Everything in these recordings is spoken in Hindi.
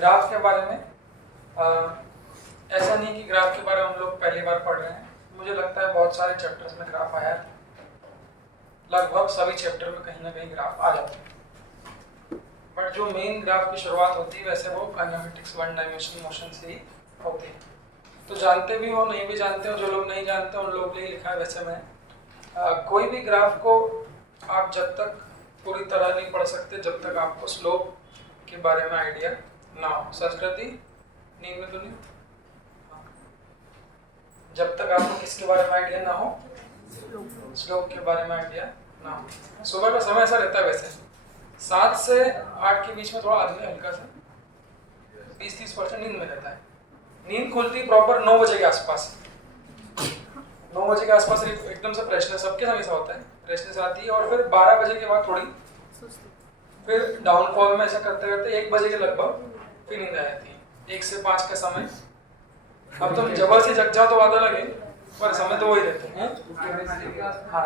ग्राफ के बारे में ऐसा नहीं कि ग्राफ के बारे में हम लोग पहली बार पढ़ रहे हैं। मुझे लगता है बहुत सारे चैप्टर्स में ग्राफ आया है, लगभग सभी चैप्टर में कहीं ना कहीं ग्राफ आ जाते हैं, बट जो मेन ग्राफ की शुरुआत होती है वैसे वो काइनेमेटिक्स वन डायमेंशन मोशन से ही होती है। तो जानते भी हो नहीं भी जानते हो, जो लोग नहीं जानते उन लोग के लिए लिखा है। वैसे मैं कोई भी ग्राफ को आप जब तक पूरी तरह नहीं पढ़ सकते जब तक आपको स्लोप के बारे में आइडिया ना हो। संस्कृति नींद में तो नहीं, जब तक आपको किसके बारे में आइडिया ना हो, स्लोप के बारे में आइडिया ना हो। सुबह का समय ऐसा रहता है, वैसे 7 से 8 के बीच में थोड़ा आदमी हल्का सा 20-30% नींद में रहता है। नींद खुलती प्रॉपर 9 बजे के आसपास। 9 बजे के आसपास एकदम से फ्रेशनेस, सबके समय ऐसा होता है, फ्रेशनेस आती है और फिर 12 बजे के बाद थोड़ी फिर डाउनफॉल में ऐसा करते करते 1 बजे के लगभग फिर नींद आ जाती है। 1 से 5 का समय। अब तुम जबरदस्ती जग जाओ तो बात अलग है, पर समय तो वही रहते हैं। हाँ,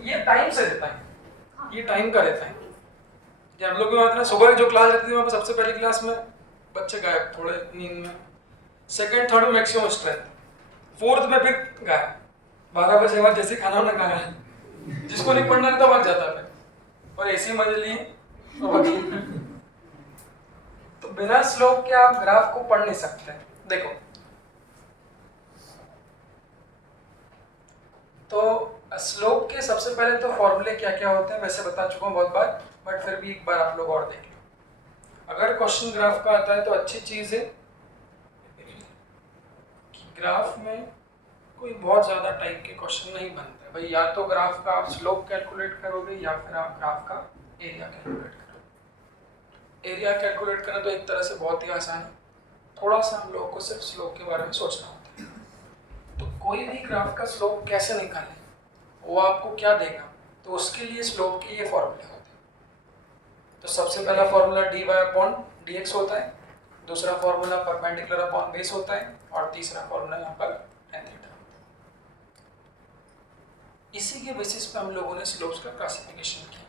ये टाइम से रहता है, ये टाइम का रहता है। कि हम लोग भी मतलब सुबह जो क्लास रहती थी वहाँ पर सबसे पहली क्लास में बच्चे गायब थोड़े नींद में, सेकंड थर्ड में मैक्सिमम स्ट्रेंथ, फोर्थ में फिर गायब। 12 बजे बाद जैसे खाना वाना खाया है, जिसको नहीं पढ़ना तो भाग जाता है और ऐसी मजे लिए तो बिना स्लोप के आप ग्राफ को पढ़ नहीं सकते। देखो तो स्लोप के सबसे पहले तो फॉर्मूले क्या क्या होते हैं वैसे बता चुका हूँ बहुत बार, बट फिर भी एक बार आप लोग और देख लो। अगर क्वेश्चन ग्राफ का आता है तो अच्छी चीज है कि ग्राफ में कोई बहुत ज्यादा टाइप के क्वेश्चन नहीं बनते भाई। या तो ग्राफ का आप स्लोप कैलकुलेट करोगे या फिर आप ग्राफ का एरिया कैलकुलेट करोगे। एरिया कैलकुलेट करना तो एक तरह से बहुत ही आसान है, थोड़ा सा हम लोगों को सिर्फ स्लोप के बारे में सोचना होता है। तो कोई भी ग्राफ का स्लोप कैसे निकालें, वो आपको क्या देगा, तो उसके लिए स्लोप के ये फॉर्मूले होते हैं। तो सबसे पहला फॉर्मूला dy अपॉन dx होता है, दूसरा फॉर्मूला परपेंडिकुलर अपॉन बेस होता है और तीसरा फॉर्मूला यहाँ पर tan थीटा। इसी के बेसिस पे हम लोगों ने स्लोप्स का क्लासिफिकेशन किया।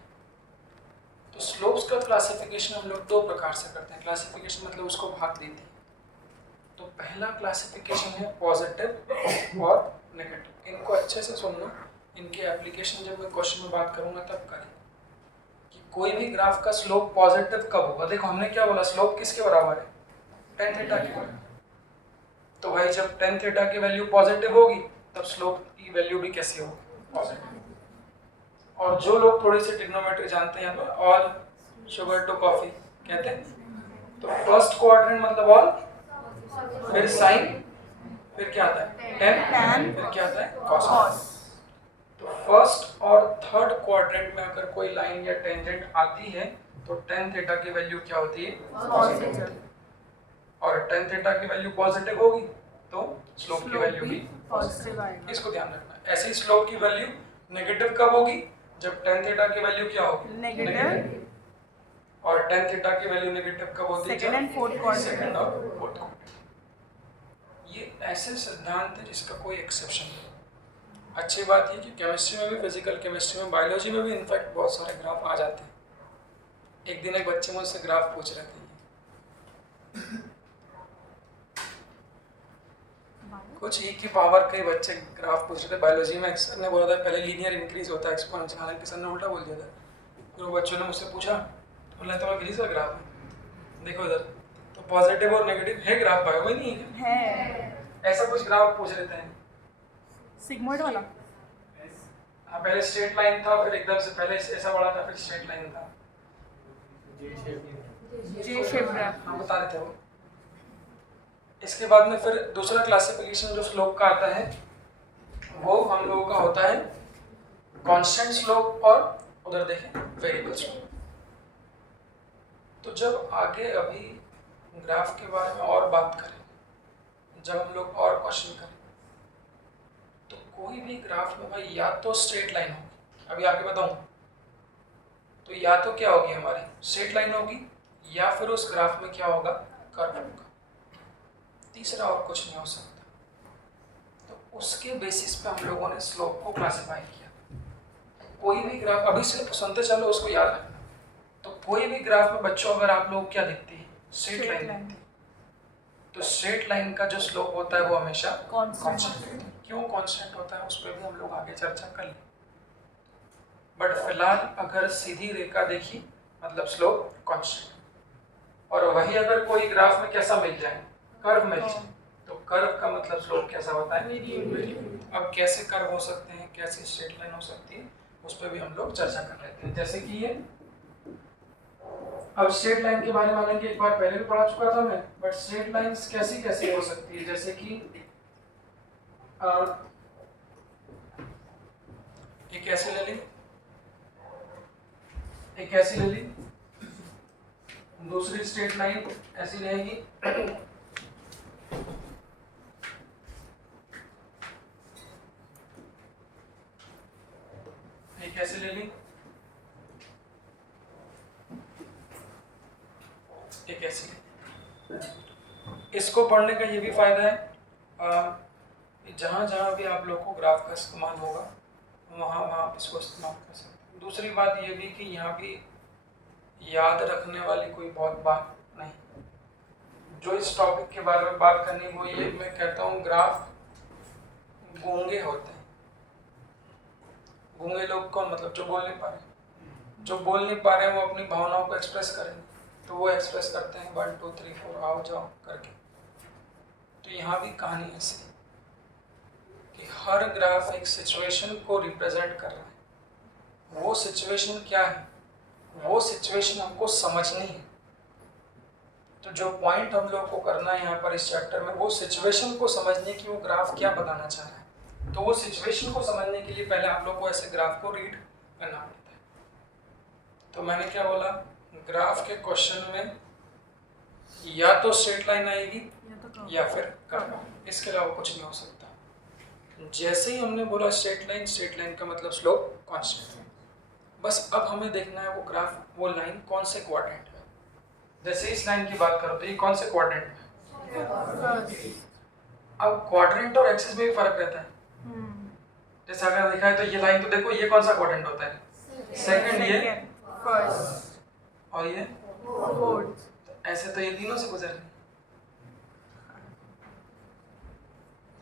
तो स्लोप्स का क्लासिफिकेशन हम लोग 2 प्रकार से करते हैं। क्लासिफिकेशन मतलब उसको भाग देते हैं। तो पहला क्लासिफिकेशन है पॉजिटिव और नेगेटिव। इनको अच्छे से सुनना, इनके एप्लीकेशन जब मैं क्वेश्चन में बात करूंगा तब करें कि कोई भी ग्राफ का स्लोप पॉजिटिव कब होगा। देखो हमने क्या बोला, स्लोप किसके बराबर है, tan थीटा के बराबर। तो भाई जब tan थीटा की वैल्यू पॉजिटिव होगी तब स्लोप की वैल्यू भी कैसी होगी, पॉजिटिव। और जो लोग थोड़ी सी ट्रिग्नोमेट्री जानते हैं यहाँ पर ऑल शुगर टू कॉफी कहते हैं। तो फर्स्ट क्वाड्रेंट मतलब ऑल, फिर साइन, फिर क्या आता है tan, फिर क्या आता है cos। तो फर्स्ट और थर्ड क्वाड्रेंट में अगर कोई लाइन या टेंजेंट आती है तो tan थीटा की वैल्यू क्या होती है, पॉजिटिव। और tan थीटा की वैल्यू पॉजिटिव होगी तो स्लोप की वैल्यू भी पॉजिटिव आएगी। इसको ध्यान रखना है। ऐसे ही स्लोप की वैल्यू नेगेटिव कब होगी, जब tan थीटा की वैल्यू क्या होगी, नेगेटिव। और tan थीटा की वैल्यू नेगेटिव कब होती है, सेकंड और फोर्थ क्वाड्रेंट। ये ऐसे सिद्धांत है जिसका कोई एक्सेप्शन नहीं। अच्छी बात है कि केमिस्ट्री में भी, फिजिकल केमिस्ट्री में, बायोलॉजी में भी इनफैक्ट बहुत सारे ग्राफ आ जाते हैं। एक दिन एक बच्चे मुझसे ग्राफ पूछ रहे थे, कुछ ई की पावर के बच्चे ग्राफ पूछ रहे थे बायोलॉजी में। सर ने बोला था पहले लीनियर इंक्रीज होता है एक्सपोनेंशियल, हालांकि सर ने उल्टा बोल दिया था। फिर वो बच्चों ने मुझसे पूछा, बोला तो मैं सा ग्राफ है, देखो इधर तो पॉजिटिव और नेगेटिव है ग्राफ, बायो में नहीं है। ऐसा कुछ ग्राफ पूछ रहे थे, सिग्मॉइड वाला। हाँ, पहले स्ट्रेट लाइन था, फिर एकदम से पहले ऐसा बड़ा था, फिर स्ट्रेट लाइन था, जे शेप ग्राफ। हाँ बता रहे थे वो। इसके बाद में फिर दूसरा क्लासिफिकेशन जो स्लोप का आता है वो हम लोगों का होता है कांस्टेंट स्लोप और उधर देखें वेरिएबल स्लोप। तो जब आगे अभी ग्राफ के बारे में और बात करें, जब हम लोग और क्वेश्चन करें, तो कोई भी ग्राफ में भाई या तो स्ट्रेट लाइन होगी, अभी आगे बताऊं, तो या तो क्या होगी हमारी स्ट्रेट लाइन होगी या फिर उस ग्राफ में क्या होगा, कर्व होगा। तीसरा और कुछ नहीं हो सकता। तो उसके बेसिस पे हम लोगों ने स्लोप को क्लासिफाई किया। कोई भी ग्राफ, अभी सिर्फ सुनते चलो उसको याद रखना। तो कोई भी ग्राफ में बच्चों अगर आप लोग क्या दिखती है, स्ट्रेट Straight लाइन line. दिखती है। तो स्ट्रेट लाइन का जो स्लोप होता है वो हमेशा Constant. कांस्टेंट होता है। क्यों कांस्टेंट होता है उस पर भी हम लोग आगे चर्चा कर लें। बट फिलहाल अगर सीधी रेखा देखी मतलब स्लोप कांस्टेंट, और वही अगर कोई ग्राफ में कैसा मिल जाए, कर्व मिल जाए, तो कर्व का मतलब स्लोप कैसा होता है, वेरिएबल। अब कैसे कर्व हो सकते हैं, कैसे स्ट्रेट लाइन हो सकती है, उस पर भी हम लोग चर्चा कर लेते हैं। जैसे कि ये अब स्ट्रेट लाइन के बारे में हालांकि एक बार पहले भी पढ़ा चुका था मैं, बट स्ट्रेट लाइंस कैसी कैसी हो सकती है। जैसे कि एक ऐसे ले ली, एक ऐसी ले ली, दूसरी स्ट्रेट लाइन ऐसी रहेगी, एक ऐसे ले ली, एक ऐसे ले ली। इसको पढ़ने का ये भी फायदा है, जहाँ जहाँ भी आप लोग को ग्राफ का इस्तेमाल होगा वहाँ वहाँ आप इसको इस्तेमाल कर सकते हैं। दूसरी बात ये भी कि यहाँ भी याद रखने वाली कोई बहुत बात नहीं, जो इस टॉपिक के बारे में बात करनी वो ये मैं कहता हूँ, ग्राफ गूंगे होते हैं। गूंगे लोग कौन, मतलब जो बोल नहीं पा रहे, जो बोल नहीं पा रहे हैं वो अपनी भावनाओं को एक्सप्रेस करेंगे, तो वो एक्सप्रेस करते हैं 1 2 3 4 आओ जाओ करके। तो यहाँ भी कहानी ऐसी है कि हर ग्राफ एक सिचुएशन को रिप्रेजेंट कर रहा है। वो सिचुएशन क्या है, वो सिचुएशन हमको समझनी है। तो जो पॉइंट हम लोग को करना है यहाँ पर इस चैप्टर में, वो सिचुएशन को समझने की वो ग्राफ क्या बताना चाह रहा है। तो वो सिचुएशन को समझने के लिए पहले आप लोग को ऐसे ग्राफ को रीड करना पड़ता है। तो मैंने क्या बोला, ग्राफ के क्वेश्चन में या तो स्ट्रेट लाइन आएगी या फिर कर्व, इसके अलावा कुछ नहीं हो सकता। जैसे ही हमने बोला स्ट्रेट लाइन का मतलब स्लोप कांस्टेंट है। बस अब हमें देखना है वो ग्राफ, वो लाइन कौन से क्वाड्रेंट में। जैसे इस लाइन की बात करो तो ये कौन से क्वाड्रेंट में। अब क्वाड्रेंट और एक्सिस में भी फर्क रहता है। जैसे अगर देखा है तो ये लाइन तो देखो, ये कौन सा क्वाड्रेंट होता है, सेकंड, ये फर्स्ट और ये फोर्थ। ऐसे तो ये तीनों से गुजर रही है।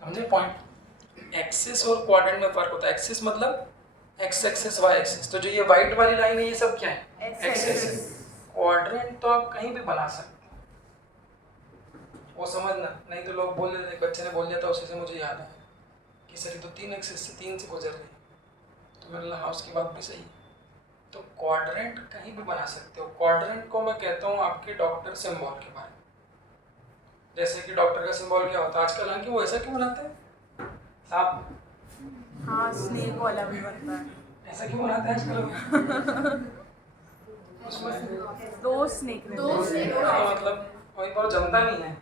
समझे पॉइंट। एक्सिस और क्वाड्रेंट में फर्क होता है। एक्सिस मतलब एक्स एक्सिस वाई एक्सिस, तो जो ये वाइट वाली लाइन है ये सब क्या है, एक्सिस। क्वाड्रेंट तो आप कहीं भी बना सकते हो, वो समझना। नहीं तो लोग बोल देते, बच्चे ने बोल दिया था उसी से मुझे याद है कि सर ये तो 3 एक्सिस से 3 से गुजर रही है। तो मैंने कहा उसकी बात भी सही है। तो क्वाड्रेंट कहीं भी बना सकते हो। क्वाड्रेंट को मैं कहता हूँ आपके डॉक्टर सिंबल के बारे में। जैसे कि डॉक्टर का सिंबल क्या होता है आजकल, हालांकि वो ऐसा क्यों बनाते हैं, सांप, हाँ स्नेक वाला भी बनता है। ऐसा क्यों बनाते हैं आजकल उसमें दो स्नेक मतलब कोई पर जमता नहीं है।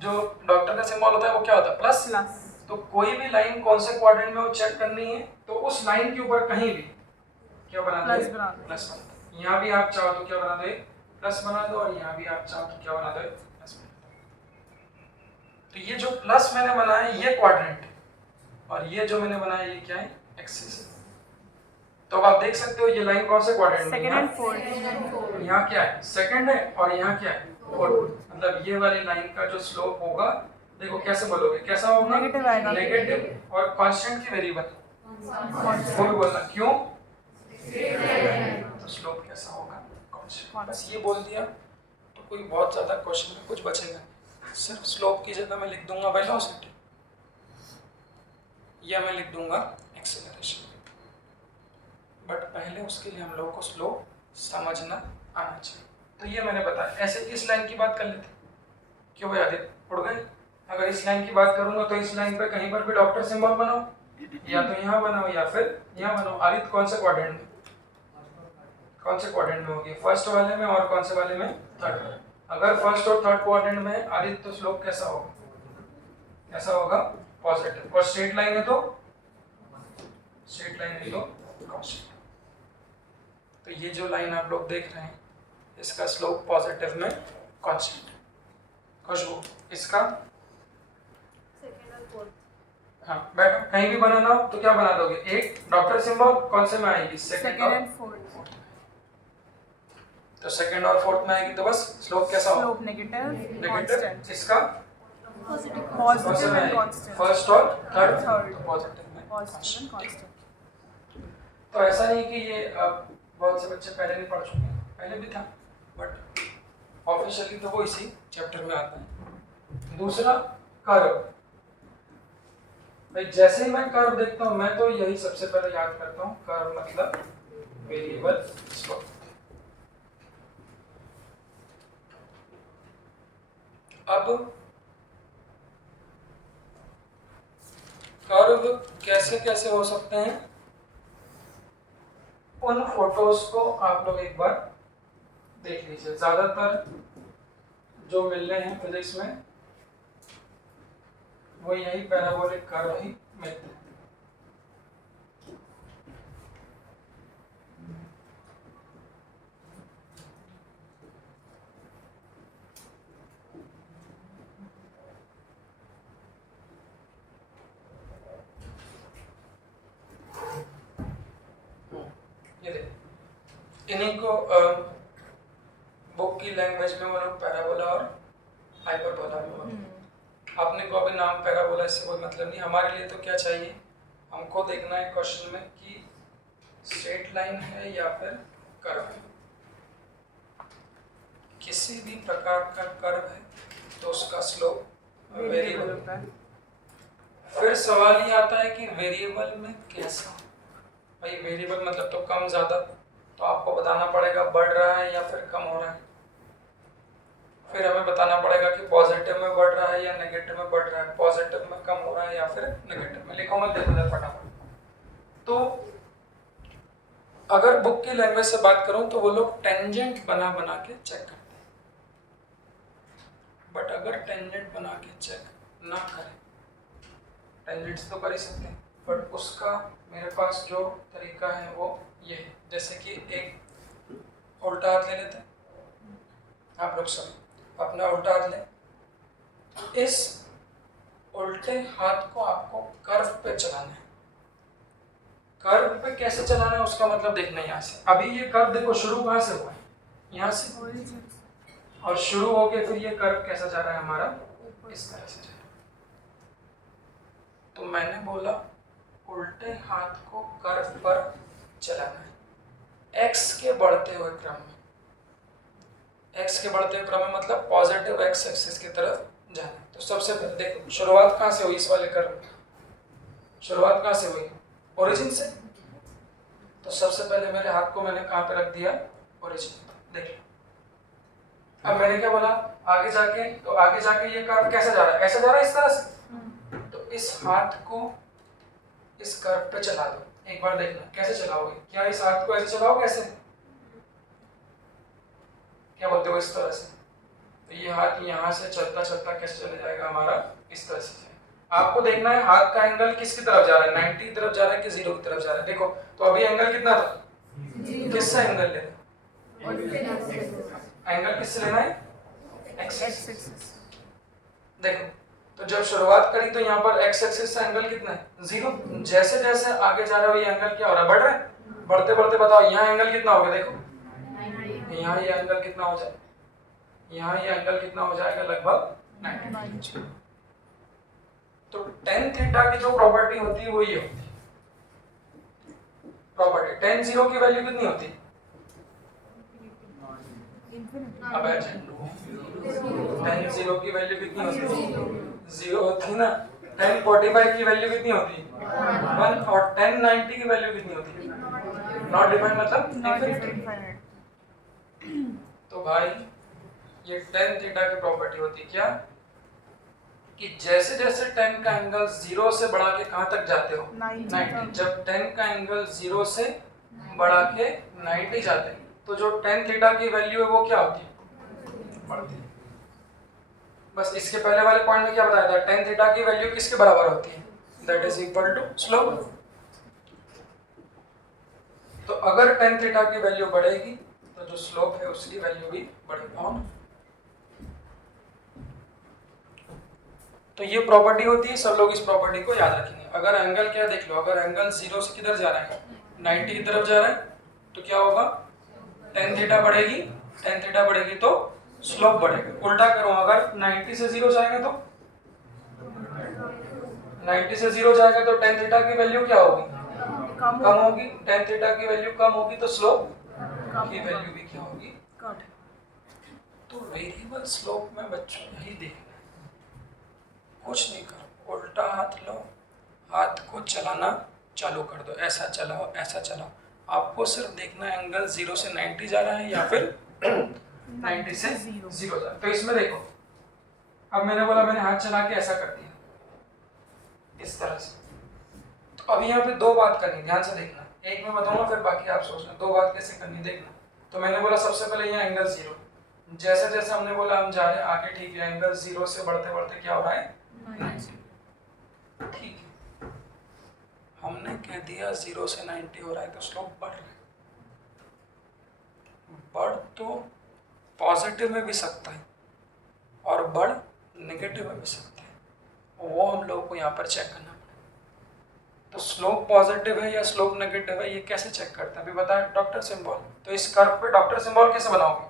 जो डॉक्टर का सिंबल होता है वो क्या होता है, प्लस। प्लस। तो कोई भी लाइन कौन से क्वाड्रेंट में वो चेक करनी है, तो उस लाइन के ऊपर कहीं भी क्या बना दो, प्लस बना दो। प्लस बना दो। यहाँ भी आप चाहो तो क्या बना दो, प्लस बना दो, और यहाँ भी आप चाहो तो क्या बना दो, प्लस बना दो। तो ये जो प्लस मैंने बनाया ये क्वाड्रेंट है, और ये जो मैंने बनाया ये क्या है, एक्सिस। तो अब आप देख सकते हो ये लाइन कौन से क्वाड्रेंट में, सेकंड एंड फोर्थ। यहाँ क्या है, सेकंड है, और यहाँ क्या है, फोर्थ। मतलब ये वाली लाइन का जो स्लोप होगा, देखो कैसे बोलोगे, कैसा होगा, नेगेटिव आएगा। नेगेटिव, और कांस्टेंट की वेरिएबल वो भी बोलना, क्यों, तो स्लोप कैसा होगा, कांस्टेंट। बस ये बोल दिया तो कोई बहुत ज्यादा क्वेश्चन में कुछ बचेगा नहीं। सिर्फ स्लोप की जगह मैं लिख दूंगा वेलोसिटी, या मैं लिख दूंगा एक्सेलरेशन। बट पहले उसके लिए हम लोगों को स्लोप समझना आना चाहिए। तो ये मैंने बताया। ऐसे इस लाइन की बात कर लेते, क्यों भाई आदित्य उड़ गए। अगर इस लाइन की बात करूंगा तो इस लाइन पे कहीं पर भी डॉक्टर सिंबल बनाओ, या तो यहाँ बनाओ या फिर यहाँ बनाओ। आदित्य कौन से क्वाड्रेंट में, कौन से क्वाड्रेंट में होगी, फर्स्ट वाले में, और कौन से वाले में, थर्ड में। अगर फर्स्ट और थर्ड क्वाड्रेंट में आदित्य तो स्लोप कैसा होगा, कैसा होगा, पॉजिटिव। और स्ट्रेट लाइन है तो, स्ट्रेट लाइन है तो कांस्टेंट। तो ये जो लाइन आप लोग देख रहे हैं इसका स्लोप पॉजिटिव में कांस्टेंट। खुशबू इसका सेकंड एंड फोर्थ। हाँ बैठो, कहीं भी बनाना हो तो क्या बना दोगे, एक डॉक्टर सिंबल कौन से में आएगी, सेकंड सेकंड और एंड फोर्थ। तो सेकंड और फोर्थ में आएगी तो बस स्लोप कैसा हो? Slope negative negative. कांस्टेंट इसका पॉजिटिव एंड कांस्टेंट फर्स्ट और थर्ड Third. तो पॉजिटिव में पॉजिटिव एंड constant। कांस्टेंट तो ऐसा नहीं कि ये अब बहुत से बच्चे पहले नहीं पढ़ चुके हैं, पहले भी था, बट ऑफिशियली तो वो इसी चैप्टर में आता है। दूसरा कर्व। भाई जैसे ही मैं कर्व देखता हूँ मैं तो यही सबसे पहले याद करता हूँ, कर्व मतलब वेरिएबल स्लोप। अब कर्व कैसे कैसे हो सकते हैं उन फोटोज को आप लोग एक बार देख लीजिए। ज्यादातर जो मिल रहे हैं फिजिक्स में वो यही पैराबोलिक कर्व ही मिलते हैं। ये देखिए, इन्हीं को बुक की लैंग्वेज में वो लोग पैराबोला और हाइपरबोला में बोलते हैं। आपने को अभी नाम पैराबोला से कोई मतलब नहीं, हमारे लिए तो क्या चाहिए, हमको देखना है क्वेश्चन में कि स्ट्रेट लाइन है या फिर कर्व है। किसी भी प्रकार का कर्व है तो उसका स्लोप वेरिएबल होता है। फिर सवाल ये आता है कि वेरिएबल में कैसा। भाई वेरिएबल मतलब तो कम ज़्यादा, तो आपको बताना पड़ेगा बढ़ रहा है या फिर कम हो रहा है। फिर हमें बताना पड़ेगा कि पॉजिटिव में बढ़ रहा है या नेगेटिव में बढ़ रहा है, पॉजिटिव में कम हो रहा है या फिर नेगेटिव में। लिखो मत, देखो जरा फटाफट। तो अगर बुक की लैंग्वेज से बात करूं तो वो लोग टेंजेंट बना बना के चेक करते हैं, बट अगर टेंजेंट बना के चेक ना करें, टेंजेंट्स तो कर ही सकते हैं, बट उसका मेरे पास जो तरीका है वो ये है। जैसे कि एक उल्टा हाथ ले लेते हैं, आप लोग सब अपना उल्टा हाथ लें। इस उल्टे हाथ को आपको कर्व पे चलाना है। कर्व पे कैसे चलाना है उसका मतलब देखना है यहाँ से। अभी ये कर्व देखो शुरू कहाँ से हुआ है, यहाँ से, Origin. और शुरू होके फिर ये कर्व कैसा जा रहा है हमारा, इस तरह से जा रहा है। तो मैंने बोला उल्टे हाथ को कर्व पर चलाना है एक्स के बढ़ते हुए क्रम में। एक्स के बढ़ते हुए क्रम में मतलब पॉजिटिव एक्स एक्सिस की तरफ जाना है। तो सबसे पहले देखो शुरुआत कहाँ से हुई इस वाले कर्व की, शुरुआत कहाँ से हुई, ओरिजिन से। तो सबसे पहले मेरे हाथ को मैंने कहाँ पे रख दिया, ओरिजिन। देखिए अब मैंने क्या बोला, आगे जाके, तो आगे जाके ये कर्व कैसे जा रहा है, ऐसे जा रहा है इस तरह से। तो इस हाथ को इस कर्व पे चला दो, एक बार देखना कैसे चलाओगे। क्या इस हाथ को ऐसे चलाओगे, ऐसे, क्या बोलते हो, इस तरह से। तो ये हाथ यहाँ से चलता चलता कैसे चले जाएगा हमारा, इस तरह से। आपको देखना है हाथ का एंगल किसकी तरफ जा रहा है, 90 की तरफ जा रहा है कि 0 की तरफ जा रहा है। देखो तो अभी एंगल कितना था, किससे एंगल लेना है, एंगल किससे लेना है, एक्स एक्सिस। देखो तो जब शुरुआत करी तो यहाँ पर एक्स एक्सिस से एंगल कितना है, 0। जैसे जैसे आगे जा रहा है ये एंगल क्या हो रहा है, बढ़ रहा है। बढ़ते बढ़ते बताओ यहाँ एंगल कितना हो गया, देखो यहाँ ये एंगल कितना हो जाए, यहाँ ये एंगल कितना हो जाएगा, लगभग 90। तो tan थीटा की जो प्रॉपर्टी होती है वो ये होती है प्रॉपर्टी। tan 0 की वैल्यू कितनी होती है, अब tan 0 की वैल्यू कितनी होती है, 0 होती है ना। tan 45 की वैल्यू कितनी होती है, 1। और tan 90 की वैल्यू कितनी होती है, नॉट डिफाइंड मतलब इंफिनिटी। तो भाई ये tan थीटा की प्रॉपर्टी होती है क्या, कि जैसे जैसे tan का एंगल 0 से बढ़ा के कहां तक जाते हो, 90। जब tan का एंगल 0 से बढ़ा के 90 जाते हैं तो जो tan थीटा की वैल्यू है वो क्या होती है, बढ़ती है। बस इसके पहले वाले पॉइंट में क्या बताया था, tan थीटा की वैल्यू किसके बराबर होती है, that is equal to slope. तो अगर tan थीटा की वैल्यू बढ़ेगी तो जो स्लोप है उसकी वैल्यू भी बढ़ेगा। तो ये प्रॉपर्टी होती है, सब लोग इस प्रॉपर्टी को याद रखेंगे। अगर एंगल क्या देख लो, अगर एंगल 0 से किधर जा रहा है, 90 की तरफ जा रहा है, तो क्या होगा, tan थीटा बढ़ेगी tan थीटा बढ़ेगी तो स्लोप बढ़ेगा। उल्टा करूं, अगर 90 से 0 जाएगा तो 90 से 0 जाएगा तो tan थीटा की वैल्यू क्या होगी? कम होगी। tan थीटा की वैल्यू कम होगी तो स्लोप की वैल्यू भी क्या होगी? कम। तो वेरिएबल स्लोप में बच्चों यही देखना है, कुछ नहीं करो, उल्टा हाथ लो, हाथ को चलाना चालू कर दो, ऐसा चलाओ ऐसा चलाओ। आपको सिर्फ देखना है एंगल 0 से 90 जा रहा है या फिर 90 से 0 जा रहा है। तो इसमें देखो, अब मैंने बोला, मैंने हाथ चला के ऐसा कर दिया इस तरह से। तो अभी यहाँ पे दो बात करनी, ध्यान से देखना, एक मैं बताऊंगा फिर बाकी आप सोचना दो बात कैसे करनी, देखना। तो मैंने बोला सबसे पहले यहाँ एंगल 0, जैसे जैसे हमने बोला हम जा रहे हैं आगे, ठीक है, एंगल 0 से बढ़ते बढ़ते क्या हो रहा है? 90। ठीक है, हमने कह दिया 0 से 90 हो रहा है तो स्लोप बढ़ रहा है। बढ़ तो पॉजिटिव में भी सकता है और बढ़ नेगेटिव में भी सकता है, वो हम लोगों को यहाँ पर चेक करना पड़ेगा। तो स्लोप पॉजिटिव है या स्लोप नेगेटिव है ये कैसे चेक करते हैं? अभी बताया डॉक्टर सिंबल। तो इस कर्व पे डॉक्टर सिंबल कैसे बनाओगे?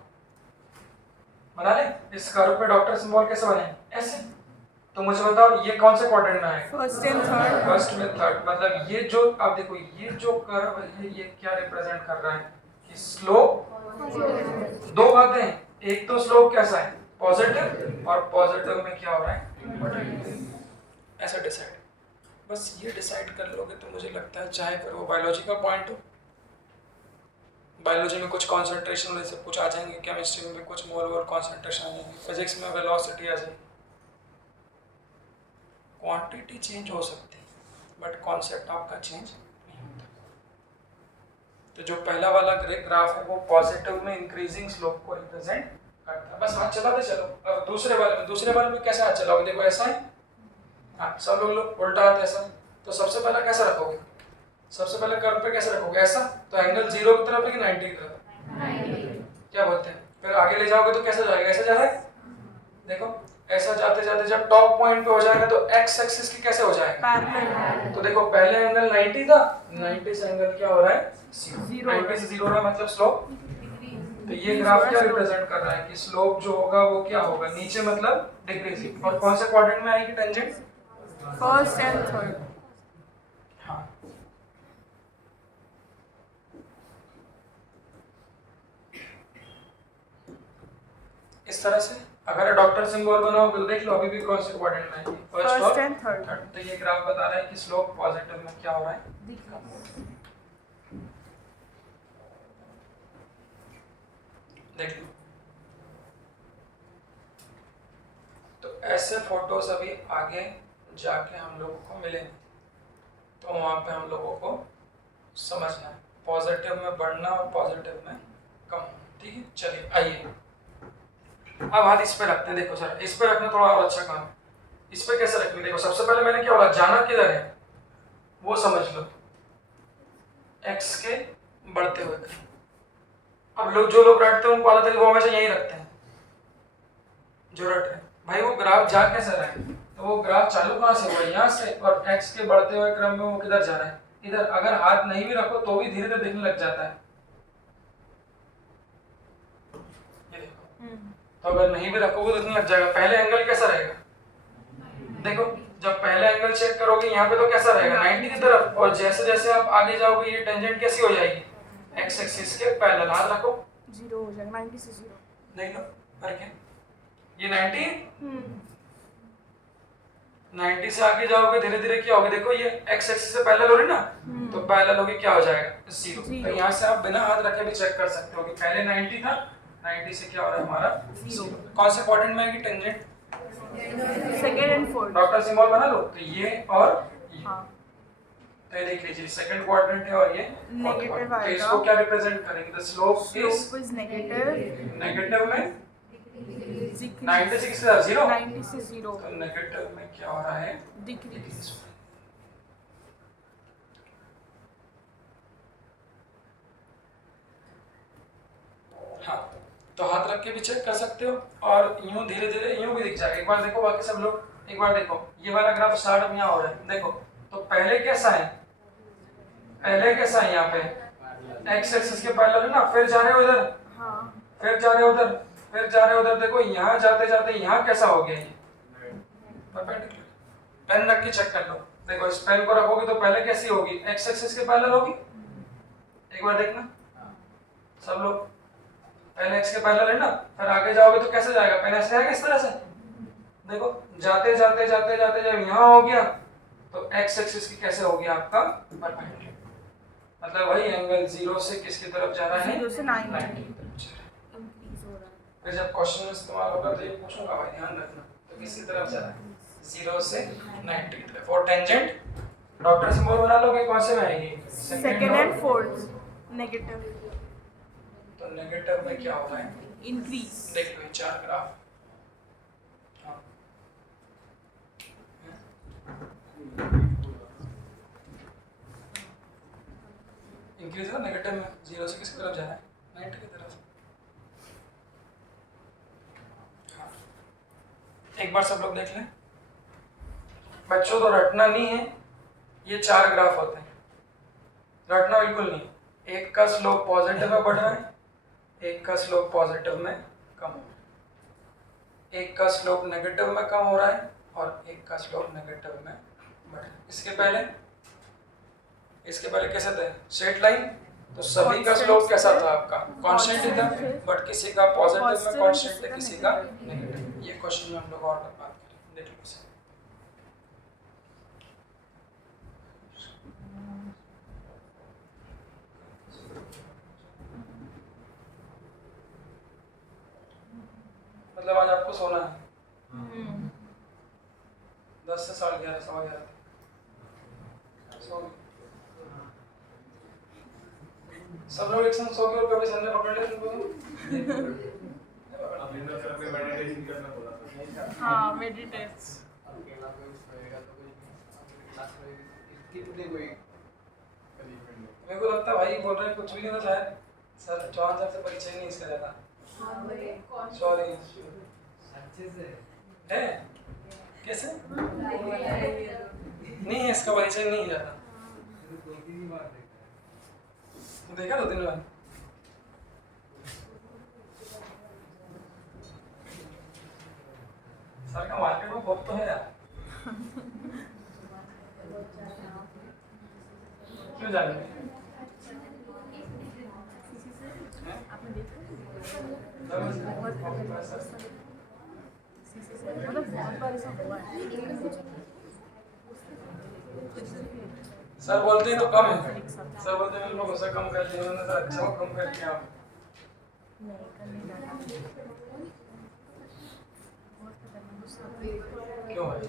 बना ले, इस कर्व पे डॉक्टर सिंबल कैसे बने? ऐसे। तो मुझे बताओ ये कौन से क्वाड्रेंट में आएगा? First and third. फर्स्ट में थर्ड। मतलब ये जो आप देखो, ये जो कर्व है ये क्या रिप्रेजेंट कर रहा है कि स्लोप, दो बातें हैं, एक तो स्लोप कैसा है? पॉजिटिव, और पॉजिटिव में क्या हो रहा है? ऐसा डिसाइड, बस ये डिसाइड कर लोगे तो मुझे लगता है, चाहे फिर वो बायोलॉजी का पॉइंट हो, बायोलॉजी में कुछ कॉन्सेंट्रेशन वाले सब कुछ आ जाएंगे, केमिस्ट्री में भी कुछ मोल और कॉन्सेंट्रेशन आ जाएंगे, फिजिक्स में वेलोसिटी आ जाएगी, क्वांटिटी चेंज हो सकती है बट कॉन्सेप्ट आपका चेंज नहीं होता। तो जो पहला वाला ग्राफ है वो पॉजिटिव में इंक्रीजिंग स्लोप को रिप्रेजेंट करता है। बस हाथ चलाते चलो। अब दूसरे वाले में कैसे हाथ चलाओगे? देखो ऐसा है, हाँ सब लोग उल्टा हाथ ऐसा। तो सबसे पहले कैसा रखोगे? सबसे पहले कर्व पे कैसे रखोगे? ऐसा। तो एंगल 0 की तरफ है कि 90 की तरफ? 90। क्या बोलते हैं? फिर आगे ले जाओगे तो कैसे जाएगा? ऐसे जा रहा है, देखो ऐसा जाते जाते जब टॉप पॉइंट पे हो जाएगा तो एक्स एक्सिस की कैसे हो जाएगा? पैरेलल। तो देखो पहले एंगल 90 था, 90 से एंगल क्या हो रहा है? 0। 90 से 0 हो रहा है मतलब स्लोप। तो ये ग्राफ क्या रिप्रेजेंट कर रहा है कि स्लोप जो होगा वो क्या होगा? नीचे मतलब डिक्रीजिंग। और कौन से क्वाड्रेंट में आएगी टेंजेंट? First and third. हाँ, इस तरह से अगर डॉक्टर सिंबल बनाओगे तो देख लो अभी भी कौन से क्वाड्रेंट में आएगी? First and third. तो ये ग्राफ बता रहा है कि स्लोप पॉजिटिव में क्या हो रहा है? देख लो। तो ऐसे फोटोज अभी आगे जाके हम लोगों को मिलेंगे, तो वहां पे हम लोगों को समझना है पॉजिटिव में बढ़ना और पॉजिटिव में कम। ठीक है, चलिए आइए अब हाथ इस पे रखते हैं। देखो सर, इस पे रखना थोड़ा और अच्छा काम है। इस पे कैसे रखेंगे? देखो सबसे पहले मैंने क्या बोला, जाना किधर है वो समझ लो, एक्स के बढ़ते हुए। अब लोग जो लोग रटते हैं उनको आदत है कि वो हमेशा यही रखते हैं, जो रट रहे हैं। भाई वो ग्राफ जा कैसे रहा है? तो वो ग्राफ चालू कहाँ से हुआ? यहाँ से। और एक्स के बढ़ते हुए क्रम में वो किधर जा रहा है? इधर। अगर हाथ नहीं भी रखो तो भी धीरे धीरे दिखने लग जाता है। ये देखो, तो अगर नहीं भी रखोगे तो दिखने लग जाएगा। पहले एंगल कैसा रहेगा? देखो जब पहले एंगल चेक करोगे यहाँ पे तो कैसा रहेगा? 90 की तरफ। और जैसे जैसे आप आगे जाओगे ये टेंजेंट कैसी हो जाएगी? एक्स एक्सिस के पैरेलल। हाथ रखो, 0 हो जाएगा। 90 से 0 देख लो करके। ये 90, 90 से आगे जाओगे धीरे धीरे क्या होगा? देखो ये एक्स एक्सिस से पैरेलल हो रही ना, तो पैरेलल होगी क्या हो जाएगा? 0। तो यहाँ से आप बिना हाथ रखे भी चेक कर सकते हो कि पहले 90 था, 90 से क्या हो रहा है हमारा? 0। कौन से क्वाड्रेंट में आएगी tangent? Second and fourth. Doctor symbol बना लो। तो ये और ये, हाँ, तो ये देख लीजिए सेकंड क्वाड्रेंट है और ये नेगेटिव तो इसको क्या रिप्रेजेंट करेंगे? The slope is negative. Negative में 96 से 0, 90 से 0 तो नेगेटिव में क्या हो रहा है? डिक्रीज। हाँ, तो हाथ रख के भी चेक कर सकते हो और यूं धीरे धीरे यूं भी दिख जाएगा। एक बार देखो बाकी सब लोग, एक बार देखो ये वाला ग्राफ स्टार्ट अब यहाँ हो रहा है। देखो तो पहले कैसा है? पहले कैसा है? यहाँ पे एक्स एक्सिस के पैरेलल है ना, फिर जा रहे हो इधर। हाँ, फिर जा रहे हो उधर, देखो यहाँ जाते जाते यहाँ कैसा हो गया ये परपेंडिकुलर। पेन रख के चेक कर लो, देखो इस पेन को रखोगे तो पहले कैसी होगी, एक्स एक्सिस के पैरेलल होगी। एक बार देखना सब लोग, पहले एक्स के पैरेलल है ना, फिर आगे जाओगे तो कैसे जाएगा, पेन ऐसे आएगा इस तरह से। देखो जाते जाते जाते जाते जब यहाँ हो गया तो एक्स एक्सिस की कैसे हो गया आपका परपेंडिकुलर, मतलब वही एंगल 0 से किसकी तरफ जा रहा है, 0 से 90 की तरफ जा रहा है। फिर जब क्वेश्चन में इस्तेमाल होगा तो ये पूछूंगा भाई ध्यान रखना, तो किसकी तरफ जा रहा है, 0 से 90 की तरफ। और टेंजेंट डॉक्टर सिंबल बना लोगे, कौन से में आएगी, सेकंड एंड फोर्थ नेगेटिव, तो नेगेटिव में क्या हो रहा है, इंक्रीज। देख लो ये 4 ग्राफ। हाँ। इंक्रीज है नेगेटिव में, 0 से किसकी तरफ जा रहा है, 90 की तरफ। हाँ। एक बार सब लोग देख लें बच्चों, तो रटना नहीं है, ये 4 ग्राफ होते हैं, रटना बिल्कुल नहीं। एक का स्लोप पॉजिटिव में बढ़ रहा है, एक का स्लोप पॉजिटिव में कम हो रहा है, एक का स्लोप नेगेटिव में कम हो रहा है और एक का स्लोप नेगेटिव में बढ़ रहा है। इसके पहले कैसे थे, स्ट्रेट लाइन, तो सभी का स्लोप कैसा था आपका, कांस्टेंट ही था, बट किसी का पॉजिटिव में कांस्टेंट है, किसी का नेगेटिव। ये क्वेश्चन में हम लोग और बात करें, देख लो इसे। मतलब आज आपको सोना है 10 से 11:30 सवा 11 सब लोग एक संग सो के और कभी सर ने पकड़ लिया तुमको। हाँ मेडिटेट। मेरे को लगता है भाई बोल रहे हैं कुछ भी नहीं होता है सर, चौहान सर से परिचय नहीं इसका ज्यादा, सॉरी है कैसे नहीं, इसका परिचय नहीं जाता, देखा 2-3 बार। सर का मार्केट में बहुत तो है यार, क्यों जाने आपने देखा मतलब बहुत बार ऐसा हुआ है। सर बोलते हैं तो कम है, सर बोलते हैं लोग गुस्सा कम कर दिया, उन्होंने अच्छा हो कम कर दिया आप नहीं करने जाना बहुत खतरनाक गुस्सा। क्यों भाई,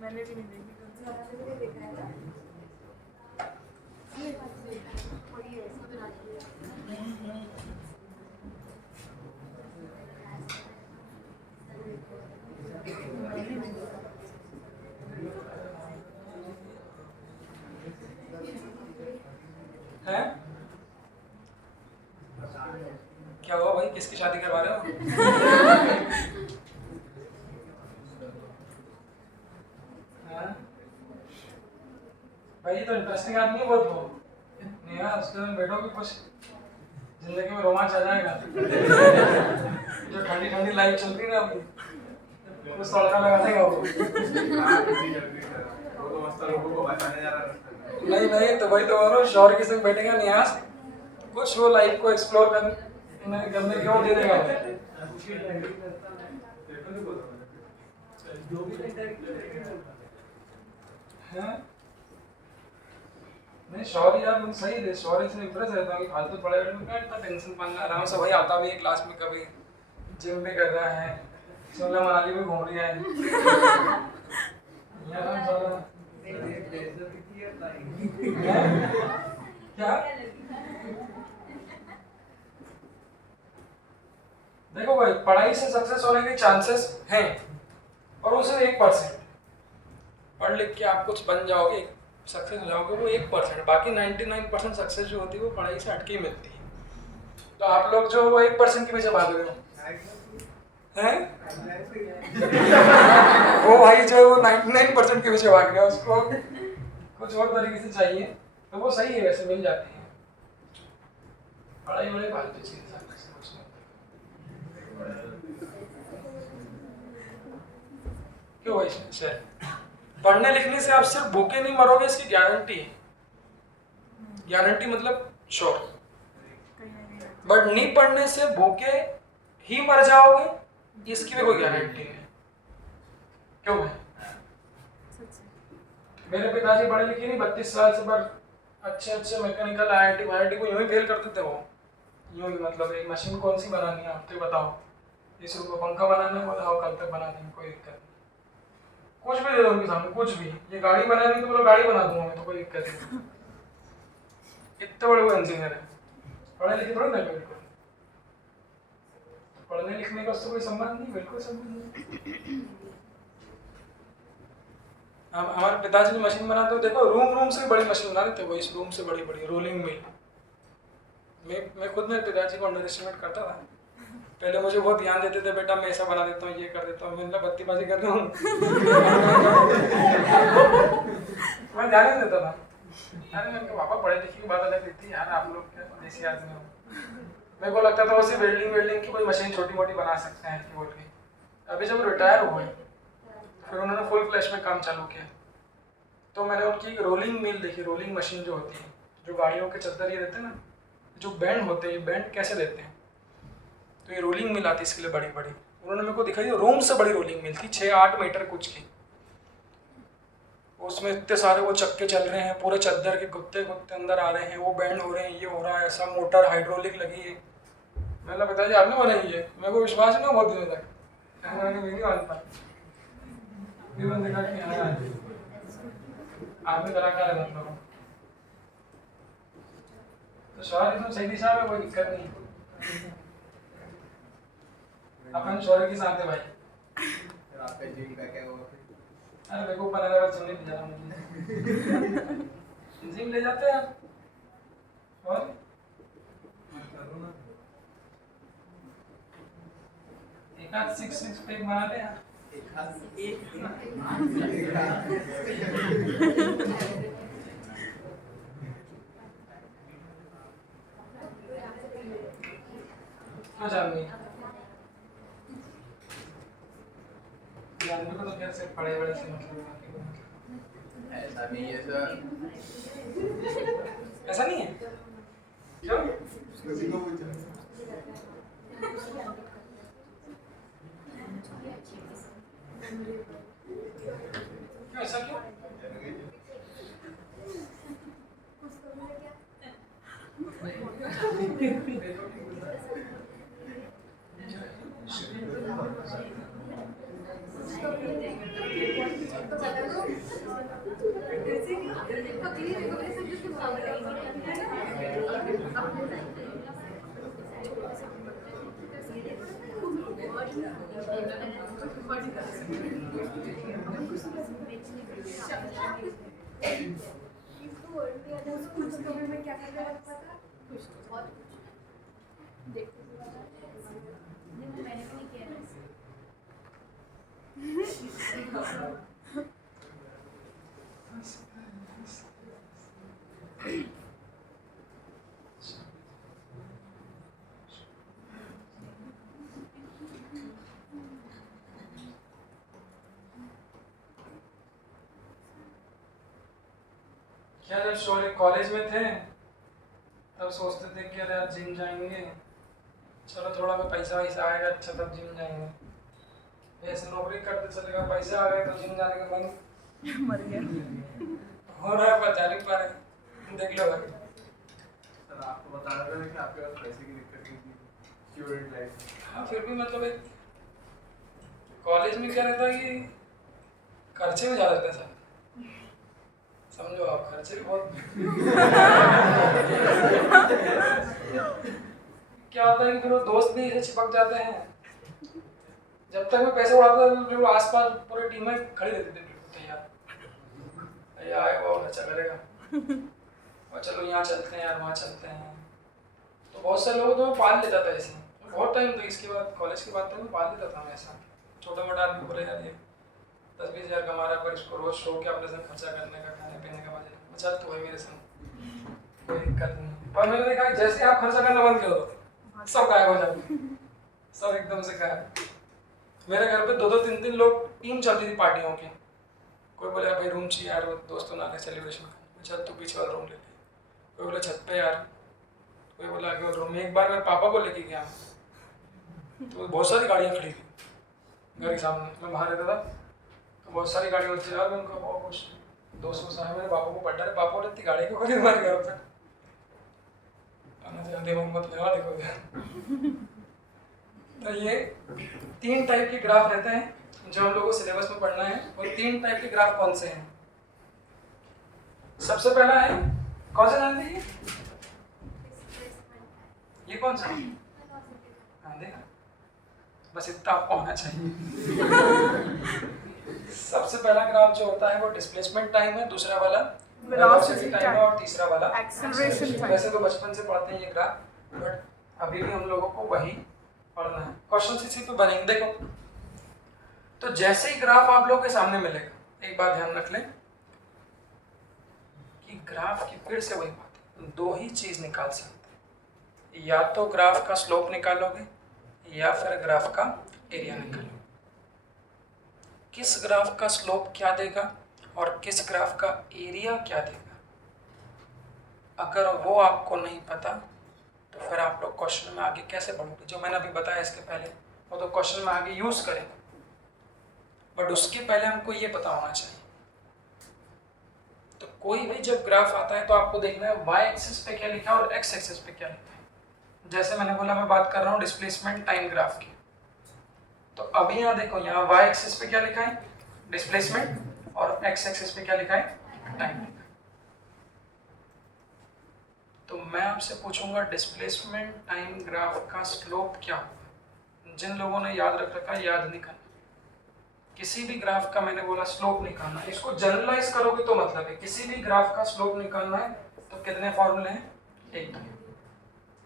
मैंने भी नहीं देखी है क्या हुआ भाई, किसकी शादी करवा रहे हो? हाँ? भाई ये तो इंटरेस्टिंग आदमी है बहुत वो, नहीं यार उसके में बैठोगे कुछ जिंदगी में रोमांच आ जाएगा। जो ठंडी ठंडी लाइफ चल रही है ना अभी, कुछ तड़का लगा देगा वो। नहीं तो भाई तो बोलो शौर्य के संग बैठेगा न्यास, कुछ वो लाइफ को एक्सप्लोर करने के वो दे देगा। हाँ? नहीं शौर्य यार तुम सही थे, शौर्य से इम्प्रेस रहता हूँ कि फालतू पढ़े बैठे इतना टेंशन पाना, आराम से भाई आता भी है क्लास में, कभी जिम भी कर रहा है, शिमला मनाली भी घूम रही है यार क्या देखो भाई पढ़ाई से सक्सेस होने के चांसेस हैं और वो सिर्फ 1%। पढ़ लिख के आप कुछ बन जाओगे, सक्सेस हो जाओगे, वो 1%, बाकी 99% सक्सेस जो होती है वो पढ़ाई से हटके ही मिलती है। तो आप लोग जो वो 1% के पीछे भाग रहे हो हैं वो भाई जो 99% के पीछे भाग रहे हो, उसको कुछ और तरीके से चाहिए तो वो सही है, वैसे मिल जाती है। पढ़ाई वढ़ाई फालतू चीज़ है सब कुछ नहीं। क्यों भाई सर, पढ़ने लिखने से आप सिर्फ भूखे नहीं मरोगे इसकी गारंटी है। गारंटी मतलब श्योर। कहीं ना कहीं रहता बट नहीं पढ़ने से भूखे ही मर जाओगे इसकी भी कोई गारंटी नहीं। क्यों भाई? है। सच है। मेरे पिताजी पढ़े लिखे नहीं, 32 साल से पर अच्छे मैकेनिकल IIT को यूं ही फेल करते थे वो। यूं ही मतलब एक मशीन कौन सी बनानी है आप तो बताओ, इस रूम में पंखा बनाना है बताओ, कल तक बना देंगे, कोई दिक्कत नहीं। कुछ भी दे दो उनके सामने, कुछ भी। ये गाड़ी बनानी तो बोलो गाड़ी बना दूंगा मैं, तो कोई दिक्कत नहीं। इतने बड़े वो इंजीनियर है, पढ़े लिखे थोड़ी ना बिल्कुल। पढ़ने लिखने का उससे कोई संबंध नहीं, बिल्कुल संबंध नहीं। हम हमारे पिताजी ने मशीन बनाते हो देखो, रूम से बड़ी मशीन बना देते वो, इस रूम से बड़ी रोलिंग मिल। मैं खुद मेरे पिताजी को अंडर एस्टिमेट करता था। पहले मुझे बहुत ध्यान देते थे, बेटा मैं ऐसा बना देता हूँ, ये कर देता हूँ, मैं बत्तीबाजी कर रहा हूँ। मैं ध्यान नहीं देता था। अरे मेरे पापा पढ़े लिखे की बात अलग थी यार, आप लोग क्या देसी आदमी हो। मेरे को लगता था उसी वेल्डिंग की कोई मशीन छोटी मोटी बना सकते हैं बोल के। अभी जब रिटायर हुए फिर उन्होंने फुल फ्लैश में काम चालू किया, तो मैंने उनकी रोलिंग मिल देखी। रोलिंग मशीन जो होती है, जो गाड़ियों के चद्दर ये देते हैं ना, जो बैंड होते हैं, ये बैंड कैसे देते हैं, तो ये रोलिंग मिल आती है इसके लिए बड़ी बड़ी। उन्होंने मेरे को दिखाई रूम से बड़ी रोलिंग मिल थी, 6-8 मीटर कुछ की। उसमें इतने सारे वो चक्के चल रहे हैं, पूरे चद्दर के गुत्ते अंदर आ रहे हैं, वो बैंड हो रहे हैं, ये हो रहा है, ऐसा मोटर हाइड्रोलिक लगी है। मैंने पिताजी आपने बनाई है? मेरे को विश्वास नहीं बहुत दिनों तक, नहीं मानता। आपने कलाकार है मतलब, तो शौर्य एकदम सही दिशा में, कोई दिक्कत नहीं। अपन शौर्य के साथ है भाई। आपका जिम का क्या हुआ? अरे मेरे को पता लगा जिम ले जा रहा हूँ। जिम ले जाते हैं और एक आध सिक्स पैक बना ले यार। क्यों जानवी? जानवी को तो खैर से पढ़े बड़े से मतलब ऐसा नहीं है सर। ऐसा नहीं है। क्यों? किसी को पूछो। क्यों ऐसा क्यों? क्या जब शौर्य कॉलेज में थे तब सोचते थे कि अरे आज जिम जाएंगे, चलो थोड़ा में पैसा वैसा आएगा अच्छा तब जिम जाएंगे। ऐसे नौकरी करते चलेगा, पैसा आ गए तो जिम जाने का मन मर गया। हो रहा है, पर जा नहीं पा रहे। देख लो भाई, सर आपको बता रहा था कि आपके पास पैसे की दिक्कत नहीं थी स्टूडेंट लाइफ। हाँ फिर भी मतलब एक कॉलेज में क्या रहता है कि खर्चे में ज़्यादा रहता है सर, समझो आप, खर्चे भी बहुत। क्या होता है कि फिर वो दोस्त भी ऐसे चिपक जाते हैं। जब तक मैं पैसे उड़ाता था तो आसपास पूरी टीमें खड़ी रहती थी बिल्कुल तैयार, ये आएगा और अच्छा करेगा, और चलो यहाँ चलते हैं यार, वहाँ चलते हैं। तो बहुत सारे लोगों तो मैं पाल लेता था ऐसे, बहुत टाइम तो इसके बाद कॉलेज के बाद तक मैं पाल लेता था मैं ऐसा। छोटा मोटा आदमी बोले यार ये 10-20 हज़ार कमा रहा है, पर इसको रोज शो के अपने संग खर्चा करने का, खाने पीने का, मजा चल तो है मेरे संग, कोई दिक्कत नहीं। और मैंने देखा कि जैसे आप खर्चा करना बंद कर दो सब गायब हो जाते, सब एकदम से गायब। मेरे घर पे 2-2 3-3 लोग, टीम चलती थी पार्टियों की। कोई बोले भाई रूम चाहिए यार, वो दोस्तों ना सेलिब्रेशन का, चल तू पीछे वाला रूम ले ले। कोई बोला छत पे यार, कोई बोला आगे वाला रूम में। एक बार मैं पापा को लेके गया तो बहुत सारी गाड़ियाँ खड़ी थी घर के सामने, मैं बाहर रहता था तो बहुत सारी गाड़ियाँ होती यार। मैं उनका बहुत कुछ दोस्तों से मेरे पापा को पढ़ा रहे, पापा बोले इतनी गाड़ी को खरीद मार घर पे दिमाग मत लगा देखो। तो ये 3 टाइप के ग्राफ रहते हैं जो हम लोगों को सिलेबस में पढ़ना है। और 3 टाइप के ग्राफ कौन से हैं? सबसे पहला है, कौन सा जानते हैं ये कौन सा? हाँ देखा, बस इतना आपको होना चाहिए। सबसे पहला ग्राफ जो होता है वो डिस्प्लेसमेंट टाइम है, दूसरा वाला वेलोसिटी टाइम है और तीसरा वाला एक्सेलरेशन टाइम। वैसे तो बचपन से पढ़ते हैं ये ग्राफ, बट अभी भी हम लोगों को वही पढ़ना है। क्वेश्चन इसी पे बनेंगे। देखो तो जैसे ही ग्राफ आप लोगों के सामने मिलेगा, एक बात ध्यान रख लें कि ग्राफ की फिर से वही बात है, 2 ही चीज निकाल सकते हैं, या तो ग्राफ का स्लोप निकालोगे या फिर ग्राफ का एरिया निकालोगे। किस ग्राफ का स्लोप क्या देगा और किस ग्राफ का एरिया क्या देगा, अगर वो आपको नहीं पता तो फिर आप लोग क्वेश्चन में आगे कैसे बढ़ोगे। जो मैंने अभी बताया इसके पहले वो तो क्वेश्चन में आगे यूज करेंगे, बट उसके पहले हमको ये पता होना चाहिए। तो कोई भी जब ग्राफ आता है तो आपको देखना है y एक्सिस पे क्या लिखा है और x एक्सिस पे क्या लिखा है। जैसे मैंने बोला मैं बात कर रहा हूँ डिस्प्लेसमेंट टाइम ग्राफ की, तो अभी यहाँ देखो, यहाँ y एक्सिस पे क्या लिखा है डिस्प्लेसमेंट और x एक्सिस पे क्या लिखा है टाइम। तो मैं आपसे पूछूंगा डिस्प्लेसमेंट टाइम ग्राफ का स्लोप क्या होगा। जिन लोगों ने याद रख रखा है याद नहीं करना, किसी भी ग्राफ का मैंने बोला स्लोप निकालना, इसको जनरलाइज करोगे तो मतलब है किसी भी ग्राफ का स्लोप निकालना है तो कितने फॉर्मूले हैं, एक तो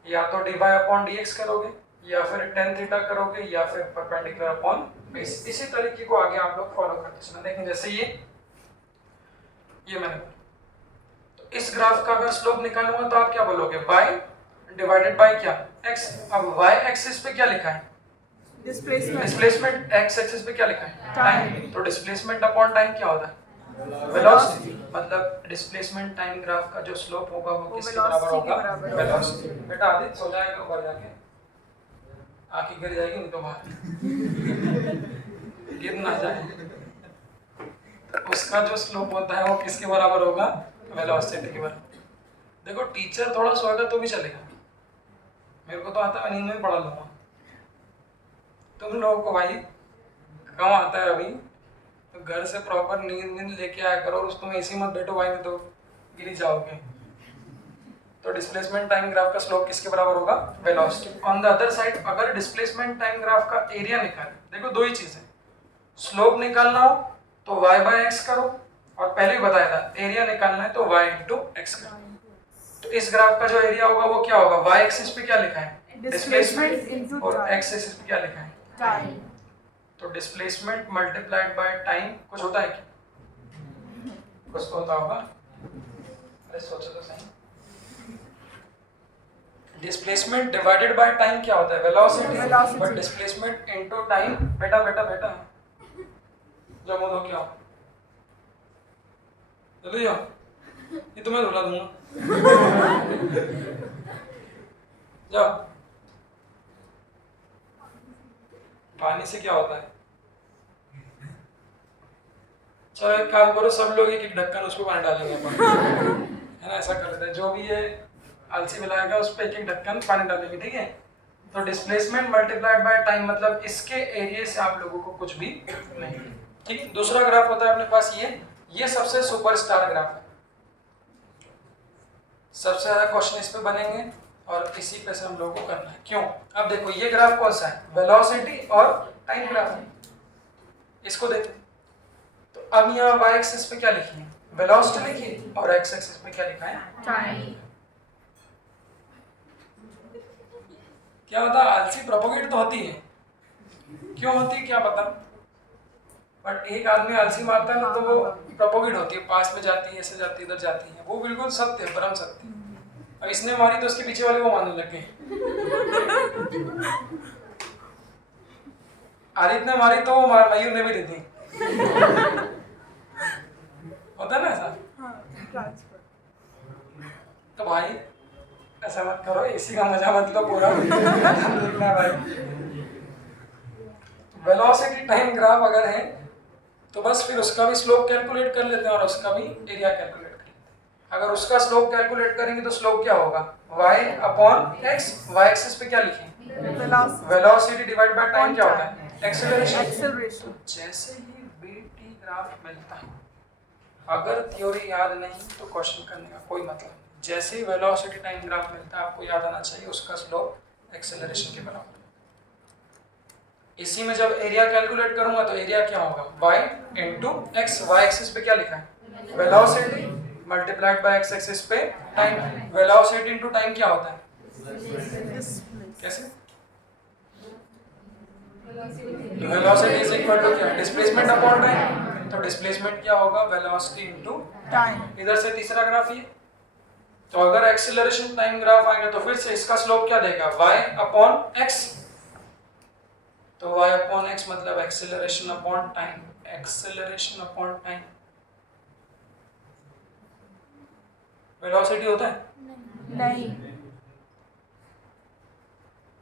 या तो dy/dx करोगे या फिर tan थीटा करोगे या फिर परपेंडिकुलर अपॉन बेस। इसी तरीके को आगे आप लोग फॉलो करते चलना। देखें जैसे ये मैंने बोला, तो इस ग्राफ का अगर स्लोप निकालूंगा तो आप क्या बोलोगे y डिवाइडेड बाय क्या x। अब y एक्सिस पे क्या लिखा है डिस्प्लेसमेंट, x एक्सिस पे क्या लिखा है टाइम। तो डिस्प्लेसमेंट अपॉन टाइम क्या होता है वेलोसिटी। मतलब डिस्प्लेसमेंट टाइम ग्राफ का जो स्लोप होगा वो किसके बराबर होगा वेलोसिटी। बेटा आदित्य सो जाएगा ऊपर जाके, आंखें गिर जाएगी नहीं तो बाहर गिर ना जाए। तो उसका जो स्लोप होता है वो किसके बराबर होगा वेलोसिटी के बराबर। देखो टीचर थोड़ा सो होगा तो भी चलेगा, मेरे को तो आता है, मैं नींद में पढ़ा लूंगा। तुम लोगों को भाई कम आता है अभी, तो घर से प्रॉपर नींद लेके आया करो और उसको ऐसे मत बैठो भाई में तो गिर जाओगे। तो डिस्प्लेसमेंट टाइम ग्राफ का स्लोप किसके बराबर होगा velocity. On the other side अगर डिस्प्लेसमेंट टाइम ग्राफ का एरिया निकाले, देखो 2 ही चीज है, स्लोप निकालना हो तो y/x करो और पहले ही बताया था एरिया निकालना है तो y/x करो। तो इस ग्राफ का जो एरिया होगा वो क्या होगा, y एक्सिस पे क्या लिखा है डिस्प्लेसमेंट और x एक्सिस पे क्या लिखा है टाइम। तो डिस्प्लेसमेंट मल्टीप्लाइड बाय टाइम कुछ होता है क्या, कुछ तो होता होगा। अरे सोचो तो सही, डिस्प्लेसमेंट डिवाइडेड बाय टाइम क्या होता है velocity, but displacement into time. बेटा जब हो क्या जल्दी जाओ, ये तो मैं रुला दूंगा जाओ। पानी से क्या होता है, चलो एक काम करो सब लोग एक ढक्कन उस पर पानी डालेंगे अपन, है ना, ऐसा करते हैं। जो भी ये आलसी मिलाएगा उस पर एक ढक्कन पानी डालेंगे, ठीक है। तो डिस्प्लेसमेंट मल्टीप्लाइड बाय टाइम मतलब इसके एरिया से आप लोगों को कुछ भी नहीं, ठीक है। दूसरा ग्राफ होता है अपने पास ये सबसे सुपरस्टार ग्राफ है, सबसे ज्यादा क्वेश्चन इस पे बनेंगे और इसी पे से हम लोगों को करना है। क्यों, अब देखो ये ग्राफ कौन सा है वेलोसिटी और टाइम ग्राफ है, इसको देखो। तो अब यहाँ y एक्सिस पे क्या लिखी है वेलोसिटी लिखी है और x एक्सिस पे क्या लिखा है टाइम। क्या होता है, आलसी प्रोपोगेट तो होती है, क्यों होती है क्या पता, बट एक आदमी आलसी मारता है ना तो वो प्रोपोगेट होती है, पास में जाती है, ऐसे जाती है, इधर जाती है, वो बिल्कुल सत्य है, परम सत्य है। अब इसने मारी तो उसके पीछे वाले वो मारने लग गए। आरिफ ने मारी तो वो मयूर ने भी दे दी। होता है ना ऐसा? हाँ, ट्रांसफर। तो भाई ऐसा मत करो, इसी का मजा मत लो पूरा। देखना भाई, वेलोसिटी टाइम ग्राफ अगर है तो बस फिर उसका भी स्लोप कैलकुलेट कर लेते हैं और उसका भी एरिया कैलकुलेट कर लेते हैं। अगर उसका स्लोप कैलकुलेट करेंगे तो स्लोप क्या होगा? y upon x। y axis पे क्या लिखें? वेलोसिटी डिवाइड बाय टाइम क्या होता है? एक्सेलरेशन। जैसे ही bt ग्राफ मिलता है, अगर थ्योरी याद नहीं तो क्वेश्चन करने का कोई मतलब नहीं। जैसे ही वेलोसिटी टाइम ग्राफ मिलता है आपको याद आना चाहिए उसका स्लोप एक्सेलरेशन के बराबर। इसी में जब एरिया कैलकुलेट करूंगा तो एरिया क्या होगा? y into x. Y axis पे क्या लिखा है? Velocity multiplied by x axis पे टाइम। वेलोसिटी इंटू टाइम क्या होता है? कैसे? वेलोसिटी इज इक्वल टू क्या? Displacement upon time. तो डिस्प्लेसमेंट क्या होगा? Velocity into time. इधर से तीसरा ग्राफ ये। तो अगर एक्सेलरेशन टाइम ग्राफ आएगा तो फिर से इसका स्लोप क्या देगा? y upon x। तो y अपॉन x मतलब acceleration upon time. Acceleration upon time velocity होता है? नहीं।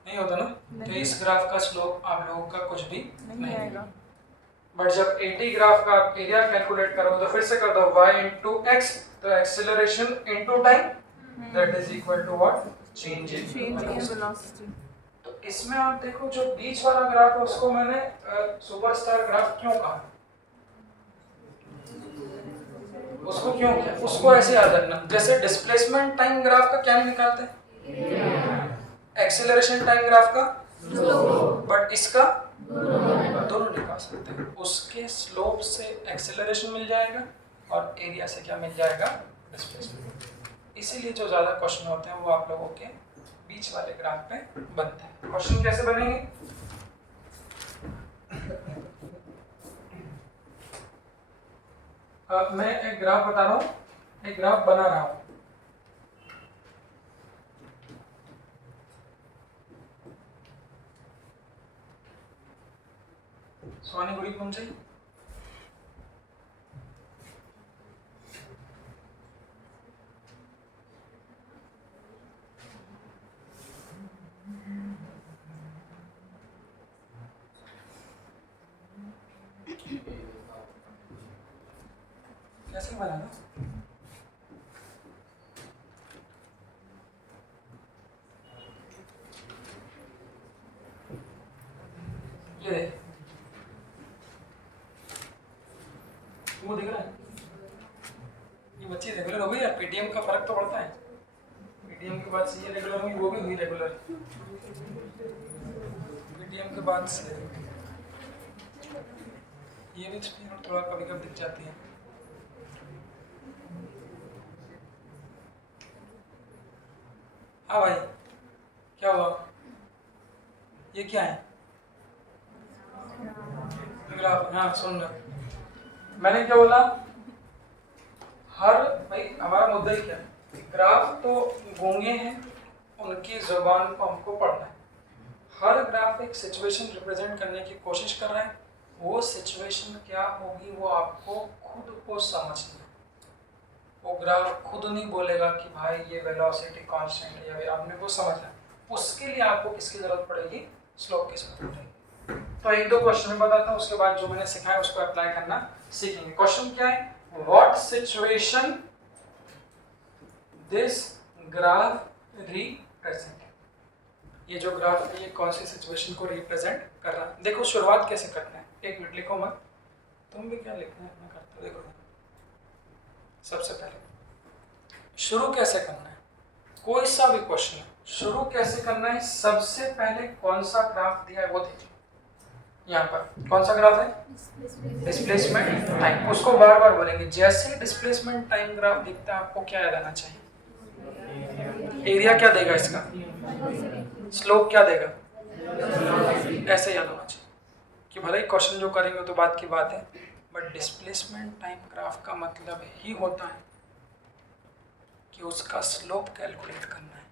नहीं होता ना? तो इस ग्राफ का स्लोप आप लोगों का कुछ भी नहीं आएगा। बट जब 80 ग्राफ का एरिया कैलकुलेट करोगे तो फिर से कर दो y इंटू एक्स। तो acceleration into time that is equal to what? Change in velocity. तो इसमें आप देखो जो बीच वाला ग्राफ है उसको मैंने सुपरस्टार ग्राफ क्यों कहा? उसको क्यों किया? उसको ऐसे याद रखना जैसे डिस्प्लेसमेंट टाइम ग्राफ का क्या निकालते हैं? एक्सेलरेशन टाइम ग्राफ का स्लोप। बट इसका दोनों निकाल सकते हैं। उसके स्लोप से एक्सेलरेशन मिल जाएगा और एरिया से क्या मिल जाएगा? डिस्प्लेसमेंट। इसीलिए जो ज्यादा क्वेश्चन होते हैं वो आप लोगों के बीच वाले ग्राफ पे बनते हैं। क्वेश्चन कैसे बनेंगे? मैं एक ग्राफ बता रहा हूँ, एक ग्राफ बना रहा हूँ। स्वानी गुड़ी कौन सी? कैसे बनाना? ये देख, वो दिख रहा है? ये बच्ची रेगुलर हो गई यार। पेटीएम का फर्क तो पड़ता है। पेटीएम के बाद से ये रेगुलर हुई, वो भी हुई रेगुलर। पेटीएम के बाद से ये भी थोड़ा कभी कभी दिख जाती है। हाँ भाई, क्या हुआ? ये क्या है? ग्राफ। हाँ सुन रहा, मैंने क्या बोला? हर भाई हमारा मुद्दा ही क्या है? ग्राफ तो गूंगे हैं, उनकी जुबान को हमको पढ़ना है। हर ग्राफ एक सिचुएशन रिप्रेजेंट करने की कोशिश कर रहा है। वो सिचुएशन क्या होगी वो आपको खुद को समझना है। वो ग्राफ खुद नहीं बोलेगा कि भाई ये वेलोसिटी कांस्टेंट है या आपने वो समझना है। उसके लिए आपको किसकी जरूरत पड़ेगी? स्लोप की जरूरत पड़ेगी। तो एक दो क्वेश्चन में बताता हूँ, उसके बाद जो मैंने सिखाया उसको अप्लाई करना सीखेंगे। क्वेश्चन क्या है? What situation this graph represent. ये जो ग्राफ है ये कौन सी सिचुएशन को रिप्रेजेंट कर रहा है? देखो शुरुआत कैसे करना है। एक मिनट लिखो मत, तुम भी क्या लिखना है मैं करता। देखो सबसे पहले शुरू कैसे करना है? कोई सा भी क्वेश्चन है, शुरू कैसे करना है? सबसे पहले कौन सा ग्राफ दिया है वो देखिए। यहाँ पर कौन सा ग्राफ है? Displacement time. उसको बार बार बोलेंगे। जैसे डिस्प्लेसमेंट टाइम ग्राफ दिखता है आपको क्या याद आना चाहिए? एरिया क्या देगा इसका? स्लोप क्या देगा? ऐसे याद होना चाहिए कि भले ही क्वेश्चन जो करेंगे तो बात की बात है, बट डिस्प्लेसमेंट टाइम ग्राफ का मतलब ही होता है कि उसका स्लोप कैलकुलेट करना है।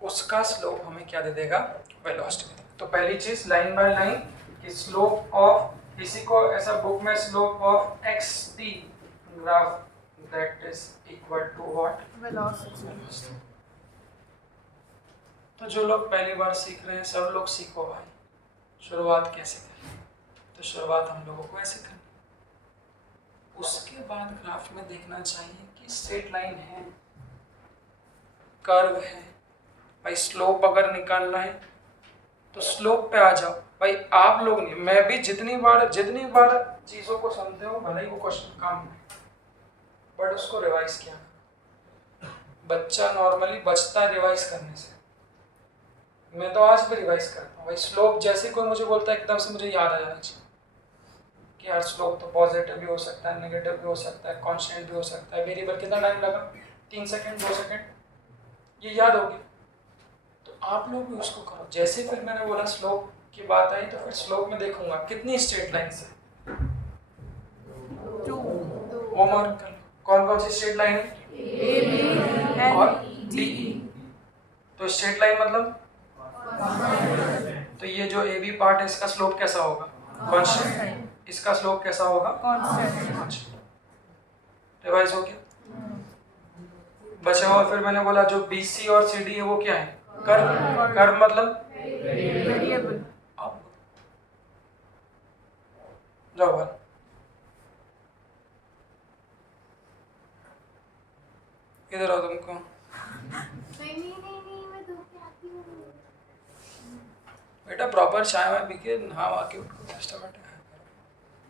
उसका स्लोप हमें क्या दे देगा? वेलोसिटी। तो पहली चीज लाइन बाय लाइन कि स्लोप ऑफ, इसी को ऐसा बुक में slope of x t graph that is equal to what? Velocity. तो जो लोग पहली बार सीख रहे हैं सब लोग सीखो भाई, शुरुआत कैसे करें? तो शुरुआत हम लोगों को ऐसे करनी। उसके बाद ग्राफ में देखना चाहिए कि स्ट्रेट लाइन है, कर्व है। भाई स्लोप अगर निकालना है तो स्लोप पे आ जाओ। भाई आप लोग नहीं, मैं भी जितनी बार चीज़ों को समझे हो, भले ही वो क्वेश्चन कम है बट उसको रिवाइज किया। बच्चा नॉर्मली बचता है रिवाइज करने से। मैं तो आज भी रिवाइज करता हूँ। भाई स्लोप जैसे कोई मुझे बोलता है एकदम से मुझे याद आ जाना चाहिए कि यार स्लोप तो पॉजिटिव भी हो सकता है, नेगेटिव भी हो सकता है, कांस्टेंट भी हो सकता है, वेरिएबल। कितना टाइम लगा? 3 सेकंड 2 सेकंड, ये याद होगी। तो आप लोग भी उसको करो। जैसे फिर मैंने बोला स्लोप की बात आई तो फिर स्लोप में देखूंगा कितनी स्ट्रेट लाइन है। 2 वो मार्क कर लो। कौन कौन सी स्ट्रेट लाइन है? AB और and DE। तो स्ट्रेट लाइन मतलब, तो ये जो AB पार्ट है इसका स्लोप कैसा होगा? कांस्टेंट। इसका स्लोप कैसा होगा? कांस्टेंट। रिवाइज हो गया। बचा हुआ फिर मैंने बोला जो BC और CD है वो क्या है? कर्व। कर्व मतलब वेरिएबल। अब जाओ बाहर। इधर आओ तुमको। नहीं मैं धो के आती हूँ। बेटा प्रॉपर चाय वाय पी के नहा वा के उठो, नाश्ता वाटा करो।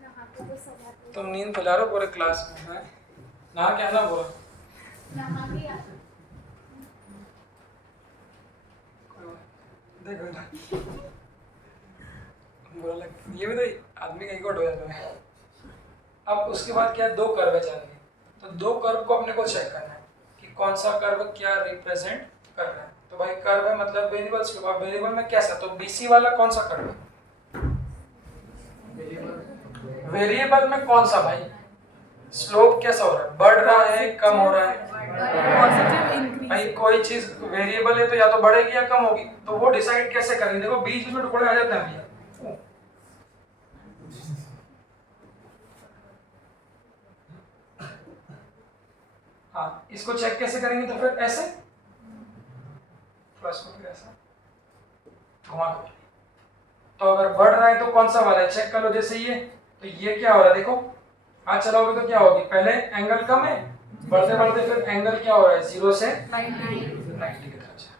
नहा के तो सब आते हैं। तुम नींद फैला रहे हो पूरे क्लास में है? नहा के आना बोला। नहा के आते हैं। देखो ना, बोला लग ये भी तो आदमी का इगोट हो जाता है। अब उसके बाद क्या है? 2 कर्व चाहिए। तो 2 कर्व को अपने को चेक करना है कि कौन सा कर्व क्या रिप्रेजेंट कर रहा है। तो भाई कर्व है मतलब वेरिएबल्स के बाद, वेरिएबल में कैसा? तो BC वाला कौन सा कर्व है? वेरिएबल में कौन सा भाई? स्लोप कैसा हो रहा है? बढ़ रहा है, कम हो रहा है? Positive increase. भाई कोई चीज वेरिएबल है तो या तो बढ़ेगी या कम होगी। तो वो डिसाइड कैसे करेंगे? देखो बीच में टुकड़े आ जाते हैं भैया। हाँ, इसको चेक कैसे करेंगे? तो फिर ऐसे प्लस को फिर ऐसा घुमा दो। तो अगर बढ़ रहा है तो कौन सा वाला है? चेक कर लो। जैसे ये, तो ये क्या हो रहा है? देखो हाथ चलाओगे तो क्या होगी? पहले एंगल कम है, बढ़ते बढ़ते फिर एंगल क्या हो रहा है? 0 से 90 की तरफ जा रहा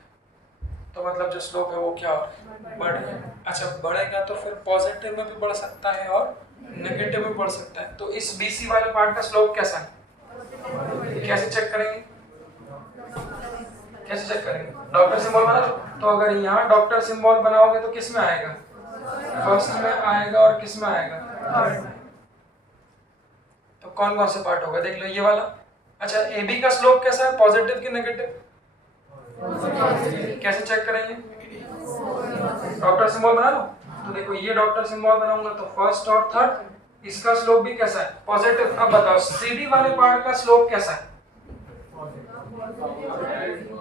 है। तो मतलब जो स्लोप है वो क्या हो रहा है? बढ़ रहा है। अच्छा बढ़ेगा तो फिर पॉजिटिव में भी बढ़ सकता है और नेगेटिव में बढ़ सकता है। तो इस BC वाले पार्ट का स्लोप कैसा है? कैसे चेक करेंगे? कैसे चेक करेंगे? डॉक्टर सिंबल बना लो। तो अगर यहाँ डॉक्टर सिंबल बनाओगे तो किस में आएगा? फर्स्ट में आएगा और किस में आएगा? थर्ड में। तो कौन कौन से पार्ट होगा देख लो। ये वाला। अच्छा AB का स्लोप कैसा है? पॉजिटिव कि नेगेटिव? कैसे चेक करेंगे? डॉक्टर सिंबल बना लो। तो देखो ये डॉक्टर सिंबल बनाऊंगा तो फर्स्ट और थर्ड, इसका स्लोप भी कैसा है? पॉजिटिव। अब बताओ CD वाले पार्ट का स्लोप कैसा है?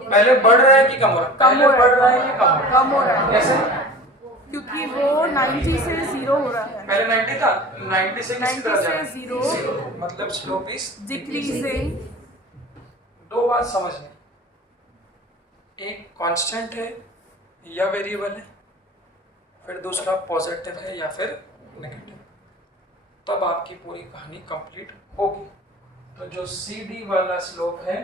पहले बढ़ रहा है कि कम हो रहा है? पहले बढ़ रहा है कि कम हो रहा है? कैसे? क्योंकि वो 90 से 0 हो रहा है। पहले 90 था, 90 से किस तरह जा रहा है? 0 मतलब स्लोप इज डिक्रीजिंग। 2 बात समझ में, एक कांस्टेंट है या वेरिएबल है, फिर दूसरा पॉजिटिव है या फिर नेगेटिव, तब आपकी पूरी कहानी कंप्लीट होगी। तो जो CD वाला स्लोप है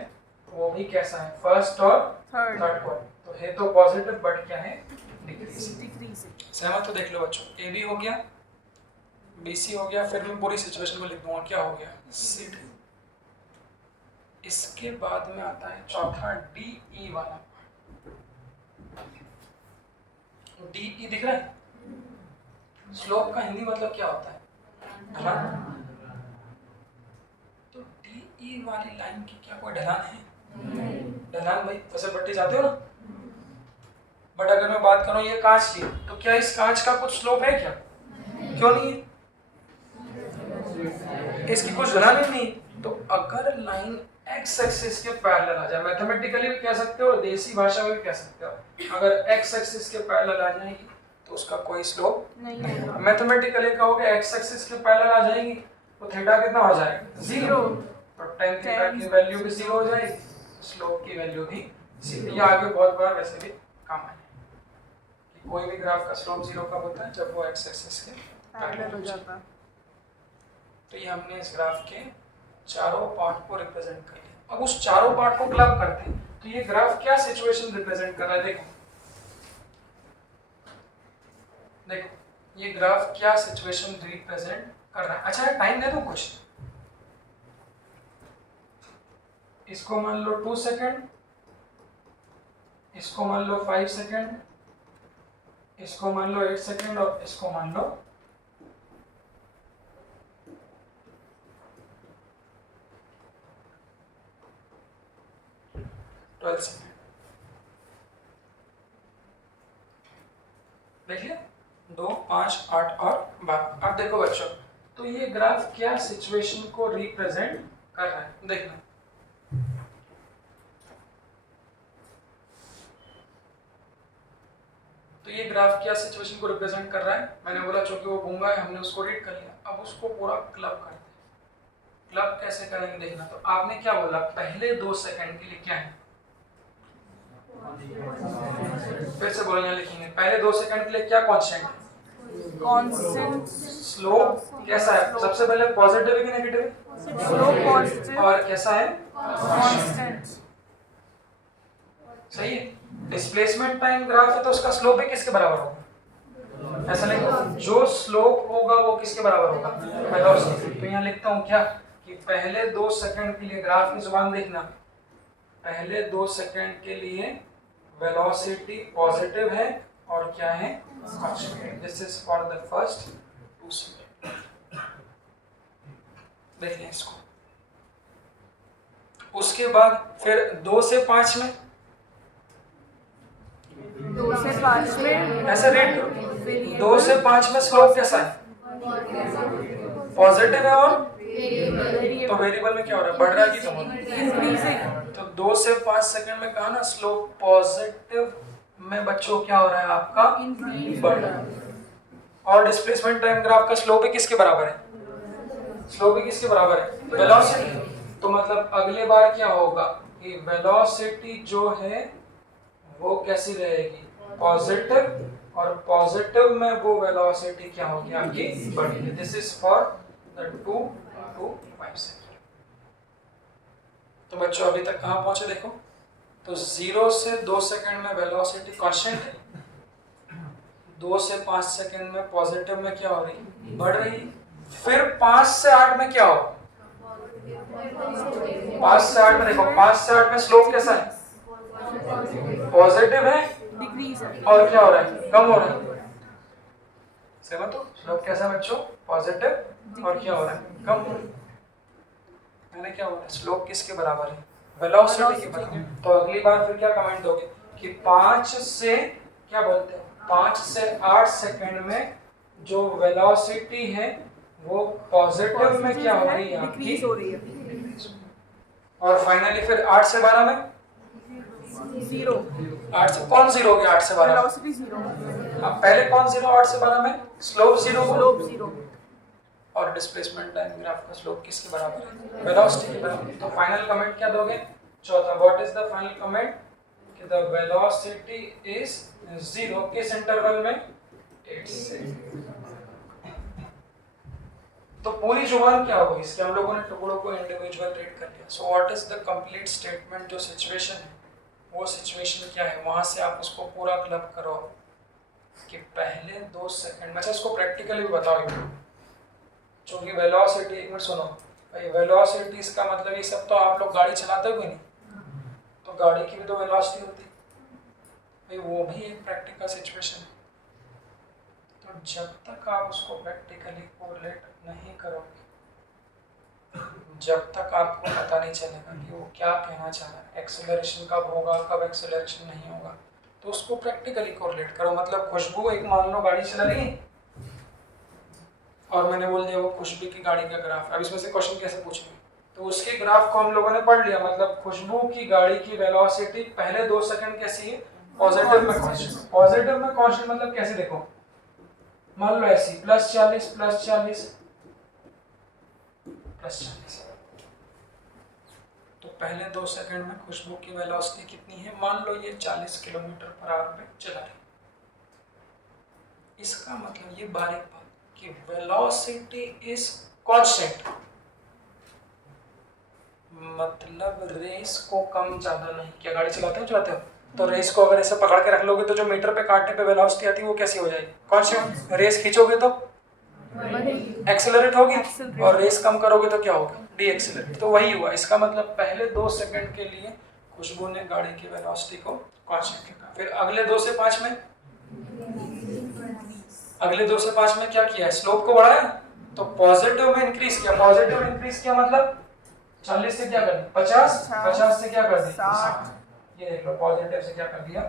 वो भी कैसा है? फर्स्ट और थर्ड थर्ड पॉइंट। तो है तो पॉजिटिव बट क्या है? डिक्रीजिंग। डिक्रीजिंग। सहमत तो देख लो बच्चों। AB हो गया, BC हो गया, फिर मैं पूरी सिचुएशन में लिख दूंगा क्या हो गया? CD। इसके बाद में आता है चौथा DE वाला। DE दिख रहा है? स्लोप का हिंदी मतलब क्या होता है? ढलान। तो DE वाली लाइन की क्या कोई ढलान है? ढलान भाई फिसल पट्टी जाते हो ना। बट अगर मैं बात करूं ये कांच की, तो क्या इस कांच का कुछ स्लोप है क्या? क्यों नहीं है? इसकी कुछ ढलान ही नहीं। तो अगर लाइन एक्स एक्सिस के पैरेलल आ जाए, मैथमेटिकली भी कह सकते हो और देसी भाषा में भी कह सकते हो। अगर एक्स एक्सिस के पैरेलल आ जाएगी तो उसका कोई स्लोप नहीं नहीं। होगा। मैथमेटिकली कहोगे एक्स एक्सिस के पैरेलल आ जाएगी तो थीटा कितना हो जाएगा? 0। तो tan थीटा की वैल्यू भी 0 हो जाएगी, स्लोप की वैल्यू भी 0। ये आगे बहुत बार वैसे भी काम आएगा कि कोई भी ग्राफ का स्लोप 0 कब होता है? जब वो एक्स एक्सिस के पैरेलल हो जाता। तो ये हमने इस ग्राफ के चारों पार्ट को रिप्रेजेंट कर लिया। अब उस चारों पार्ट को क्लब करते हैं तो ये ग्राफ क्या सिचुएशन रिप्रेजेंट कर रहा है? देखो देखो ये ग्राफ क्या सिचुएशन रिप्रेजेंट कर रहा है। अच्छा टाइम दे दो कुछ, इसको मान लो 2 सेकंड, इसको मान लो 5 सेकंड, इसको मान लो 8 सेकंड और इसको मान लो 12 सेकंड। देखिए 2, 5, 8 और 12। अब देखो बच्चों, तो ये ग्राफ क्या सिचुएशन को रिप्रेजेंट कर रहा है? देखना तो ये ग्राफ क्या सिचुएशन को रिप्रेजेंट कर रहा है? मैंने बोला चूंकि वो गूंगा है हमने उसको रीड कर लिया। अब उसको पूरा क्लब करते हैं। क्लब कैसे करेंगे देखना। तो आपने क्या बोला? पहले 2 सेकंड के लिए क्या है? फिर से बोलना लिखेंगे। पहले 2 सेकंड के लिए क्या कांस्टेंट है? कांस्टेंट। स्लोप कैसा है? सबसे पहले पॉजिटिव है कि नेगेटिव है? स्लोप पॉजिटिव और कैसा है? कांस्टेंट। सही है। डिस्प्लेसमेंट टाइम ग्राफ है तो उसका स्लोप भी किसके बराबर होगा? ऐसा लिखो, जो स्लोप होगा वो किसके बराबर होगा? वेलोसिटी। तो यहाँ लिखता हूँ क्या कि पहले 2 सेकंड के लिए ग्राफ की जुबान देखना, पहले 2 सेकंड के लिए वेलोसिटी पॉजिटिव है और क्या है? Constant. This is for the first 2 second. देखिए इसको। उसके बाद फिर 2 से 5 में 2 से 5 में ऐसे रेट करो। 2 से 5 में स्लोप कैसा है? पॉजिटिव है और तो वेरिएबल में क्या हो रहा है? बढ़ रहा है कि कम हो रहा है? इंक्रीजिंग। तो 2 से 5 सेकंड में कहा ना स्लोप पॉजिटिव में बच्चों क्या हो रहा है आपका? बढ़ रहा है। और डिस्प्लेसमेंट टाइम ग्राफ का स्लोप भी किसके बराबर है? स्लोप भी किसके बराबर है? वेलोसिटी। तो मतलब अगले बार क्या होगा कि वेलोसिटी जो है वो कैसी रहेगी? पॉजिटिव। और पॉजिटिव में वो वेलोसिटी क्या होगी आपकी? बढ़ेगी। This is for the 2 to 5 second. तो बच्चों अभी तक कहाँ पहुंचे देखो। तो 0 से 2 सेकंड में वेलोसिटी कांस्टेंट है, 2 से 5 सेकंड में पॉजिटिव में क्या हो रही? बढ़ रही। फिर 5 से 8 में क्या हो? 5 से 8 में देखो, 5 से 8 में स्लोप कैसा है? पॉजिटिव है डिक्रीज है। और क्या हो रहा है? कम हो रहा है। समझ तो स्लोप कैसा है बच्चों? पॉजिटिव और क्या हो रहा है? कम हो रहा है। मैंने क्या बोला? स्लोप किसके बराबर है? वेलोसिटी के बराबर। तो अगली बार फिर क्या कमेंट दोगे कि 5 से क्या बोलते हैं? 5 से 8 सेकंड में जो वेलोसिटी है वो पॉजिटिव में क्या हो रही है? डिक्रीज हो रही है। और फाइनली फिर 8 से 12 में 0। 8 से कौन 0 हो गया? 8 से 12 वेलोसिटी 0। अब पहले कौन 0? 8 से 12 में स्लोप 0 स्लोप 0। और डिस्प्लेसमेंट टाइम ग्राफ का स्लोप किसके बराबर है? वेलोसिटी के बराबर। तो फाइनल कमेंट क्या दोगे? चौथा, what is the final comment? कि द वेलोसिटी इज 0 किस इंटरवल में? 8 से। तो पूरी जुबान क्या होगी इसके? हम लोगों ने टुकड़ों को इंडिविजुअल रेट कर लिया। So what is the complete statement? जो सिचुएशन है वो सिचुएशन क्या है? वहां से आप उसको पूरा क्लब करो कि पहले 2 सेकंड में। अच्छा इसको प्रैक्टिकली भी बताओ क्योंकि वेलोसिटी, एक मिनट सुनो भाई, वेलोसिटी इसका मतलब ये सब तो आप लोग गाड़ी चलाते हो नहीं, तो गाड़ी की भी तो वेलोसिटी होती है भाई, वो भी एक प्रैक्टिकल सिचुएशन है। तो जब तक आप उसको प्रैक्टिकली कोरिलेट नहीं करोगे, जब तक आपको पता नहीं चलेगा कि वो क्या कहना चाह रहा है, एक्सेलरेशन कब होगा, कब एक्सेलरेशन नहीं होगा, तो उसको प्रैक्टिकली कोरिलेट करो। मतलब खुशबू एक मान लो गाड़ी चला रही है और मैंने बोल दिया वो खुशबू की गाड़ी का ग्राफ। अब इसमें से क्वेश्चन कैसे पूछेंगे? तो उसके ग्राफ को हम लोगों ने पढ़ लिया, मतलब खुशबू की गाड़ी की वेलोसिटी पहले 2 सेकंड कैसी है, पॉजिटिव में कांस्टेंट। पॉजिटिव में कांस्टेंट मतलब कैसे, देखो मान लो ऐसी +40 +40 +40, तो पहले 2 सेकंड में खुशबू की वेलोसिटी कितनी है, मान लो ये 40 km/h पे चला रही। इसका मतलब ये बारीक बात कि वेलोसिटी इज कांस्टेंट, मतलब रेस को कम ज्यादा नहीं। क्या गाड़ी चलाते हो तो रेस को अगर ऐसे पकड़ के रख लोगे तो जो मीटर पे काटने पे वेलोसिटी आती है वो कैसी हो जाएगी, कांस्टेंट। रेस खींचोगे तो एक्सेलरेट होगी, और रेस कम करोगे तो क्या होगा, डी एक्सेलरेट। तो वही हुआ, इसका मतलब पहले 2 सेकंड के लिए खुशबू ने गाड़ी की वेलोसिटी को कांस्टेंट रखा। फिर अगले 2 से 5 में, अगले 2 से 5 में क्या किया, स्लोप को बढ़ाया, तो पॉजिटिव में इंक्रीज किया। पॉजिटिव में इंक्रीज किया मतलब 40 से क्या कर दिया 50, 50 से क्या कर दिया 60। ये देख लो, पॉजिटिव से क्या कर दिया,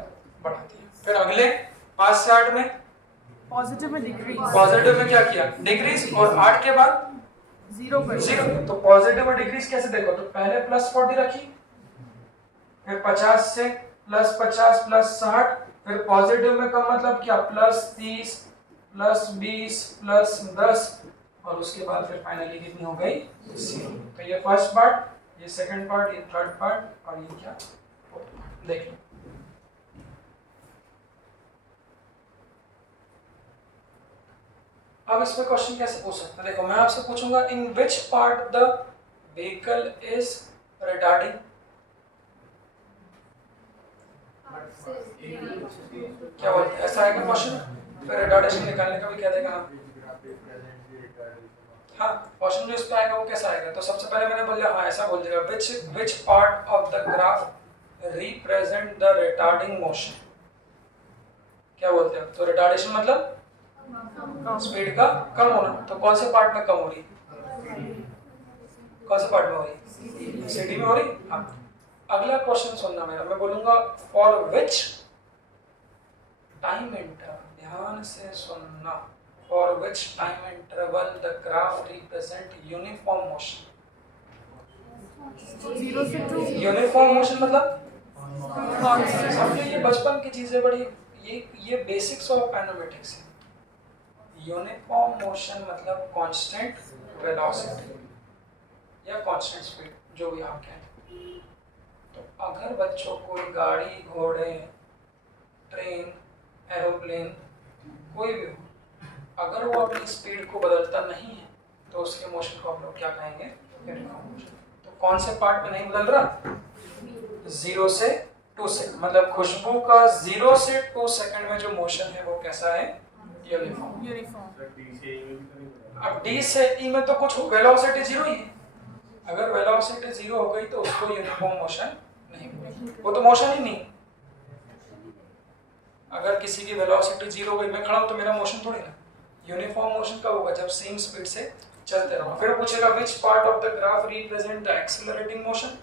बढ़ा दिया। फिर अगले 5 से 8 में पॉजिटिव में डिक्रीज, पॉजिटिव में क्या किया, डिक्रीज, और 8 के बाद 0 कर दिया। 0। तो पॉजिटिव में डिक्रीज कैसे, देखो तो पहले +40 रखी, फिर 50 से +50 +60, फिर पॉजिटिव में कम मतलब क्या, +30 +20 +10, और उसके बाद फिर फाइनली कितनी हो गई, 0। तो ये फर्स्ट पार्ट, ये सेकंड पार्ट, ये थर्ड पार्ट, और ये क्या, फोर्थ पार्ट। देखिए अब इस पे क्वेश्चन कैसे पूछ सकते हैं, देखो मैं आपसे पूछूंगा in which part the vehicle is retarding. क्या बोलते हैं, ऐसा आएगा क्वेश्चन, फिर रिटार्डेशन निकालने का भी कह देगा। हाँ, क्वेश्चन जो इस पे आएगा वो कैसा आएगा, तो सबसे पहले मैंने बोल दिया, हाँ ऐसा बोल देगा, which part of the graph represent the retarding motion। क्या बोलते हैं, तो रिटार्डेशन मतलब स्पीड का कम होना, तो कौन से पार्ट में कम हो रही, कौन से पार्ट में हो रही, सीडी में हो रही। हाँ, अगला क्वेश्चन सुनना मेरा, मैं बोलूंगा फॉर विच टाइम इंटरवल, ध्यान से सुनना, for which time interval the graph represent uniform motion. 0 से 2 यूनिफॉर्म मोशन मतलब समझो, ये बचपन की चीजें बड़ी, ये बेसिक्स ऑफ एनालिटिक्स है। यूनिफॉर्म मोशन मतलब कांस्टेंट वेलोसिटी या कांस्टेंट स्पीड, जो भी आप कहें। तो अगर बच्चों कोई गाड़ी, घोड़े, ट्रेन, एरोप्लेन, कोई भी हो, अगर वो अपनी स्पीड को बदलता नहीं है तो उसके मोशन को हम लोग क्या कहेंगे, यूनिफॉर्म मोशन। तो कौन से पार्ट में नहीं बदल रहा, 0 से 2 सेकंड, मतलब खुशबू का 0 से 2 सेकंड में जो मोशन है वो कैसा है, यूनिफॉर्म। अब डी से ई में तो कुछ वेलोसिटी 0 ही है, अगर वेलोसिटी 0 हो गई तो उसको यूनिफॉर्म मोशन नहीं बोलते, वो तो मोशन ही नहीं। अगर किसी की वेलोसिटी 0 हो गई, मैं खड़ा हूं तो मेरा मोशन थोड़ी ना, यूनिफॉर्म मोशन कब होगा, जब सेम स्पीड से चलते रहो। फिर पूछेगा which part of the graph represent the accelerating motion.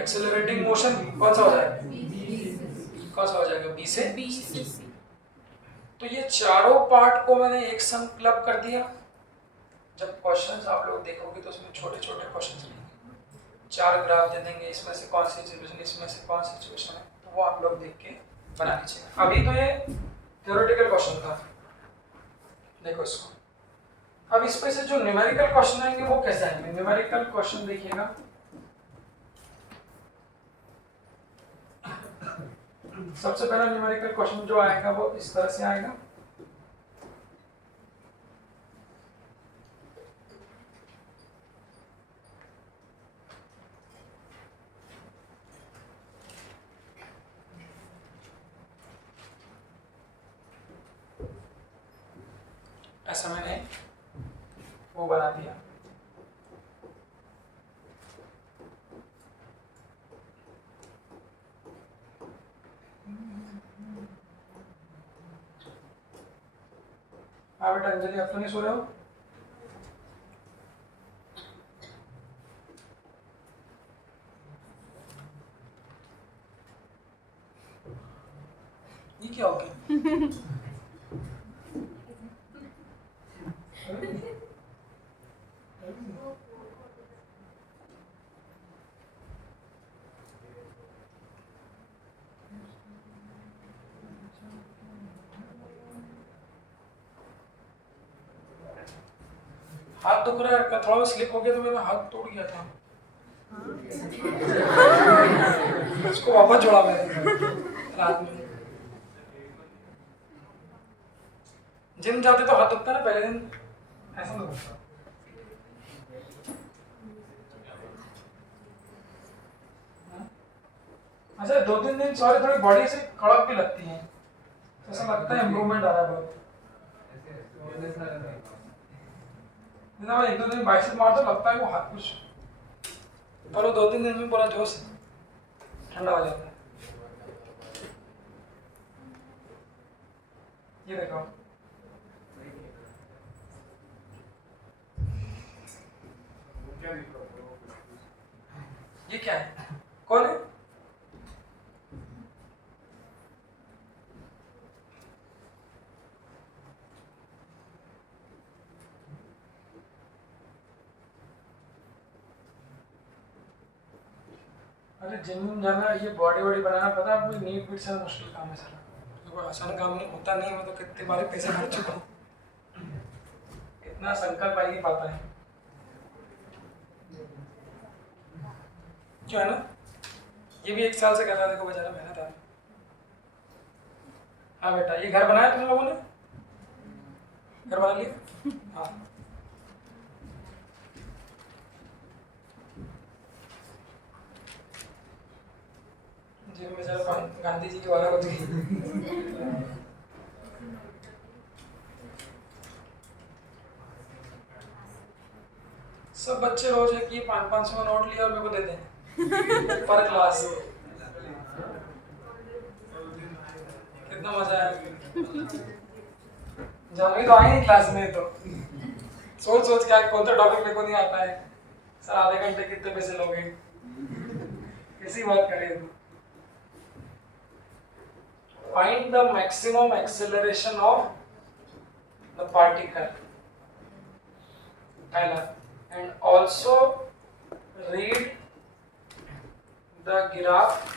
Accelerating motion कौन सा हो जाएगा, कौन सा हो जाएगा, बी से सी। तो ये चारों पार्ट को मैंने एक संग क्लब कर दिया। जब क्वेश्चंस आप लोग देखोगे तो उसमें छोटे छोटे क्वेश्चंस रहेंगे, 4 ग्राफ दे देंगे, इसमें से कौन सी सिचुएशन, इसमें से कौन सी सिचुएशन है, तो वो आप लोग देख के बना लीजिए। अभी तो ये थ्योरेटिकल क्वेश्चन था, देखो इसको। अब इस पे से जो न्यूमेरिकल क्वेश्चन आएंगे वो कैसे आएंगे, न्यूमेरिकल क्वेश्चन देखिएगा। सबसे पहला न्यूमेरिकल क्वेश्चन जो आएगा वो इस तरह से आएगा, ऐसा मैंने वो बना दिया। हाँ बेटा अंजलि, आप तो नहीं सो रहे हो? ये क्या हो गया? हाथ दुख रहा है, थोड़ा स्लिप हो गया तो मेरा हाथ टूट गया था, उसको वापस जोड़ा मैंने रात में। जिम जाते तो हाथ दुखता ना पहले दिन, ऐसा नहीं होता। अच्छा 2-3 दिन सॉरी थोड़ी बॉडी से कड़क भी लगती है, ऐसा लगता है इम्प्रूवमेंट आ रहा है बहुत। मैं 1-2 दिन बाइसेप मारता लगता है वो हाथ कुछ, पर वो 2-3 दिन में पूरा जोश ठंडा हो जाता है। ये देखो ये क्या है, कौन है? अरे जिम जाना, ये बॉडी वॉडी बनाना, पता है आपको नीट बीट से मुश्किल काम है सारा, कोई आसान काम नहीं होता, नहीं मैं तो कितने बार पैसे खर्च चुका हूँ, इतना संकल्प आ ही नहीं पाता है, क्यों है ना? ये भी 1 साल से कर रहा है, देखो बेचारा मेहनत है। हाँ बेटा, ये घर बनाया तुम लोगों ने? घर बना लिया? हाँ जी, बेचारा गांधी जी की वाला होती है। सब बच्चे रोज है कि 500-500 का नोट लिया और मेरे को दे दें पर क्लास, कितना मजा आया। जानवी तो आई नहीं क्लास में, तो सोच सोच के कौन सा टॉपिक मेरे को नहीं आता है, सर आधे घंटे कितने पैसे लोगे, कैसी बात कर रही है तू? Find the maximum acceleration of the particle, Tyler, and also read the graph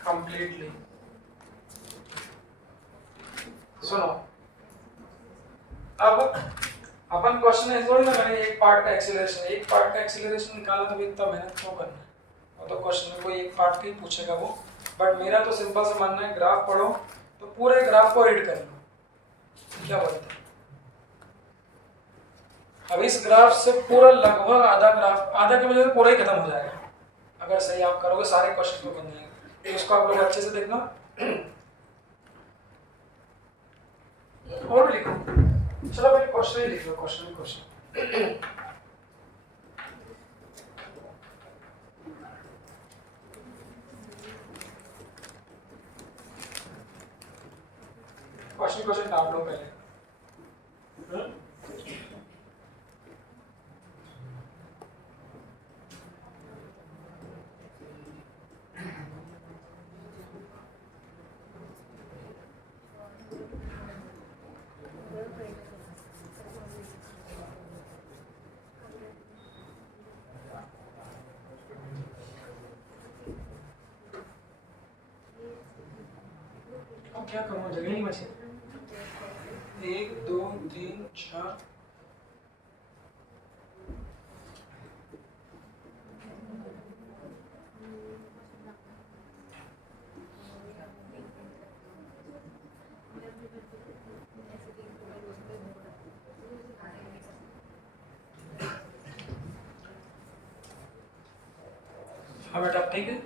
completely. सुनो, अब अपन क्वेश्चन है थोड़ी ना करें एक पार्ट का एक्सीलरेशन निकालना, तो भी इतना मेहनत क्यों करना है, और तो क्वेश्चन में कोई एक पार्ट का ही पूछेगा वो, बट मेरा तो सिंपल से मानना है ग्राफ पढ़ो तो पूरे ग्राफ को रीड कर लो, क्या बोलते हैं? अब इस ग्राफ से पूरा लगभग आधा ग्राफ, आधा के बजाय पूरा ही खत्म हो जाएगा अगर सही आप करोगे, सारे क्वेश्चन तो बन जाएंगे, तो इसको आप लोग अच्छे से देखना। और भी लिखो, चलो पहले क्वेश्चन ही लिख लो, क्वेश्चन क्वेश्चन डाल लो पहले। अब क्या करूँ, जगह नहीं बची, 1 2 3 4 हाँ बेटा ठीक है।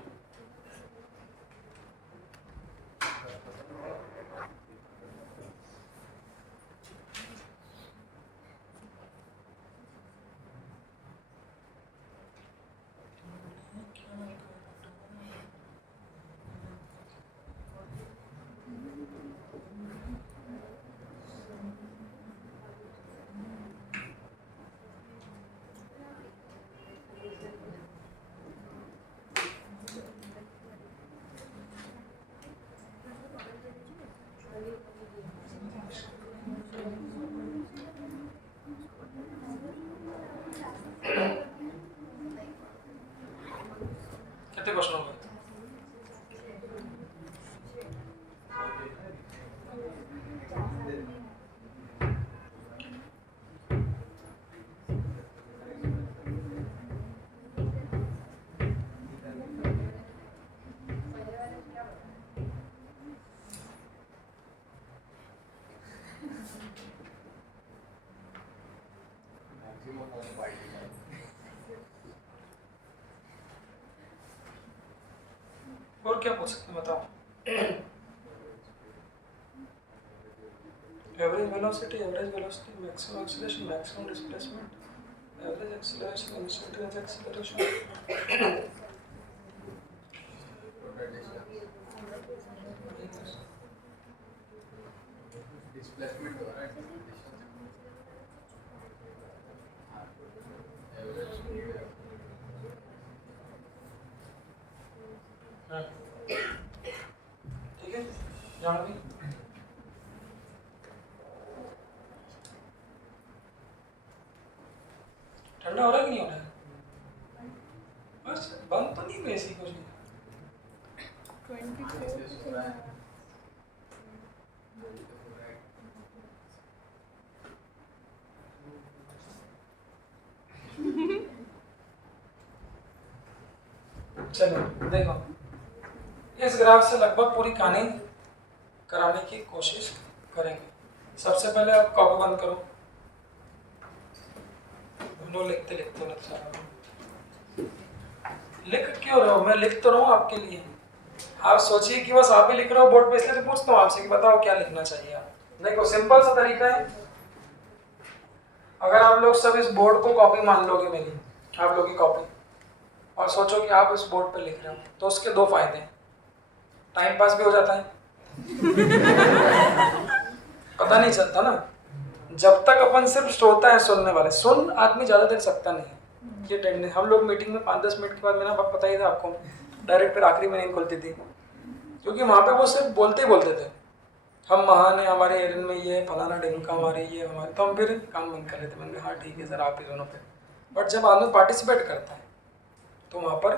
और क्या पूछ सकते हैं बताओ? Average velocity, maximum acceleration, maximum displacement, average acceleration, instantaneous acceleration. Displacement हो रहा है, ठीक है, जान भी ठंडा हो रहा है कि नहीं हो रहा है? बस बंद तो नहीं हुई ऐसी कुछ नहीं। 24 चलो देखो, इस ग्राफ से लगभग पूरी कहानी कराने की कोशिश करेंगे। सबसे पहले आप कॉपी बंद करो, लो लिखते लिखते अच्छा लिख क्यों रहे हो? मैं लिख तो रहा हूँ आपके लिए। आप सोचिए कि बस आप ही लिख रहे हो बोर्ड पे, इसलिए तो पूछता हूँ आपसे कि बताओ क्या लिखना चाहिए। आप देखो सिंपल सा तरीका है, अगर आप लोग सब इस बोर्ड को कॉपी मान लोगे मेरी, आप लोग की कॉपी, और सोचो कि आप इस बोर्ड पे लिख रहे हो, तो उसके दो फायदे हैं। टाइम पास भी हो जाता है पता नहीं चलता ना। जब तक अपन सिर्फ श्रोता है, सुनने वाले, सुन आदमी ज्यादा देर सकता नहीं है। ये टेंडेंसी, हम लोग मीटिंग में 5-10 मिनट के बाद, मेरा पता ही था आपको, डायरेक्ट फिर आखिरी में नहीं खुलती थी, क्योंकि वहाँ पे वो सिर्फ बोलते ही बोलते थे, हम महान है, हमारे एरिया में ये फलाना ढिमका, हमारे ये हमारे, तो हम फिर काम बंद कर लेते। मैंने हाँ ठीक है सर, आप ही दोनों पे। बट जब आदमी पार्टिसिपेट करता है तो वहाँ पर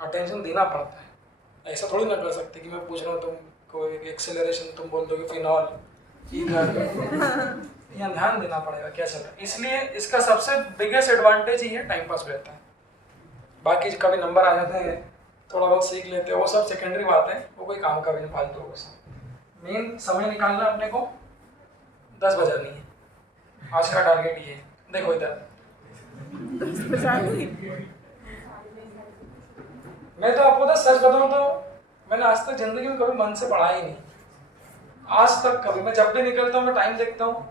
अटेंशन देना पड़ता है। ऐसा थोड़ी ना कर सकते कि मैं पूछ रहा हूँ तुम कोई एक्सेलरेशन, तुम बोल दोगे फिनॉल, यहाँ ध्यान देना पड़ेगा क्या चल रहा है। इसलिए इसका सबसे बिगेस्ट एडवांटेज ही है टाइम पास रहता है। बाकी कभी नंबर आ जाते हैं, थोड़ा बहुत सीख लेते हैं, वो सब सेकेंडरी बात है, वो कोई काम का भी नहीं, फालतू होगा सब। मेन समय निकालना अपने को 10 बजा नहीं है, आज का टारगेट ये है। देखो इधर 10 बजा नहीं। मैं तो आपको सच बताऊं तो मैंने आज तक जिंदगी में कभी मन से पढ़ा ही नहीं, आज तक कभी। मैं जब भी निकलता हूँ मैं टाइम देखता हूँ,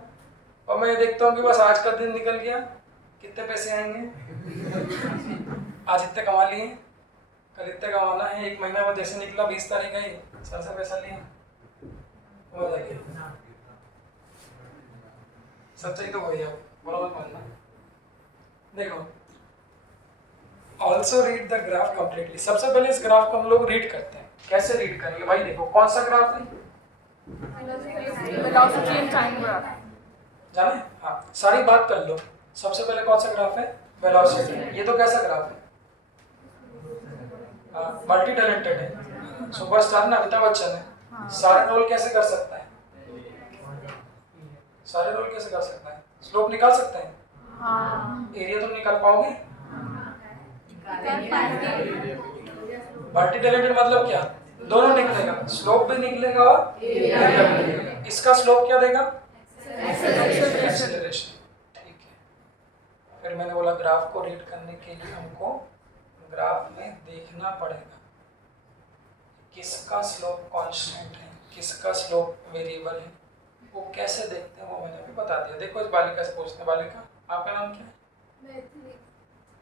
और मैं देखता हूँ कि बस आज का दिन निकल गया, कितने पैसे आएंगे, आज इतने कमा लिए, कल इतने कमाना है, 1 महीना बाद जैसे निकला 20 तारीख आई, सर से पैसा लिया, हो जाएगा। सच्चाई तो वही है, बोला मत मानना। देखो, also read the graph completely. सबसे पहले इस ग्राफ को हम लोग रीड करते हैं। कैसे रीड करेंगे भाई? देखो कौन सा ग्राफ है, वेलोसिटी एंड टाइम ग्राफ जाने? हाँ, सारी बात कर लो। सबसे पहले कौन सा ग्राफ है? वेलोसिटी। ये तो कैसा ग्राफ है? मल्टी टैलेंटेड है, सुपरस्टार ना, अमिताभ बच्चन है। सारे रोल कैसे कर सकता है? सारे रोल कैसे कर सकता है? स्लोप निकाल सकते हैं? हाँ। एरिया तुम निकाल पाओगे? मल्टी टैलेंटेड मतलब क्या? दोनों निकलेगा, स्लोप भी निकलेगा और एरिया भी निकलेगा। इसका स्लोप क्या देगा? एक्सेलरेशन। ठीक है, फिर मैंने बोला ग्राफ को रीड करने के लिए हमको ग्राफ में देखना पड़ेगा किसका स्लोप कांस्टेंट है, किसका स्लोप वेरिएबल है। वो कैसे देखते हैं वो मैंने अभी बता दिया। देखो इस बालिका से पूछते हैं, बालिका आपका नाम क्या है?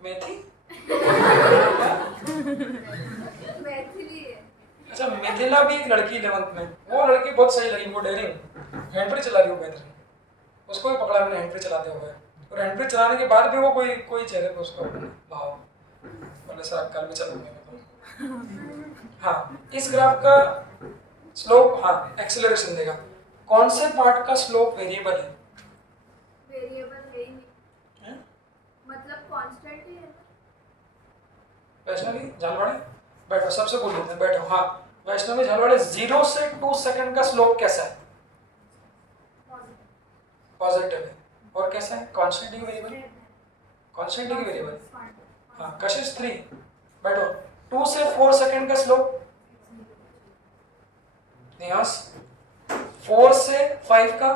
मेथी। मैथिली है। अच्छा, मिथिला भी एक लड़की 11th में, वो लड़की बहुत सही लगी, वो डेयरिंग, हैंड फ्री चला रही हो बेहतरीन, उसको भी पकड़ा मैंने हैंड फ्री चलाते हुए, और हैंड फ्री चलाने के बाद भी वो कोई चेहरे पे उसको भाव, बोले सर कल भी चलूंगे। हाँ, इस ग्राफ का स्लोप, हाँ एक्सेलरेशन देगा। कौन से पार्ट का स्लोप वेरिएबल है? वेरिएबल है ही नहीं, है? मतलब कांस्टेंट ही है ना। वैष्णवी झालवाड़े बैठो, सबसे बोल लेते हैं बैठो। हाँ वैष्णवी झालवाड़े, 0 से 2 सेकंड का स्लोप कैसा है? पॉजिटिव है। और कैसा है? कांस्टेंट की वेरिएबल, कांस्टेंट की वेरिएबल। हाँ कशिश 3 बैठो, 2 से 4 सेकंड का स्लोप? निहास 4 से 5 का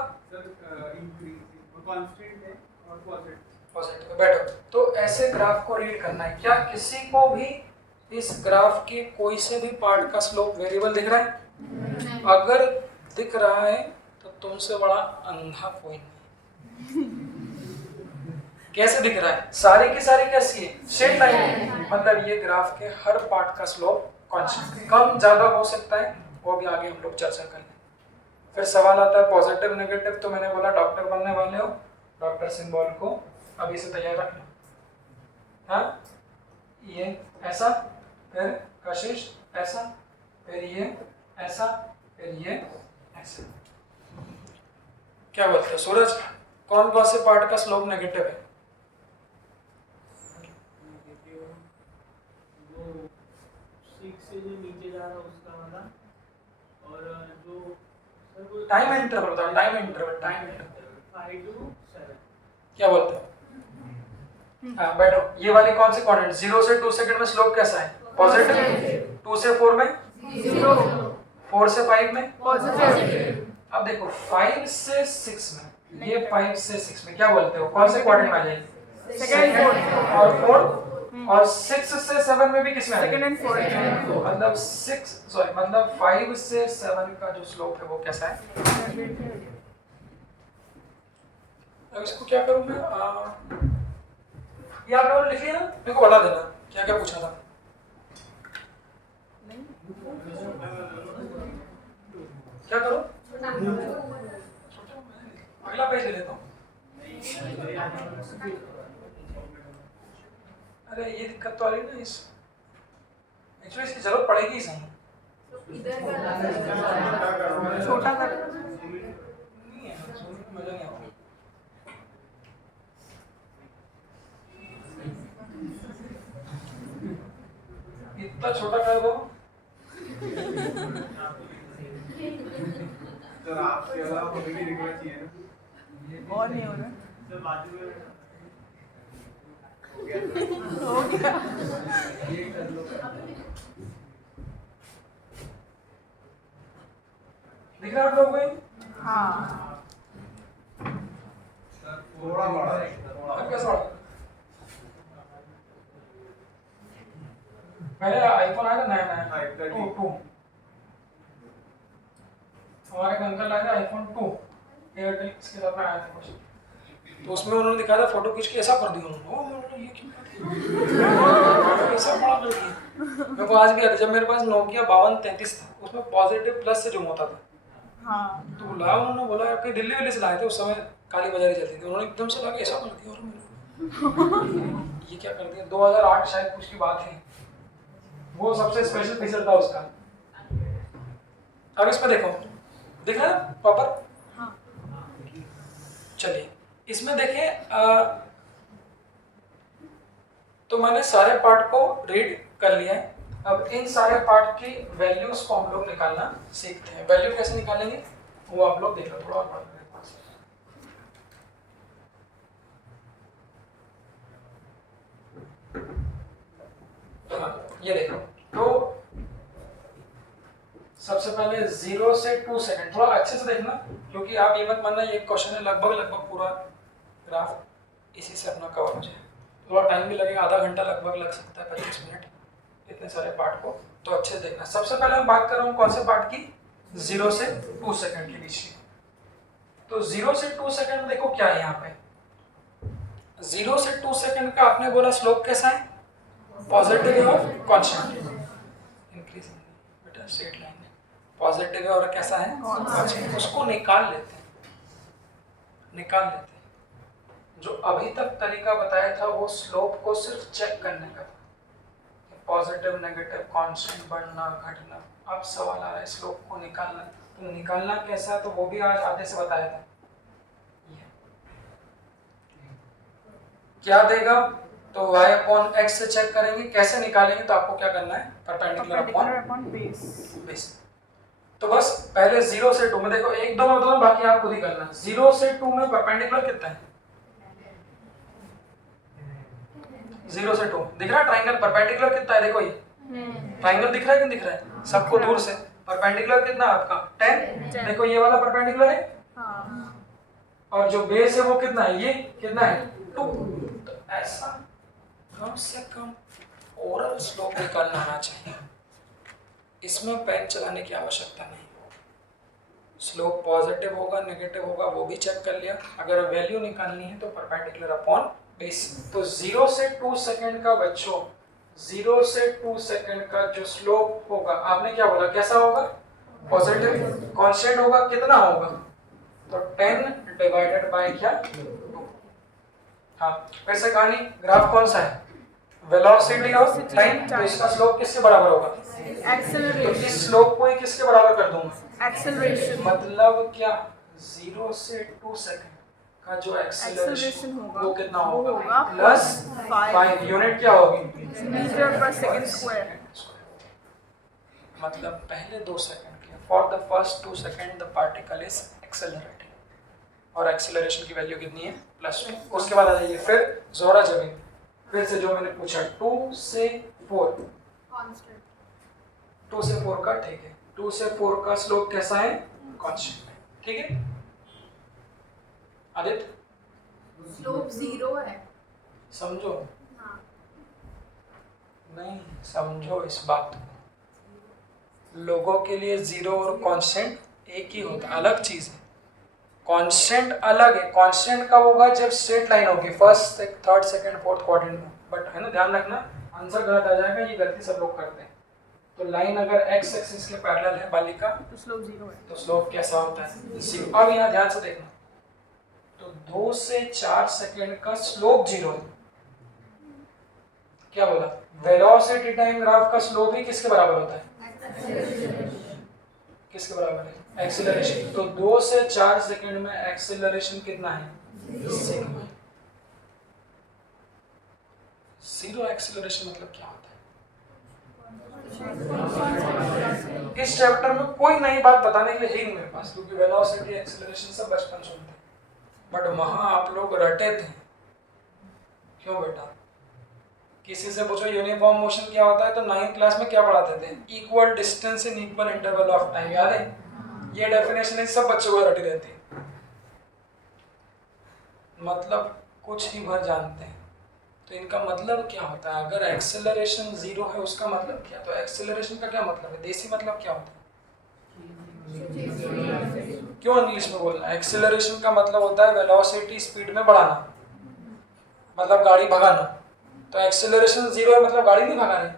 कांस्टेंट है और पॉजिटिव। पॉजिटिव। बैठो, तो ऐसे ग्राफ को रीड करना है। क्या किसी को भी इस ग्राफ के कोई से भी पार्ट का स्लोप वेरिएबल दिख रहा है? अगर दिख रहा है तो तुमसे बड़ा अंधा कोई नहीं। कैसे दिख रहा है? सारी की सारी कैसी है? स्ट्रेट लाइन है। मतलब ये ग्राफ के हर पार्ट का स्लोप कांस्टेंट, कम ज्यादा हो सकता है, वो भी आगे हम लोग चर्चा कर लेंगे। फिर सवाल आता है पॉजिटिव नेगेटिव, तो मैंने बोला डॉक्टर बनने वाले हो, डॉक्टर सिंबल को अभी से तैयार रखना। हाँ, ये ऐसा, फिर कशिश ऐसा, फिर ये ऐसा, फिर ये ऐसा। क्या बोलते हैं सूरज, कौन कौन से पार्ट का स्लोप नेगेटिव है? वो 6 से जो नीचे जा रहा है उसका वाला, और जो टाइम इंटरवल बताओ, time interval, time interval 5 to 7। क्या बोलते हो? हाँ बैठो, ये वाली कौन सी क्वाड्रेंट? 0 से 2 सेकंड में स्लोप कैसा है? पॉजिटिव। 2 से 4 में? 0 4 से 5 में? पॉजिटिव। अब देखो 5 से 6 में, ये 5 से 6 में क्या बोलते हो, कौन से क्वाड्रेंट में आ जाएगी? सेकंड फोर्थ और 4, और 6 से 7 में भी किस में आ सेकंड जाएगी? And fourth. मतलब 5 से 7 का जो स्लोप है वो कैसा है? अब इसको क्या करूं मैं? ये आप लोगों ने लिख लिया ना, मेरे को बता देना क्या क्या पूछा था। क्या करो? अगला पेज ले लेता हूँ। अरे ये दिक्कत तो आ रही है ना, इस एक्चुअली इसकी जरूरत पड़ेगी ही सही। छोटा कर। नहीं है, मजा नहीं आता। इतना छोटा कर दो। सर आपके अलावा कोई भी रिक्वेस्ट चाहिए ना? और नहीं हो रहा। सर बाजू में हो गया। ये कर लो। दिख रहा है आप लोगों को? हाँ। सर थोड़ा बड़ा है, अब कैसा बड़ा? पहले आईफोन आया था नया नया, 2 हमारे एक अंकल आए थे आईफोन 2 एयरटेल के साथ में आया था कुछ, तो उसमें उन्होंने दिखाया था फोटो खींच के ऐसा कर दिया उन्होंने। ओ मैंने ये क्यों कर दिया? ऐसा बड़ा कर दिया। मेरे को आज भी याद है जब मेरे पास नोकिया 5233 था, उसमें पॉजिटिव प्लस से जूम होता था। हाँ। तो लाया उन्होंने, बोला कि दिल्ली विल्ली से लाए थे, उस समय काली बाजारी चलती थी, उन्होंने एकदम से ला के ऐसा कर दिया और मैंने ये क्या कर दिया। 2008 शायद कुछ की बात है, वो सबसे स्पेशल फीचर था उसका। अब इसमें देखो, दिख रहा है प्रॉपर? हाँ। चलिए इसमें देखें, तो मैंने सारे पार्ट को रीड कर लिया है। अब इन सारे पार्ट की वैल्यूज को हम लोग निकालना सीखते हैं। वैल्यू कैसे निकालेंगे वो आप लोग देख लो, थोड़ा और पढ़ लो। हाँ ये देखो, तो सबसे पहले 0 से 2 सेकंड, थोड़ा अच्छे से देखना, क्योंकि आप ये मत मानना ये क्वेश्चन है लगभग पूरा ग्राफ इसी से अपना कवर हो जाए। थोड़ा टाइम भी लगेगा, आधा घंटा लगभग लग सकता है, 25 मिनट, इतने सारे पार्ट को तो अच्छे से देखना। सबसे पहले मैं बात कर रहा हूँ कौन से पार्ट की? 0 से 2 सेकंड के बीच की। तो 0 से 2 सेकंड में देखो क्या है यहाँ पे। 0 से 2 सेकंड का आपने बोला स्लोप कैसा है? पॉजिटिव है और कांस्टेंट, इंक्रीजिंग बेटा स्ट्रेट लाइन है, पॉजिटिव है और कैसा है? कांस्टेंट। उसको निकाल लेते हैं। जो अभी तक तरीका बताया था वो स्लोप को सिर्फ चेक करने का था, पॉजिटिव नेगेटिव कांस्टेंट बढ़ना घटना। अब सवाल आ रहा है स्लोप को निकालना, तो निकालना कैसा, तो वो भी आज आधे से बताया था। क्या देगा? तो y अपॉन x से चेक करेंगे। कैसे निकालेंगे? तो आपको क्या करना है? Perpendicular upon base. तो बस पहले 0 से 2 में देखो, 1 2 में बताओ, बाकी आप खुद ही करना। 0 से 2 में परपेंडिकुलर कितना है? 0 से 2 दिख रहा है ट्रायंगल, परपेंडिकुलर कितना है? देखो ये ट्रायंगल दिख रहा है कि नहीं दिख रहा है? सबको दूर से परपेंडिकुलर कितना आपका? 10। देखो ये वाला परपेंडिकुलर है, और जो बेस है वो कितना है? ये कितना है? 2। तो ऐसा कम से कम ओरल स्लोप निकालना आना चाहिए, इसमें पेन चलाने की आवश्यकता नहीं। स्लोप पॉजिटिव होगा नेगेटिव होगा वो भी चेक कर लिया, अगर वैल्यू निकालनी है तो परपेंडिकुलर अपॉन बेस। तो 0 से 2 सेकंड का बच्चों, 0 से 2 सेकंड का जो स्लोप होगा, आपने क्या बोला कैसा होगा? पॉजिटिव। कांस्टेंट होगा, कितना होगा? तो 10 डिवाइडेड बाय क्या? 2। हाँ, फिर से कहानी, ग्राफ कौन सा है? वेलोसिटी और टाइम, तो इसका स्लोप किसके बराबर होगा? तो एक्सेलरेशन, इस स्लोप को ही किसके बराबर कर दूंगा? एक्सेलरेशन, मतलब क्या? 0 से 2 सेकंड का जो एक्सेलरेशन एक्सेलरेशन होगा वो कितना वो होगा? होगा प्लस 5 5। यूनिट क्या होगी? मीटर पर सेकंड स्क्वायर। मतलब पहले 2 सेकंड के, for the first 2 second the particle is accelerating, और एक्सेलरेशन की वैल्यू कितनी है? +2। उसके बाद आ जाइए फिर जोरा जमीन, फिर से जो मैंने पूछा 2 से 4, कांस्टेंट 2 से 4 का, ठीक है, 2 से 4 का स्लोप कैसा है? कांस्टेंट है, ठीक है। आदित्य स्लोप 0 है। समझो, हाँ नहीं समझो इस बात को, लोगों के लिए 0 और कांस्टेंट एक ही होता है, अलग चीज है। कांस्टेंट अलग है, कांस्टेंट का होगा जब स्ट्रेट लाइन होगी first third second fourth quadrant में, बट है ना, ध्यान रखना आंसर गलत आ जाएगा, ये गलती सब लोग करते हैं। तो लाइन अगर एक्स एक्सिस के पैरेलल है बालिका तो स्लोप 0 है। तो स्लोप कैसा होता है? 0। अब यहाँ ध्यान से देखना, तो 2 से 4 सेकंड का स्लोप 0 है। क्या बोला? वेलोसिटी टाइम ग्राफ का स्लोप ही किसके बराबर होता है? किसके बराबर है? एक्सेलरेशन। तो 2 से 4 सेकंड में एक्सेलरेशन कितना है? 0 है। 0 एक्सेलरेशन मतलब क्या होता है? इस चैप्टर में कोई नई बात बताने के लिए है ही नहीं मेरे पास, क्योंकि वेलोसिटी एक्सेलरेशन सब बचपन सुनते हैं, बट वहां आप लोग रटे थे। क्यों बेटा? किसी से पूछो यूनिफॉर्म मोशन क्या होता है तो 9th क्लास में क्या पढ़ाते थे? Equal distance in equal interval of time, याद है? ये डेफिनेशन सब बच्चों को रटी रहती है, मतलब कुछ ही भर जानते हैं। तो इनका मतलब क्या होता है? अगर एक्सेलरेशन 0 है उसका मतलब क्या? तो एक्सेलरेशन का क्या मतलब है? देसी मतलब क्या होता है? क्यों इंग्लिश में बोलना? एक्सेलरेशन का मतलब होता है वेलोसिटी स्पीड में बढ़ाना, मतलब गाड़ी भगाना। तो एक्सेलरेशन 0 है मतलब गाड़ी नहीं भगा रहे,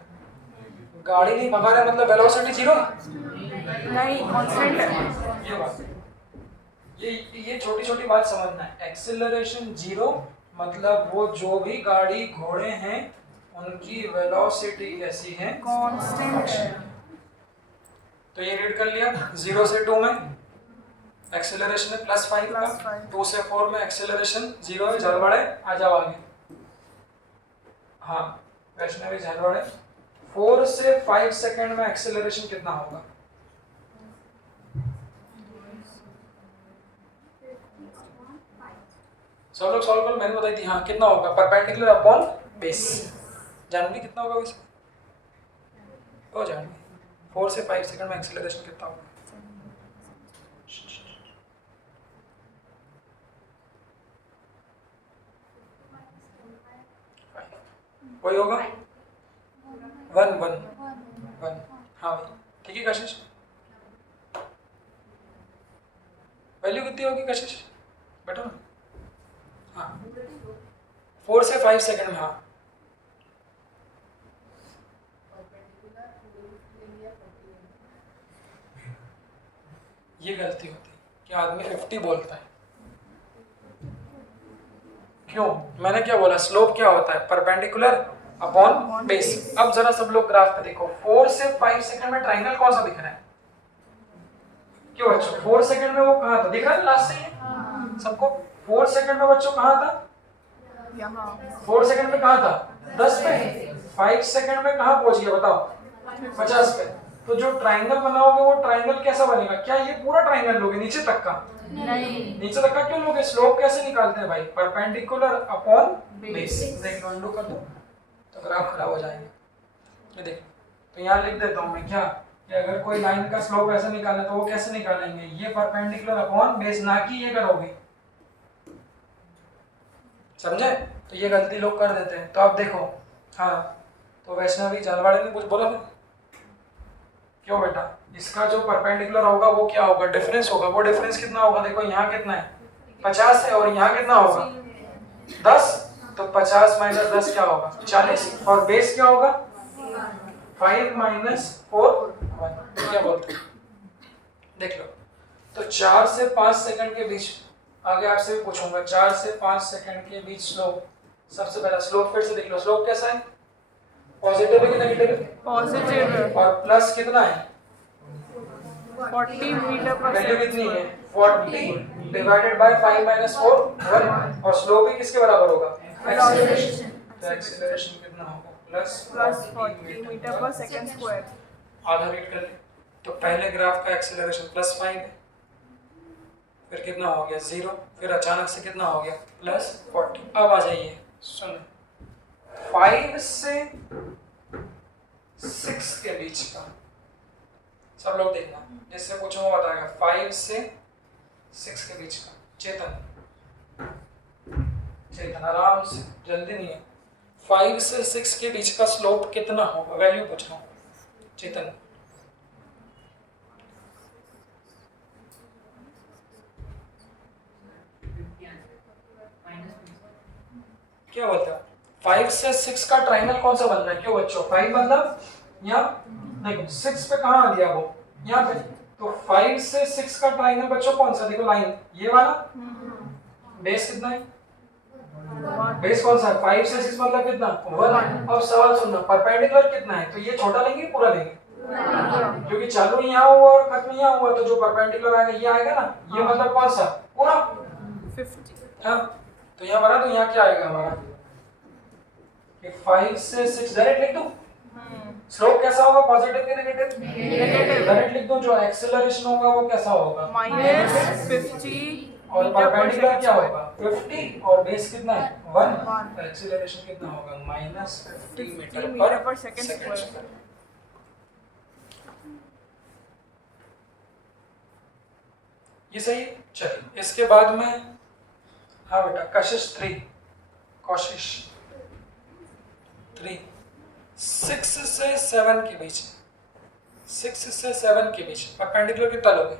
गाड़ी नहीं भगा रहे मतलब वेलोसिटी 0 है? नहीं, कांस्टेंट है। ये बात, ये छोटी छोटी बात समझना है। एक्सेलरेशन 0 मतलब वो जो भी गाड़ी घोड़े हैं उनकी वेलोसिटी कैसी है? कांस्टेंट है। तो ये रीड कर लिया, 0 से 2 में एक्सेलरेशन है +5 का, +5। 2 से 4 में एक्सेलरेशन 0 है। झलवाड़े आ जाओ आगे। हाँ वैष्णवी झलवाड़े, 4 से 5 सेकंड में एक्सेलरेशन कितना होगा? सब लोग सॉल्व करो, मैंने बताई थी। हाँ कितना होगा? Perpendicular upon base. जानवी कितना होगा वैसे? ओ जानवी, 4 से 5 सेकंड में एक्सेलरेशन कितना होगा? कोई होगा? 1 हाँ भाई, ठीक है कशिश। वैल्यू कितनी होगी कशिश? बैठो ना। हाँ 4 से 5 सेकंड में। हाँ ये गलती होती है कि आदमी 50 बोलता है। क्यों? मैंने क्या बोला? स्लोप क्या होता है? Perpendicular upon base. अब जरा सब लोग ग्राफ पे देखो, 4 से 5 सेकंड में ट्राइंगल कौन सा दिख रहा है? क्यों बच्चों? 4 सेकंड में वो कहाँ था? दिख रहा है लास्ट से ही सबको? 4 सेकंड में बच्चों कहाँ था? यहाँ 4 सेकंड में कहाँ था? 10 पे। 5 सेकंड में कहाँ पहुंच गया बताओ? 50 पे। तो जो ट्राइंगल बनाओगे वो ट्राइंगल कैसा बनेगा? क्या ये पूरा ट्राइंगल लोगे नीचे तक का? नहीं, नीचे तक का क्यों लोगे? स्लोप कैसे निकालते हैं भाई? Perpendicular upon base. देख लो, अंडू कर दो तो ग्राफ खराब हो जाएगा। ये देखो, तो यहाँ लिख देता हूँ मैं क्या, कि अगर कोई लाइन का स्लोप ऐसे निकालना तो वो कैसे निकालेंगे? ये परपेंडिकुलर अपॉन बेस, ना कि ये करोगे। समझे? तो ये गलती लोग कर देते हैं। तो अब देखो, हाँ तो वैष्णवी जालवाड़े ने कुछ बोला नहीं? क्यों बेटा? इसका जो परपेंडिकुलर होगा वो क्या होगा? डिफरेंस होगा। वो डिफरेंस कितना होगा? देखो यहाँ कितना है? 50 है, और यहाँ कितना होगा? 10। तो 50 माइनस 10 क्या होगा? 40। और बेस क्या होगा? 5 माइनस 4 1। क्या बोलते हैं? देख लो। तो 4 से 5 सेकंड के बीच, आगे आपसे भी पूछूंगा, 4 से 5 सेकंड के बीच स्लोप। सबसे पहला स्लोप फिर से देख लो। स्लोप कैसा है? पॉजिटिव है कि नेगेटिव है? पॉजिटिव है। और प्लस कितना है? 40 मीटर पर वैल्यू सेकंड कितनी है? 40 डिवाइडेड बाय 5 माइनस 4 1। और स्लोप भी किसके बराबर होगा? एक्सीलरेशन। तो एक्सीलरेशन कितना होगा? प्लस 40 मीटर पर सेकंड स्क्वायर। आधा रीड कर ले। तो पहले ग्राफ का एक्सीलरेशन +5 है, फिर कितना हो गया? 0, फिर अचानक से कितना हो गया? +40। अब आ जाइए, सुन, 5 से 6 के बीच का, सब लोग देखना, जिससे पूछूंगा बताएगा। 5 से 6 के बीच का, चेतन चेतन आराम से, जल्दी नहीं है। 5 से 6 के बीच का स्लोप कितना होगा? वैल्यू पूछ रहा हूँ चेतन। क्या बोलते हो? 5 से 6 का ट्राइंगल कौन सा बन रहा है? क्यों बच्चों? 5 मतलब यहाँ, देखो 6 पे कहाँ आ गया वो? यहाँ पे। तो 5 से 6 का ट्राइंगल बच्चों कौन सा? देखो लाइन ये वाला। बेस कितना है? बेस कौन सा है? 5 से 6 मतलब कितना? 1। अब सवाल सुनना, परपेंडिकुलर कितना है? तो ये छोटा लेंगे पूरा लेंगे? क्योंकि चालू यहाँ हुआ और खत्म यहाँ हुआ, तो जो परपेंडिकुलर आएगा ये आएगा ना। ये मतलब कौन सा? पूरा 50। हाँ, तो यहाँ बना, तो यहाँ क्या आएगा हमारा? कि 5 से 6 डायरेक्ट लिख दूं? स्लोप कैसा होगा? पॉजिटिव कि नेगेटिव? नेगेटिव। डायरेक्ट लिख दूं। जो एक्सेलरेशन होगा वो कैसा होगा? -50 और परपेंडिकुलर क्या होगा? 50। और बेस कितना है? 1। तो एक्सेलरेशन कितना होगा? -50 मीटर पर सेकंड स्क्वायर। ये सही है। चलिए इसके बाद में, हाँ बेटा, कशिश 3 6 से 7 के बीच, 6 से 7 के बीच परपेंडिकुलर कितना लोगे?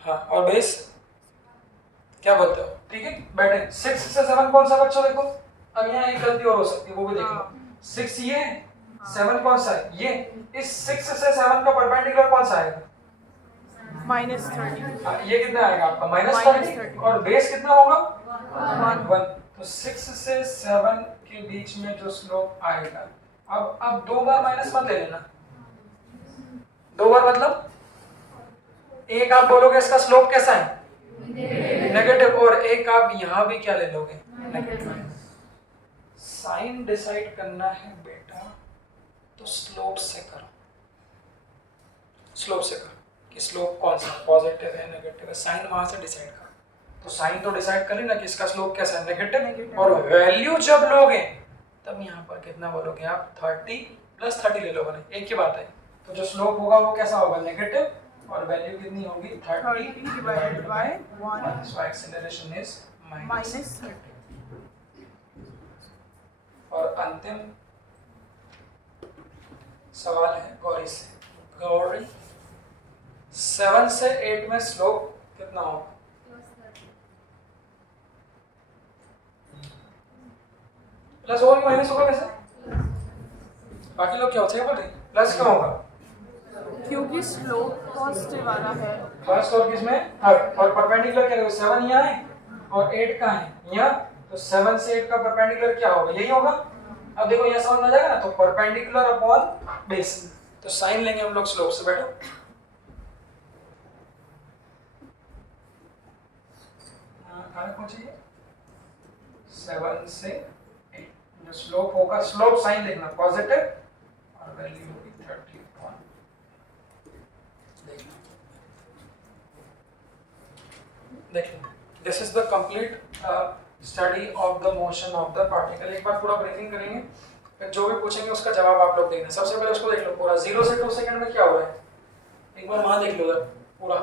हाँ, और बेस क्या बोलते हो? ठीक है, बैठे। 6 से 7 कौन सा बच्चों? देखो, अब यहाँ एक गलती और हो सकती है, वो भी देख लो। 6 ये, 7 कौन सा है? ये। इस 6 से 7 का परपेंडिकुलर कौन सा आएगा? -30। हाँ, ये कितना आएगा आपका? -30। और बेस कितना होगा? 1। तो 6 से 7 के बीच में जो स्लोप आएगा, अब 2 बार माइनस मत ले लेना। 2 बार मतलब एक आप बोलोगे इसका स्लोप कैसा है? नेगेटिव। और एक आप यहाँ भी क्या ले लोगे? नेगेटिव। साइन डिसाइड करना है बेटा, तो स्लोप से करो। स्लोप से करो कि स्लोप कौन सा, पॉजिटिव है नेगेटिव है, साइन वहां से डिसाइड करो। तो साइन तो डिसाइड कर लेना कि इसका स्लोप कैसा है? नेगेटिव। और वैल्यू जब लोगे तब यहाँ पर कितना बोलोगे आप? 30 + 30 ले लोगे ना, एक ही बात है। तो जो स्लोप होगा वो कैसा होगा? नेगेटिव। और वैल्यू कितनी होगी? 30 divided by 1। So acceleration is -30। और अंतिम सवाल है गौरी से। गौरी, 7 से 8 में स्लोप कितना होगा? प्लस होगा कि माइनस होगा? वैसे बाकी लोग क्या होते हैं बोल रहे? प्लस क्यों होगा? क्योंकि स्लोप पॉजिटिव वाला है। फर्स्ट और किसमें? थर्ड। और परपेंडिकुलर क्या है? 7 यहाँ है और 8 कहाँ है? यहाँ। तो 7 से 8 का परपेंडिकुलर क्या होगा? यही होगा। अब देखो यहाँ समझ में आ जाएगा ना। तो परपेंडिकुलर अपॉन बेस, तो साइन लेंगे हम लोग स्लोप से। बैठो, कहाँ पहुंचिए? 7 से 8 जो स्लोप होगा, स्लोप साइन देखना पॉजिटिव, और वैल्यू होगी 31। देखिए, this is the complete study of the motion of the particle. एक बार पूरा ब्रीफिंग करेंगे, फिर जो भी पूछेंगे उसका जवाब आप लोग देना। सबसे पहले उसको देख लो पूरा। 0 से 2 सेकंड में क्या हो रहा है? एक बार वहां देख लो उधर पूरा,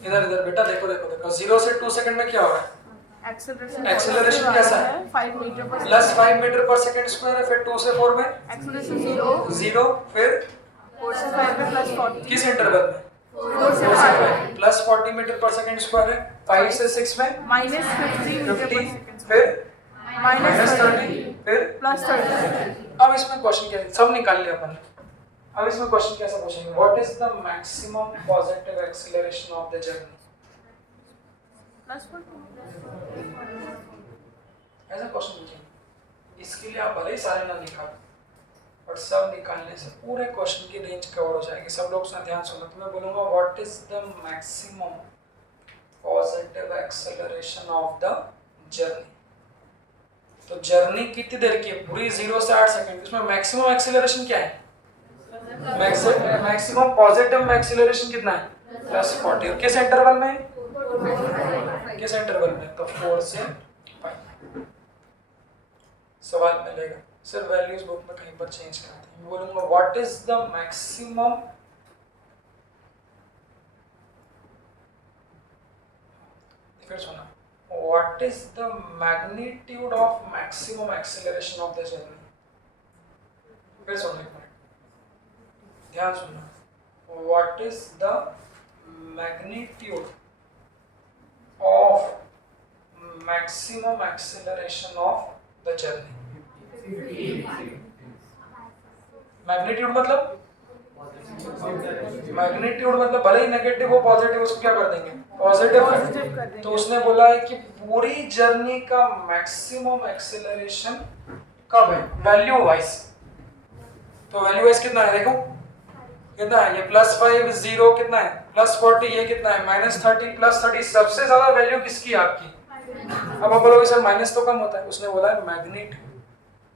इधर इधर बेटा, देखो देखो देखो। 0 से 2 सेकंड में क्या हो रहा है? Acceleration कैसा है? 5 मीटर पर प्लस 5 मीटर पर सेकंड स्क्वायर है, फिर 2 से 4 में एक्सेलरेशन 0 0, फिर 4 से 5 में प्लस 40 किस इंटरवल में 4 से 5 प्लस 40 मीटर पर सेकंड स्क्वायर है, 5 से 6 में माइनस 50 मीटर पर 50, सेकंड फिर माइनस 30 30, फिर प्लस 30 अब इसमें क्वेश्चन क्या है, सब निकाल लिया अपन ने। अब इसमें क्वेश्चन कैसा पूछेंगे, what is the maximum positive acceleration of the journey, plus 40 ऐसा क्वेश्चन पूछेंगे। इसके लिए आप भले ही सारे ना लिखा, और सब निकालने से पूरे क्वेश्चन की रेंज कवर हो जाएगी। सब लोग से ध्यान सुनो, तो मैं बोलूंगा what is the maximum positive acceleration of the journey. तो जर्नी कितनी देर की है, पूरी 0 से 8 सेकंड, इसमें मैक्सिमम एक्सेलरेशन क्या है, मैक्सिमम पॉजिटिव एक्सेलरेशन कितना है प्लस 40, और किस इंटरवल में, किस इंटरवल में, तो 4 से 5। सवाल मिलेगा, सिर्फ वैल्यूज बुक में कहीं पर चेंज करते हैं। मैं बोलूंगा व्हाट इज द मैक्सिमम, फिर सुना, what is the magnitude of maximum acceleration of the journey. फिर सुनो एक मिनट, ध्यान सुनना, what is the magnitude of maximum acceleration of the journey. Magnitude मतलब, मैग्नीट्यूड मतलब भले ही नेगेटिव हो पॉजिटिव, उसको क्या कर देंगे पॉजिटिव कर देंगे। तो उसने बोला है कि पूरी जर्नी का मैक्सिमम एक्सेलरेशन कब है, वैल्यू वाइज। तो वैल्यू वाइज कितना है, देखो कितना है, ये +5 0 कितना है, +40 ये कितना है, -30 +30, सबसे ज्यादा वैल्यू किसकी है आपकी। अब आप बोलोगे सर माइनस तो कम होता है, उसने बोला है मैग्नीट्यूड,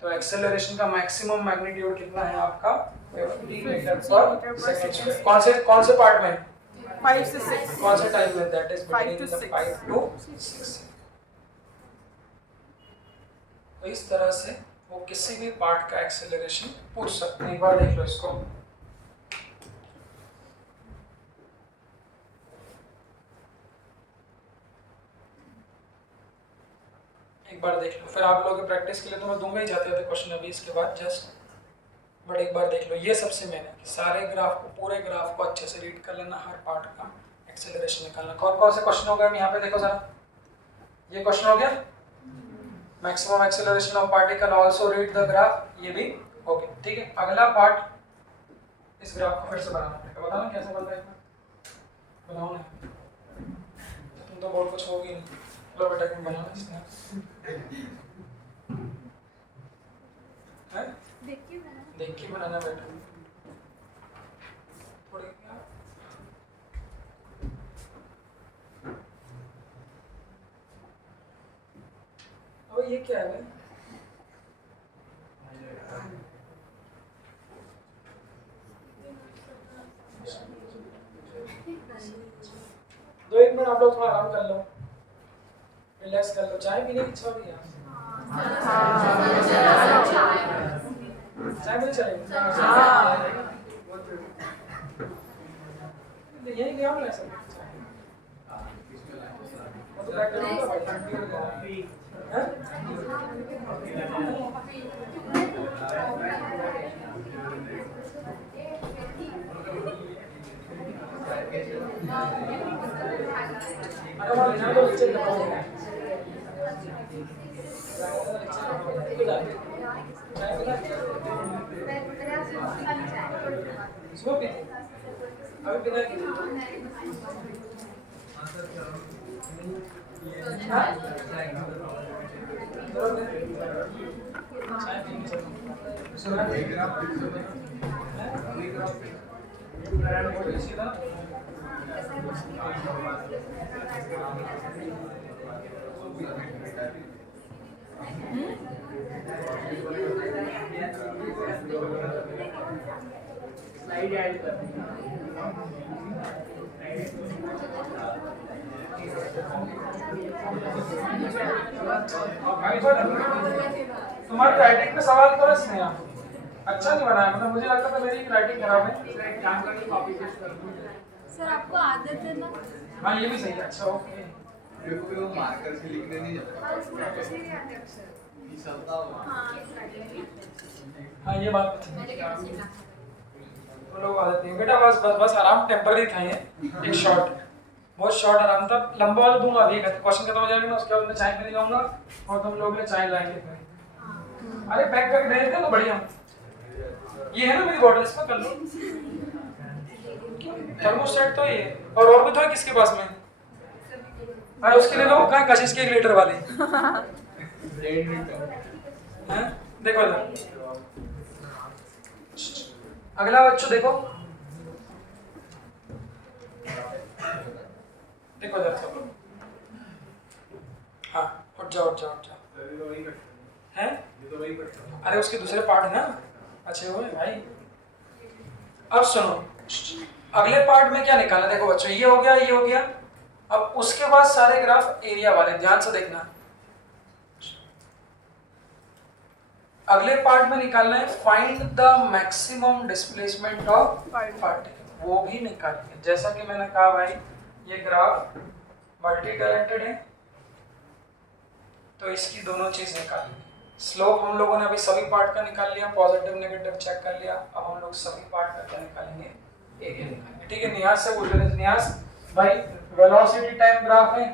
तो एक्सेलरेशन का मैक्सिमम मैग्नीट्यूड कितना है आपका 50 मीटर पर सेकंड। कौन से पार्ट में, 5 से 6 कौन से टाइम में, that is 5 between to the 6 5 to 6। तो इस तरह से वो किसी भी पार्ट का एक्सेलरेशन पूछ सकते हैं। एक बार देख लो इसको, एक बार देख लो, फिर आप लोगों की प्रैक्टिस के लिए तो मैं दूंगा ही जाते थे क्वेश्चन अभी इसके बाद जस्ट, बट एक बार देख लो। ये सबसे मेन है कि सारे ग्राफ को, पूरे ग्राफ को अच्छे से रीड कर लेना, हर पार्ट का एक्सेलरेशन निकालना। कौन कौन से क्वेश्चन हो गए यहाँ पे देखो जरा, ये क्वेश्चन हो गया, maximum acceleration of particle also read the graph, ये भी हो गया। ठीक है, अगला पार्ट इस ग्राफ को फिर से बनाना पड़ेगा, बताना कैसे बनता है, बनाओ ना, तुम तो बहुत कुछ होगी नहीं, चलो बेटा तुम बनाओ इसमें है, देख के बनाना बेटा थोड़ी क्या। अब ये क्या है भाई, दो एक मिनट आप लोग थोड़ा आराम कर लो, रिलैक्स कर लो। चाय पीने की इच्छा हो रही है, चाय पीने चलेंगे, यही गया ना सर, तो बैक करूंगा भाई, ठंडी हो गई है। अरे वो लेना तो नीचे लगाओ, सुबह पीते अभी पीना है, चाय पीने सीधा स्लाइड ऐड कर तुम्हारी राइटिंग में सवाल तो इसमें अच्छा नहीं बनाया, मतलब मुझे लगता था मेरी राइटिंग खराब है। एक काम करके कॉपी पेस्ट कर दूं। सर आपको आदत है ना। हाँ ये भी सही है, अच्छा ओके। मेरे को भी वो मार्कर से लिखने नहीं जाता। ये चलता हुआ। हाँ ये बात तो लोग आते हैं बेटा, बस बस बस आराम, टेम्पररी था ये, एक शॉर्ट, बहुत शॉर्ट आराम था। लंबा वाला दूंगा अभी, क्वेश्चन खत्म हो जाएगा ना, उसके बाद मैं चाय पीने जाऊंगा और तुम लोग ले चाय लाएंगे फिर। अरे पैक करके दे देते तो बढ़िया। ये है ना मेरी बॉटल, इसमें कर लो। थर्मोस्टेट तो ये, और भी तो है किसके पास में? अरे उसके ले लो, कहाँ कशिश के 1 लीटर वाली हैं? देखो इधर, अगला बच्चों देखो, देखो इधर सब। हाँ उठ जाओ उठ जाओ उठ जाओ। हैं? अरे उसके दूसरे पार्ट है ना, अच्छे हुए भाई। अब सुनो, अगले पार्ट में क्या निकालना, देखो बच्चों ये हो गया ये हो गया। अब उसके बाद सारे ग्राफ एरिया वाले, ध्यान से देखना। अगले पार्ट में निकालना है find the maximum displacement of particle, वो भी निकालिए। जैसा कि मैंने कहा भाई, ये ग्राफ मल्टी टैलेंटेड है तो इसकी दोनों चीज निकालिए। स्लोप हम लोगों ने अभी सभी पार्ट का निकाल लिया, पॉजिटिव नेगेटिव चेक कर लिया। अब हम लोग सभी पार्ट का क्या निकालेंगे, एरिया निकालेंगे। ठीक है, नियाज से पूछ रहे थे, नियाज भाई वेलोसिटी टाइम ग्राफ है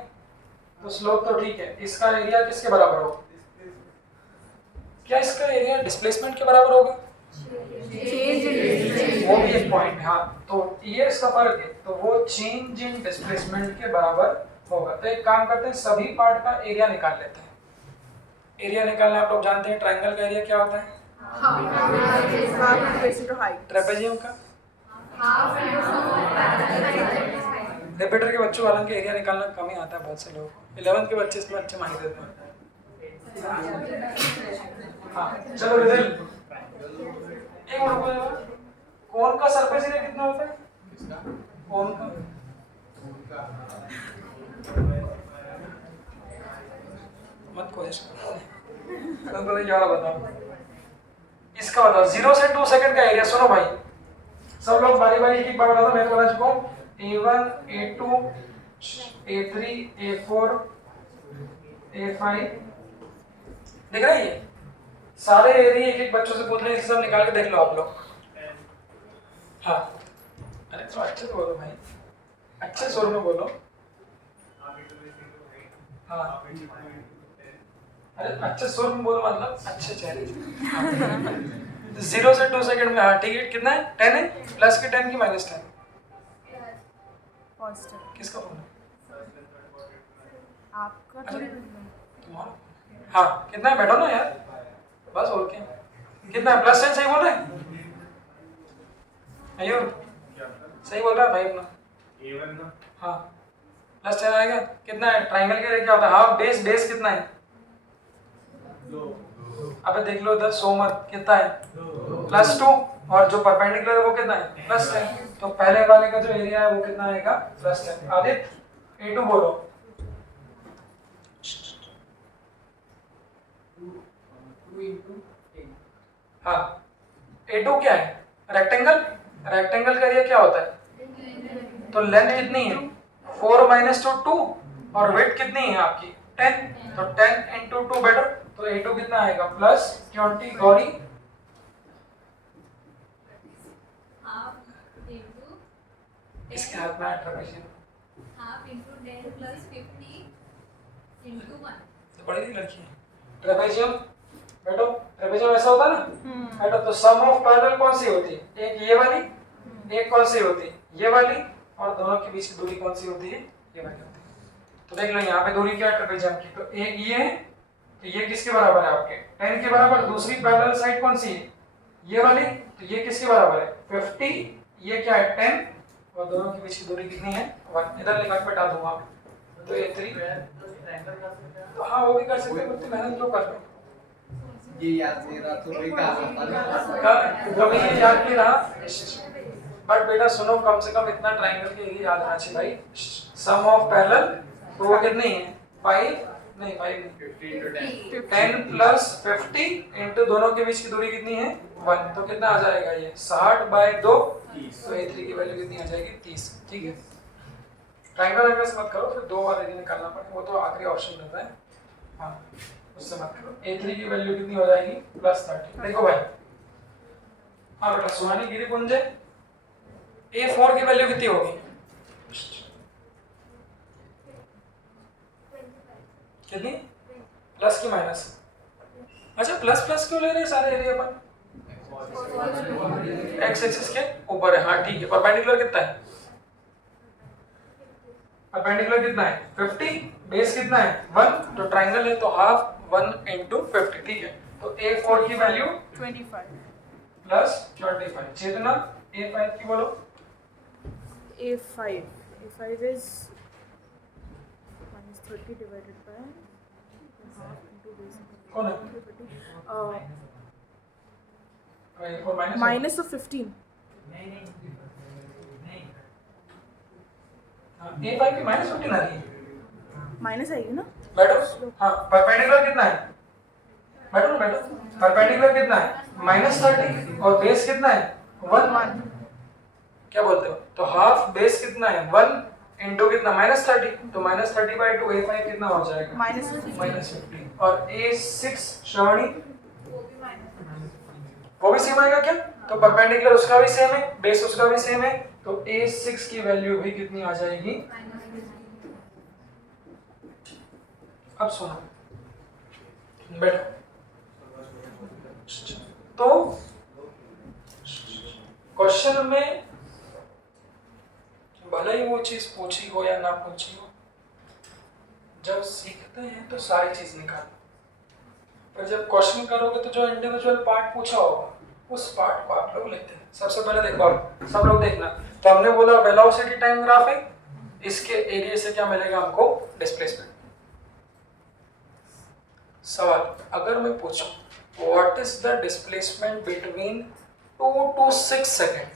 तो स्लोप तो ठीक है, इसका एरिया किसके बराबर होगा? क्या इसका एरिया डिस्प्लेसमेंट के बराबर होगा? वो भी एक पॉइंट है। हाँ तो ये इसका फर्क है, तो वो चेंज इन डिस्प्लेसमेंट के बराबर होगा। तो एक काम करते हैं, सभी पार्ट का एरिया निकाल लेते हैं। एरिया निकालना आप लोग जानते हैं, ट्रायंगल का एरिया क्या होता है? ट्रेपेजियम का, रिपीटर के बच्चों वालों के एरिया निकालना कम ही आता है बहुत से लोगों को। 11th के बच्चे इसमें अच्छे माहिर देते हैं। हाँ चलो रिजल्ट, एक मिनट रुको जरा। कोन का सरफेस एरिया कितना होता है? कोन का मत कोशिश करो, जवाब बताओ इसका, बताओ 0 से 2 सेकंड का एरिया। सुनो भाई सब लोग बारी बारी एक बार बता दो, मैं बता चुका हूँ। A1 A2 A3 A4 A5 दिख रहा है ये सारे एरिया, एक एक बच्चों से पूछ रहे हैं, सब निकाल के देख लो आप लोग। हाँ अरे तो अच्छे से बोलो भाई, अच्छे स्वर में बोलो। हाँ अरे अच्छे स्वर में बोलो, मतलब अच्छे चेहरे से। 0 से 2 सेकंड में। हाँ ठीक है, कितना है? 10 है, प्लस के 10 की माइनस 10 किसका फोन है? आपका थोड़ी तुम्हारा। हाँ कितना है? बैठो ना यार, बस और क्या। कितना है? प्लस 10 सही बोल रहे हैं? मयूर सही बोल रहा है भाई अपना? A1 ना? हाँ प्लस 10 आएगा। कितना है? ट्राइंगल के लिए क्या होता है? हाफ बेस, बेस कितना है? 2। अबे देख लो इधर, सोमर कितना है? प्लस 2, और जो परपेंडिकुलर है वो कितना है? प्लस 10। तो पहले वाले का जो एरिया है वो कितना आएगा? प्लस 10। आदित्य A2 बोलो। हाँ A2 क्या है? रेक्टेंगल। रेक्टेंगल का एरिया क्या होता है? तो लेंथ कितनी है? 4 - 2 2, और वेट कितनी है आपकी? 10। तो 10 × 2 बेटर, तो A2 कितना आएगा? प्लस 20। गौरी इसके हाथ में ट्रेपेजियम तो बड़ी लड़की है। ट्रेपेजियम बैठो, ट्रेपेजियम ऐसा होता है ना बैठो। तो सम ऑफ पैरेलल कौन सी होती है? एक ये वाली, एक कौन सी होती है? ये वाली, और दोनों के बीच की दूरी कौन सी होती है? ये वाली होती है। तो देख लो यहाँ पे दूरी क्या है ट्रेपेजियम की, तो एक ये है, तो ये किसके बराबर है आपके? 10 के बराबर। दूसरी पैरेलल साइड कौन सी है? ये वाली, तो ये किसके बराबर है? 50। ये क्या है? 10, और दोनों के बीच की दूरी कितनी है? 1। इधर लिखा बैठा दूंगा, तो ये 3। तो हाँ वो भी कर सकते हैं, उतनी मेहनत क्यों कर रहे हो? ये याद नहीं रहा तो बेकार होता कभी ये याद नहीं रहा, बट बेटा सुनो, कम से कम इतना ट्रायंगल के एरिया याद रहना चाहिए भाई। सम ऑफ पैरेलल, तो वो कितनी है? 5 नहीं 5 10 प्लस 50 इंटू दोनों के बीच की दूरी कितनी है? 1। तो कितना आ जाएगा ये? 60/2। तो A3 की वैल्यू कितनी आ जाएगी? 30। ठीक है, ट्रायंगल एरिया से मत करो, फिर 2 बार एरिया निकालना पड़ेगा, वो तो आखिरी ऑप्शन रहता है। हाँ उससे मत करो। A3 की वैल्यू कितनी हो जाएगी +30। देखो भाई, हाँ बेटा सुहानी गिरी पुंजे, A4 की वैल्यू कितनी होगी? कितनी? प्लस की माइनस? अच्छा प्लस प्लस क्यों ले रहे हैं सारे एरिया पर? एक्स एक्सिस के ऊपर है। हाँ ठीक है। परपेंडिकुलर कितना है? परपेंडिकुलर कितना है? 50। बेस कितना है? 1। तो ट्रायंगल है तो हाफ 1 into 50। ठीक है। तो A4 की वैल्यू 25 +25। चेतना A5 की बोलो। A5 is -30 divided by half into base कौन है? A4 माइनस minus of 15 नहीं नहीं नहीं A5 की -15 आ रही है। माइनस आएगी ना। बैठो। हाँ परपेंडिकुलर कितना है? बैठो बैठो। परपेंडिकुलर कितना है? -30 और बेस कितना है? 1। क्या बोलते हो? तो हाफ बेस कितना है? 1 into कितना? -30। तो -30/2 A5 कितना हो जाएगा? -15। और A6 श्रवणी वो भी सेम आएगा क्या? तो परपेंडिकुलर उसका भी सेम है, बेस उसका भी सेम है, तो A6 की वैल्यू भी कितनी आ जाएगी? अब सुनो बैठो। तो क्वेश्चन में भले ही वो चीज पूछी हो या ना पूछी हो, जब सीखते हैं तो सारी चीज निकालो, पर जब क्वेश्चन करोगे तो जो इंडिविजुअल पार्ट पूछा होगा उस पार्ट को आप लोग लेते हैं। सबसे पहले देखो, सब लोग देखना। तो हमने बोला वेलोसिटी टाइम ग्राफ है, इसके एरिया से क्या मिलेगा हमको? डिस्प्लेसमेंट। सवाल, अगर मैं पूछूं what is the displacement between 2 to 6 second,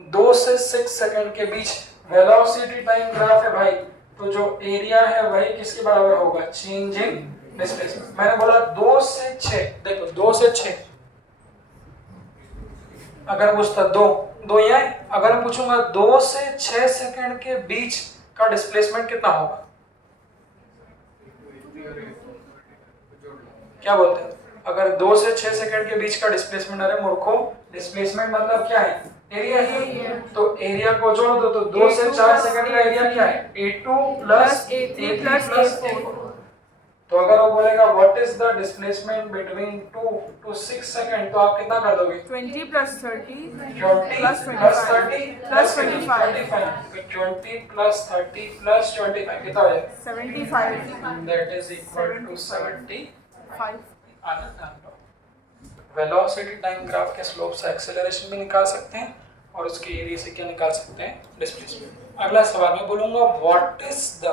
2 से 6 सेकेंड के बीच वेलोसिटी टाइम ग्राफ है भाई, तो जो एरिया है वही किसके बराबर होगा? Change in displacement. मैंने बोला 2 से 6, देखो 2 से 6, अगर पूछता 2 यहाँ है, अगर मैं पूछूंगा 2 से 6 सेकेंड के बीच का डिस्प्लेसमेंट कितना होगा? क्या बोलते हैं? अगर 2 से 6 सेकेंड के बीच का डिस्प्लेसमेंट, अरे मूर्खो डिस्प्लेसमेंट मतलब क्या है? एरिया है। तो एरिया को जोड़ दो, तो 2 से 4 सेकंड का एरिया क्या है? A2 plus A3 plus A4। तो अगर वो बोलेगा what is the displacement between 2 to 6 second, तो आप कितना कर दोगे? 20 plus 30 20 plus प्लस 25 30 plus 25 तो 20 प्लस 30 प्लस 25 कितना हो जाएगा? 75 that is equal to 75। 5 velocity time graph के स्लोप से एक्सेलरेशन भी निकाल सकते हैं और उसके एरिया से क्या निकाल सकते हैं? डिस्प्लेसमेंट। अगला सवाल मैं बोलूंगा व्हाट इज द,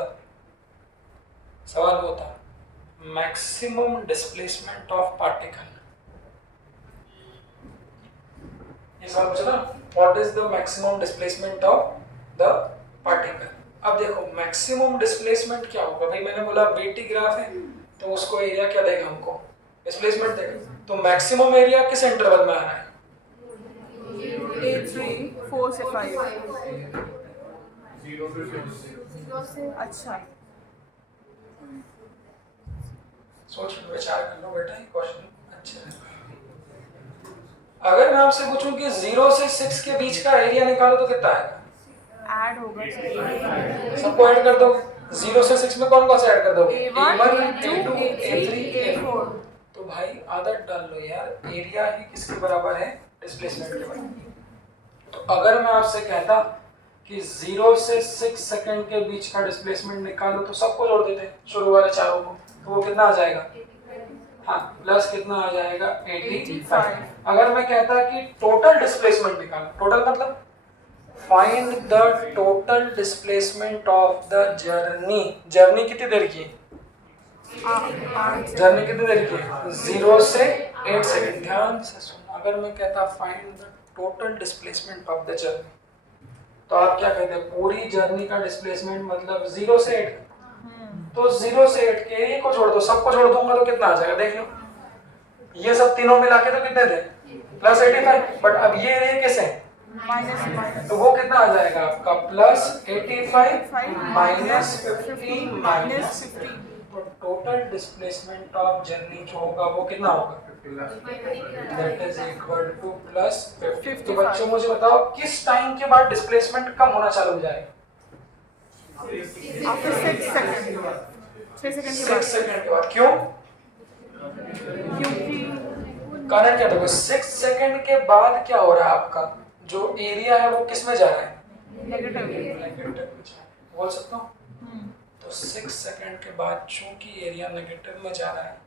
सवाल होता मैक्सिमम डिस्प्लेसमेंट ऑफ पार्टिकल। ये सवाल पूछा था, what is the maximum displacement of the particle. अब देखो मैक्सिमम डिस्प्लेसमेंट क्या होगा भाई? मैंने बोला वेटी ग्राफ है तो उसको एरिया क्या देगा हमको? डिस्प्लेसमेंट देगा। तो मैक्सिमम एरिया किस इंटरवल में आ रहा है? A3 4 से 5। 0 से 6। 0 से अच्छा सोच विचार कर लो बेटा, ये क्वेश्चन अच्छा है। अगर मैं आपसे पूछूं कि 0 से 6 के बीच का एरिया निकालो तो कितना आएगा? ऐड होगा सबको ऐड कर दोगे। 0 से 6 में कौन कौन सा ऐड कर दोगे? A1 A1 A2 A3 A4। तो भाई आदत डाल लो यार, एरिया ही किसके बराबर है? डिस्प्लेसमेंट के बराबर। तो अगर मैं आपसे कहता कि 0 से 6 सेकंड के बीच का डिस्प्लेसमेंट निकालो तो सबको जोड़ देते हैं शुरू वाले चारों को, तो वो कितना आ जाएगा? हाँ प्लस कितना आ जाएगा? 85। अगर मैं कहता कि टोटल डिस्प्लेसमेंट निकालो, टोटल मतलब find the total displacement of the journey. Journey कितनी देर की है? जर्नी कितनी देर की है? 0 से 8 सेकंड। ध्यान से सुनो, अगर मैं कहता find the total displacement of the journey, तो आप क्या कहते हैं? पूरी जर्नी का डिस्प्लेसमेंट मतलब 0 से 8। तो 0 से 8 के एरिया को छोड़ दो, सबको छोड़ दूंगा तो कितना आ जाएगा? देख लो, ये सब तीनों मिला के तो कितने थे? +85। बट अब ये एरिया कैसे है? माइनस तो वो कितना आ जाएगा आपका प्लस 85 माइनस 15 माइनस 50 तो टोटल डिस्प्लेसमेंट ऑफ जर्नी जो होगा वो कितना होगा that is equal two plus 50। तो बच्चों मुझे बताओ किस टाइम के बाद डिस्प्लेसमेंट कम होना चालू हो जाएगा? आफ्टर 6 सेकंड 6 सेकंड के 6 बाद सेकंड के बाद। क्यों? क्योंकि कारण क्या देखो 6 सेकंड के बाद क्या हो रहा है आपका जो एरिया है वो किस में जा रहा है? नेगेटिव नेगेटिव में जा रहा है। बोल सकता हूँ? तो 6 सेकंड के बाद चूंकि एरिया नेगेटिव में जा रहा है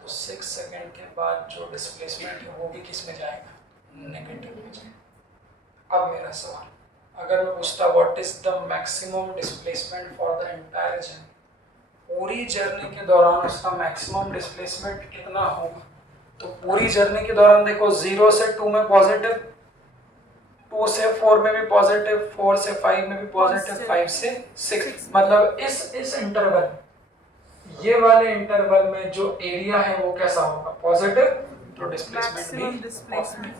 तो 6 सेकंड के बाद जो डिस्प्लेसमेंट है वो भी किस में जाएगा? नेगेटिव में जाएगा। अब मेरा सवाल अगर मैं पूछता what is the maximum displacement for the entire journey, पूरी जर्नी के दौरान उसका मैक्सिमम डिस्प्लेसमेंट कितना होगा? तो पूरी जर्नी के दौरान देखो 0 से 2 में पॉजिटिव, 2 से 4 में भी पॉजिटिव, 4 से 5 में भी पॉजिटिव, 5 से 6 मतलब इस इंटरवल ये वाले इंटरवल में जो एरिया है वो कैसा होगा? पॉजिटिव। तो डिस्प्लेसमेंट मैक्सिमम भी डिस्प्लेसमेंट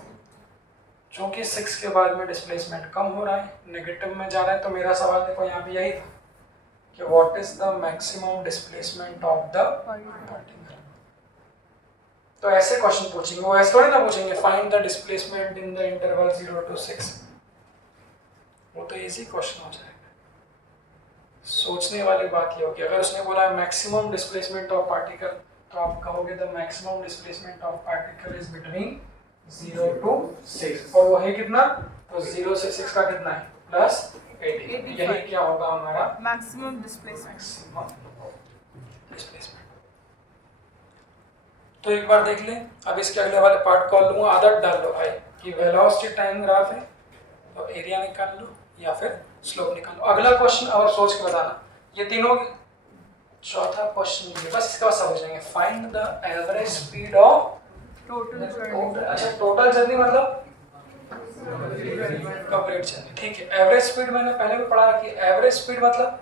चूंकि 6 के बाद में डिस्प्लेसमेंट कम हो रहा है, नेगेटिव में जा रहा है, तो मेरा सवाल देखो यहाँ पे यही था कि what is the maximum displacement of the particle. तो ऐसे क्वेश्चन पूछेंगे, वो ऐसे थोड़ी ना पूछेंगे find the displacement in the interval 0 to 6। वो तो इजी क्वेश्चन हो जाएगा। सोचने वाली बात ये होगी अगर उसने बोला मैक्सिमम डिस्प्लेसमेंट ऑफ पार्टिकल तो आप कहोगे the maximum displacement of particle is between 0 to 6 और वो है कितना? तो 0 से 6 का कितना है? प्लस 80। यही क्या होगा हमारा मैक्सिमम डिस्प्लेसमेंट। Maximum displacement. तो एक बार देख लें। अब इसके अगले वाले पार्ट को लूँगा, आदत डाल लो भाई कि वेलोसिटी टाइम ग्राफ है तो एरिया निकाल लो या फिर स्लोप निकाल लो। अगला क्वेश्चन और सोच के बताना, ये तीनों चौथा क्वेश्चन ये बस इसका सब हो जाएंगे। Find the average speed of total journey अच्छा टोटल जर्नी मतलब कंप्लीट जर्नी। ठीक है, एवरेज स्पीड मैंने पहले भी पढ़ा रखी है। एवरेज स्पीड मतलब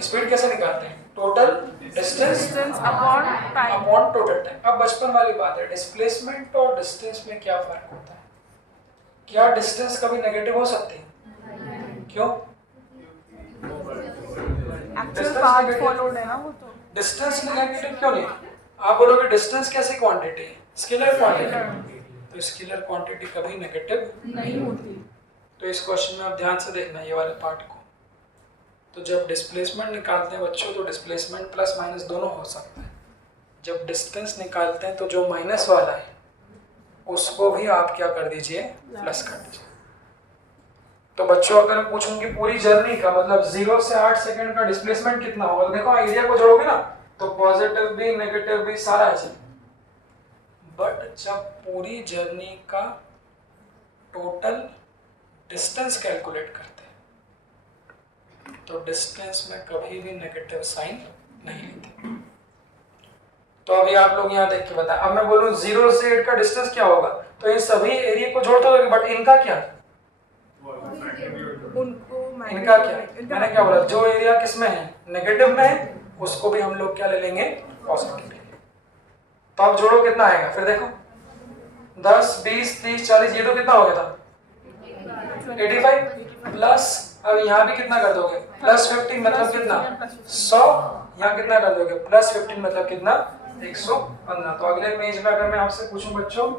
स्पीड कैसे निकालते हैं? Total distance upon time upon total time. अब बचपन वाली बात है, डिस्प्लेसमेंट और डिस्टेंस में क्या फर्क होता है? क्या डिस्टेंस कभी नेगेटिव हो सकती है? क्यों? एक्चुअल पाथ फॉलोड है ना वो तो। डिस्टेंस नेगेटिव क्यों नहीं? आप बोलोगे डिस्टेंस कैसी क्वांटिटी है? Scalar quantity. तो स्केलर क्वांटिटी कभी नेगेटिव नहीं होती। तो इस क्वेश्चन में आप ध्यान से देखना ये वाले पार्ट को। तो जब डिस्प्लेसमेंट निकालते हैं बच्चों तो डिस्प्लेसमेंट प्लस माइनस दोनों हो सकता है। जब डिस्टेंस निकालते हैं तो जो माइनस वाला है उसको भी आप क्या कर दीजिए? प्लस कर दीजिए। तो बच्चों अगर मैं पूछूं कि पूरी जर्नी का मतलब 0 से 8 सेकंड का डिस्प्लेसमेंट कितना होगा, तो देखो एरिया को जोड़ोगे ना तो पॉजिटिव भी नेगेटिव भी सारा है। बट जब पूरी जर्नी का टोटल डिस्टेंस कैलकुलेट करते हैं तो डिस्टेंस में कभी भी नेगेटिव साइन नहीं आती। तो अभी आप लोग यहाँ देख के बताएं। अब मैं बोलूँ 0 से 8 का डिस्टेंस क्या होगा तो इन सभी एरिया को जोड़ते हो, बट इनका क्या? उनको इनका क्या? मैंने क्या बोला? जो एरिया किस में है? नेगेटिव में है, उसको भी हम लोग क्या ले लेंगे? पॉजिटिव। तो आप जोड़ो कितना आएगा? फिर देखो 10 20 30 40 ये तो कितना हो गया था? 85 प्लस अब यहाँ भी कितना कर दोगे? प्लस 15 मतलब कितना? 100। यहाँ कितना कर दोगे? प्लस 15 मतलब कितना? 115। तो अगले पेज में अगर मैं आपसे पूछूं बच्चों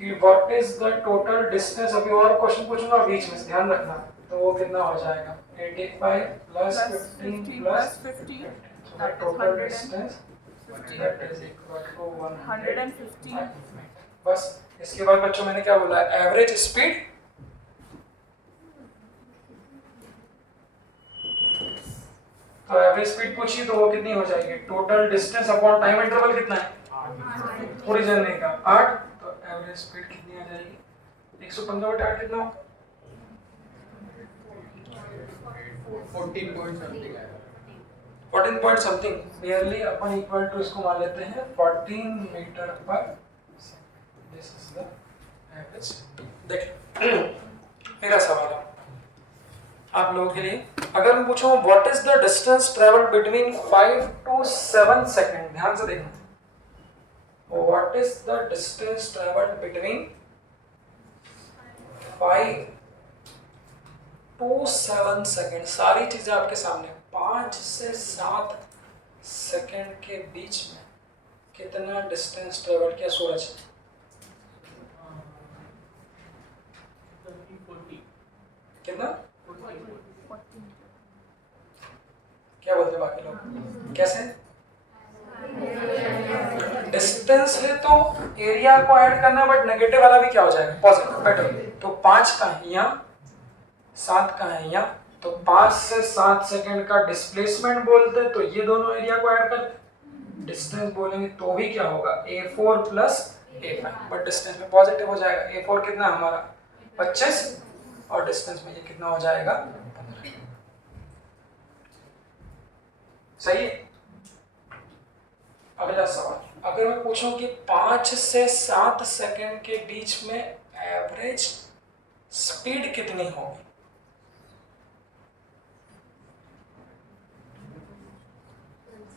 कि what is the total distance, अभी और क्वेश्चन पूछूंगा बीच में से ध्यान रखना, तो वो कितना हो जाएगा? 85 plus 15 plus 50 so total distance that is equal to 115। बस इसके बाद बच्चों मैंने क्या बोला? एवरेज स्पीड तो एवरेज स्पीड पूछी तो वो कितनी हो जाएगी? Total distance upon time interval कितना है पूरी जर्नी का? 8। तो एवरेज स्पीड कितनी आ जाएगी? 115 बटा 8 कितना होगा? 14 पॉइंट समथिंग आएगा। 14 पॉइंट समथिंग नियरली अपन इक्वल टू इसको मान लेते हैं 14 मीटर पर second. This is the average. देखिए मेरा सवाल है आप लोगों के लिए, अगर मैं पूछूं what is the distance travelled between 5 to 7 second, ध्यान से देखना what is the distance travelled between 5 to 7 second. सारी चीजें आपके सामने। 5 से 7 सेकेंड के बीच में कितना डिस्टेंस ट्रेवल किया सूरज? 40 कितना? 40 क्या बोलते हैं बाकी लोग? कैसे? डिस्टेंस है तो एरिया को ऐड करना, बट नेगेटिव वाला भी क्या हो जाएगा? पॉजिटिव। बेटर। तो 5 का है यहाँ, 7 का है यहाँ, तो 5 से 7 सेकेंड का डिस्प्लेसमेंट बोलते हैं, तो ये दोनों एरिया को ऐड कर डिस्टेंस बोलेंगे तो भी क्या होगा? A4 plus A5, but distance में पॉजिटिव हो जाएगा। A4 कितना हमारा? 25, और डिस्टेंस में ये कितना हो जाएगा? 15। सही है। अगला सवाल, अगर मैं पूछूं कि 5 से 7 सेकेंड के बीच में एवरेज स्पीड कितनी होगी?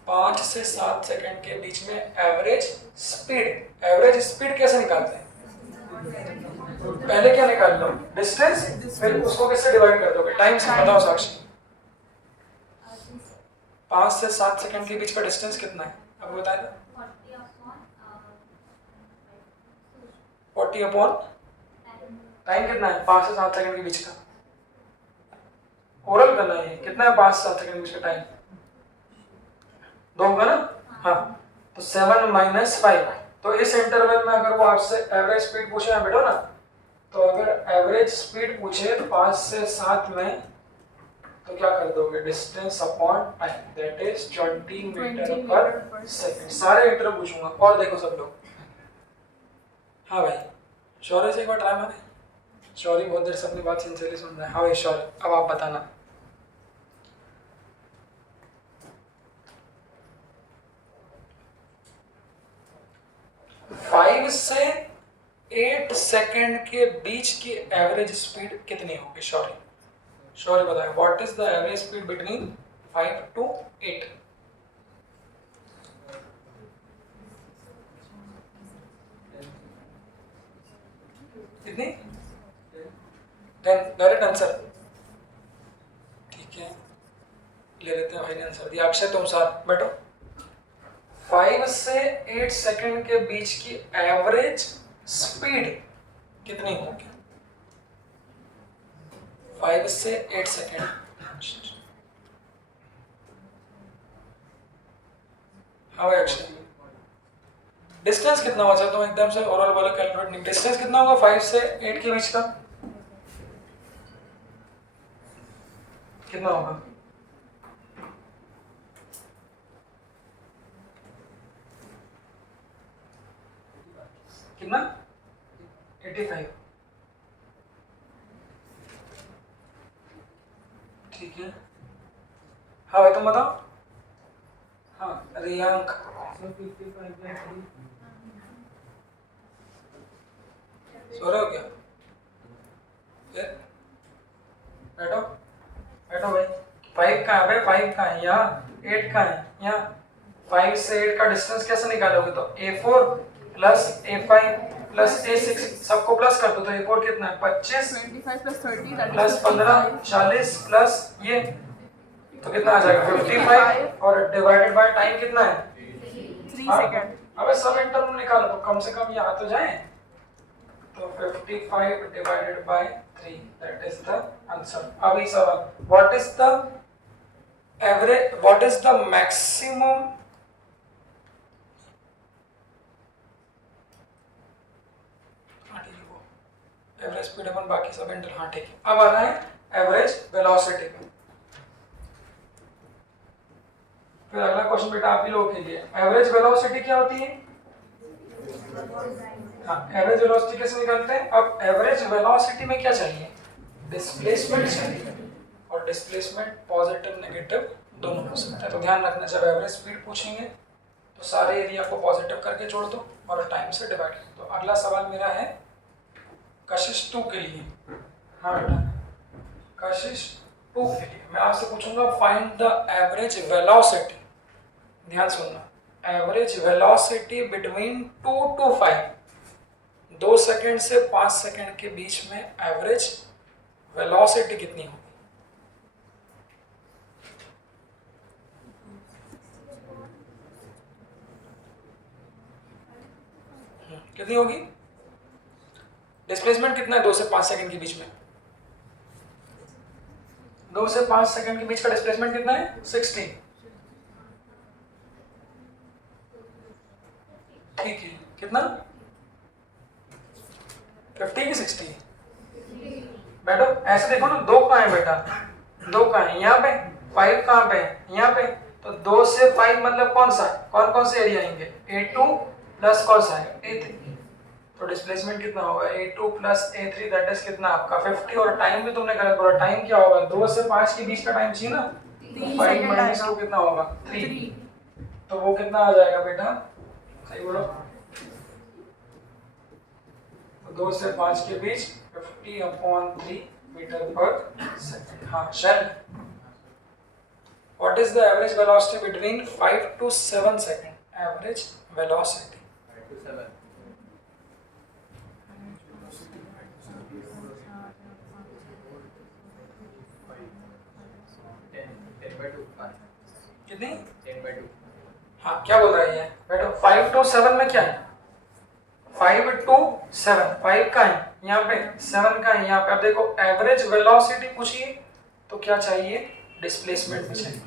पाँच से 7 सेकेंड के बीच में एवरेज स्पीड कैसे निकालते हैं? पहले क्या निकाल लो? डिस्टेंस, फिर उसको किससे डिवाइड कर दोगे? टाइम से। बताओ साक्षी, 5 से 7 सेकेंड के बीच का डिस्टेंस कितना है? अब बताए ना। 40 अपॉन टाइम कितना है? 5 से 7 सेकेंड के बीच का। ओरल करना है। कितना है 5 से 7 सेकेंड के बीच का टाइम? 2 होगा ना? हाँ, तो 7 - 5। तो इस इंटरवल में अगर वो आपसे एवरेज स्पीड पूछे ना बेटो ना, तो अगर एवरेज स्पीड पूछे 5 से 7 में, तो क्या कर दोगे? Distance upon time, that is 20 metre पर सेकंड। सारे इंटरवल पूछूंगा। और देखो सब लोग, हाँ भाई शौर्य से एक बार ट्राई मारे। शौर्य बहुत देर से अपनी बात सिंसियरली सुन रहा है। हाँ भाई शौर्य, अब आप बताना। 5 से 8 सेकेंड के बीच की एवरेज स्पीड कितनी होगी? शौर्य बताए, what is the average speed between 5 to 8? कितनी? 10। Direct answer? ठीक है, ले लेते हैं भाई ने आंसर दिया। अक्षय तुम साथ बैठो। 5 से 8 सेकेंड के बीच की एवरेज स्पीड कितनी होगी? 5 से 8 सेकेंड। हाँ भाई अक्षय, डिस्टेंस कितना बचा? तुम एकदम से ओरल वाला कैलकुलेट नहीं। डिस्टेंस कितना होगा 5 से 8 के बीच का? कितना होगा? कितना? 85। ठीक है। हाँ भाई तुम बताओ। हाँ रियांक। 55/3 सो रहे हो क्या? बैठो बैठो भाई। 5 कहाँ है भाई? 5 कहाँ है? यहाँ। 8 कहाँ है? यहाँ। 5 से 8 का डिस्टेंस कैसे निकालोगे? तो A4 plus A5 plus A6 सबको प्लस कर दो, तो A4 कितना है? 25 25 plus 30 that plus is 15 40 plus ये, तो कितना आ जाएगा? 55। और डिवाइडेड बाय टाइम कितना है? 3 सेकंड। अबे सब इंटरवल निकालो तो कम से कम ये आ तो जाए। तो 55 divided by 3, that is the answer. अभी सवाल, what is the average, what is the maximum average speed अपन बाकी सब इंटर। हाँ ठीक है। अब आ रहा है एवरेज वेलोसिटी पे। फिर अगला क्वेश्चन बेटा आप ही लोगों के लिए, एवरेज वेलोसिटी क्या होती है? हाँ, एवरेज वेलोसिटी कैसे निकालते हैं? अब एवरेज वेलोसिटी में क्या चाहिए? डिस्प्लेसमेंट चाहिए, और डिस्प्लेसमेंट पॉजिटिव नेगेटिव दोनों हो सकता है। तो ध्यान रखना, जब एवरेज स्पीड पूछेंगे तो सारे एरिया को पॉजिटिव करके जोड़ दो और टाइम से डिवाइड कर दो। अगला सवाल मेरा है कशिश 2 के लिए। हाँ बेटा, कशिश 2 के लिए मैं आपसे पूछूंगा फाइंड द एवरेज वेलोसिटी। ध्यान सुनना, average velocity between 2 to 5, 2 second से 5 सेकंड के बीच में एवरेज वेलोसिटी कितनी होगी? कितनी होगी? डिस्प्लेसमेंट कितना है 2 से 5 सेकंड के बीच में? 2 से 5 सेकंड के बीच का डिस्प्लेसमेंट कितना है? 60। ठीक है, कितना? 50 की 60? बेटा ऐसे देखो ना, 2 कहाँ है बेटा? 2 कहाँ है? यहाँ पे। 5 कहाँ पे है? यहाँ पे। तो 2 से 5 मतलब कौन सा? कौन कौन से एरिया आएंगे? A2 प्लस कौन सा है? A3। तो डिस्प्लेसमेंट कितना होगा? A2 plus A3 that is कितना आपका? 50। और टाइम भी तुमने गलत बोला, टाइम क्या होगा? 2 से 5 के बीच का टाइम चाहिए ना? 5 माइनस 2 कितना होगा? 3। तो वो कितना आ जाएगा बेटा? सही बोलो। 2 से 5 के बीच 50/3 मीटर पर सेकंड। हाँ shall, what is the average velocity between 5 to 7 second? Average velocity 5 to 7 10/2 कितनी? 10/2 हाँ क्या बोल रहा है ये बेटा? 5 to 7 में क्या है? 5 to 7, 5 का है यहाँ पे, 7 का है यहाँ पे। अब देखो एवरेज वेलोसिटी पूछिए तो क्या चाहिए? डिस्प्लेसमेंट भी चाहिए।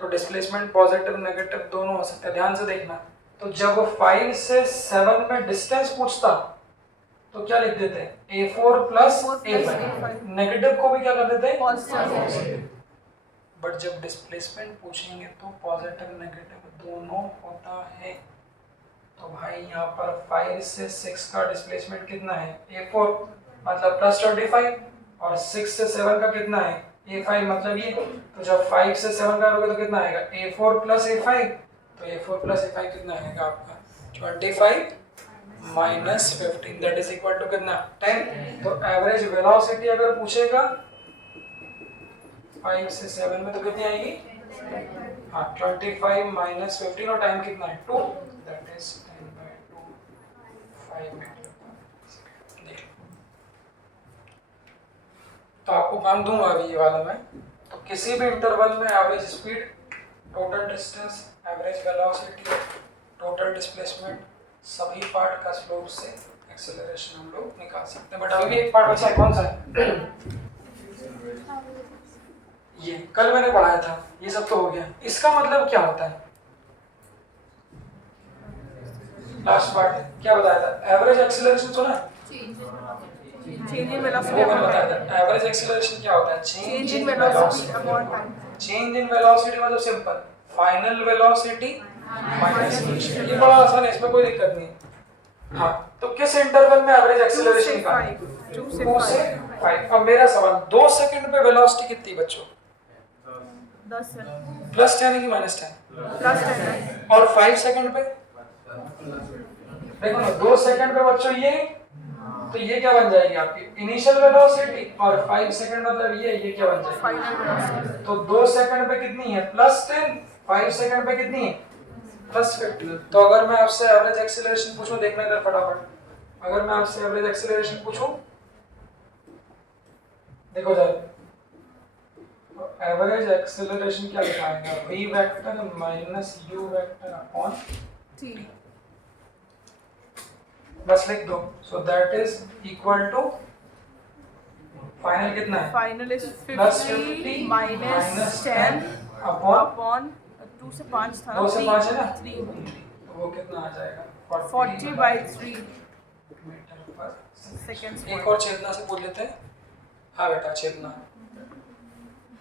तो डिस्प्लेसमेंट पॉजिटिव नेगेटिव दोनों हो सकते हैं, ध्यान से देखना। तो जब 5 से 7 में डिस्टेंस पूछता तो क्या लिख देते हैं? A4 plus A5। नेगेटिव को भी क्या कर देते हैं? पॉजिटिव। बट जब डिस्प्लेसमेंट पूछेंगे तो पॉजिटिव नेगेटिव दोनों होता है। तो भाई यहाँ पर 5 से 6 का डिस्प्लेसमेंट कितना है? A4 मतलब प्लस 25, और 6 से 7 का कितना है? A5 मतलब ये। तो जब 5 से 7 का करोगे तो कितना आएगा? A4 plus A5। तो A4 प्लस A5 कितना आएगा आपका? 25 minus 15 that is equal to कितना? 10। तो एवरेज वेलोसिटी अगर पूछेगा 5 से 7 में तो कितनी आएगी? हाँ 25 माइनस 15, और टाइम कितना है? 2 दैट इज 10/2 5 मीटर। देख लो, तो आपको काम दूंगा अभी ये वाला मैं। तो किसी भी इंटरवल में average speed, total distance, average velocity, total displacement, सभी पार्ट का स्लोप से एक्सेलरेशन हम लोग निकाल सकते हैं। बट अभी भी एक पार्ट बचा है, कौन सा है? ये कल मैंने पढ़ाया था, ये सब तो हो गया। इसका मतलब क्या होता है? लास्ट पार्ट क्या बताया था? एवरेज एक्सेलरेशन सुना है? चेंज इन वो वेलोसिटी मैंने बताया था। एवरेज एक्सेलरेशन क्या होता है? Change in velocity upon time. Change in velocity मतलब simple, final velocity minus initial. ये बड़ा आसान है, इसमें कोई दिक्कत नहीं। हाँ तो किस इंटरवल में एवरेज एक्सेलरेशन का? 2 2 से से 5। 5। अब मेरा सवाल, 2 सेकंड पे वेलोसिटी कितनी बच्चों? 10 है। प्लस 10 है कि माइनस 10? प्लस 10 है। और 5 सेकंड पे देखो ना, 2 सेकंड पे बच्चों ये, तो ये क्या बन जाएगी आपकी? Initial velocity. और 5 सेकंड मतलब ये क्या बन जाएगी? Final velocity. तो 2 सेकंड पे कितनी है? प्लस 10। 5 सेकंड पे कितनी है? प्लस 50। तो अगर मैं आपसे एवरेज एक्सेलरेशन पूछूं, देखना इधर फटाफट, अगर मैं आपसे एवरेज एक्सेलरेशन पूछूं, देखो जरा, एवरेज एक्सेलरेशन क्या लिखाएगा? v vector minus u vector upon t। बस लिख दो। So that is equal to, final कितना है? Final is plus 50 50 minus 10 upon upon 2 से 5 था। 2 से 5 है ना? 3 तो वो कितना आ जाएगा? 40/3 मीटर पर सेकंड्स। एक और चेतना से पूछ लेते हैं। हाँ बेटा चेतना,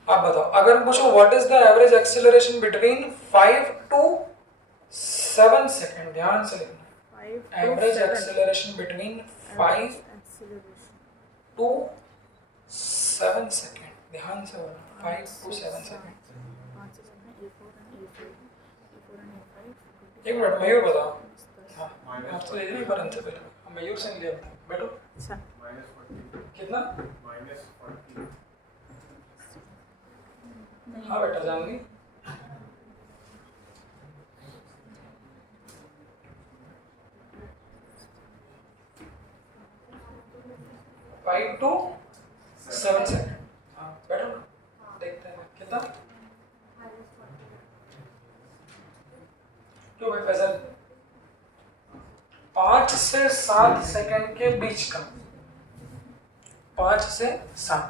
आप बताओ, अगर पूछो what is the average acceleration between 5 to 7 second, ध्यान से लिखना। Average acceleration between 5 to 7 second, ध्यान से बोलना। 5 to 7 सेकंड। एक मिनट, मयूर बताओ। हाँ आप तो दे दे बरन से पहले, मयूर से ले बैठो। अच्छा कितना? हाँ बेटा जानवी, 5 to 7 सेकंड। हाँ बैठो ना, देखते हैं कितना। क्यों भाई फैजल, 5 से 7 सेकंड के बीच का, 5 से 7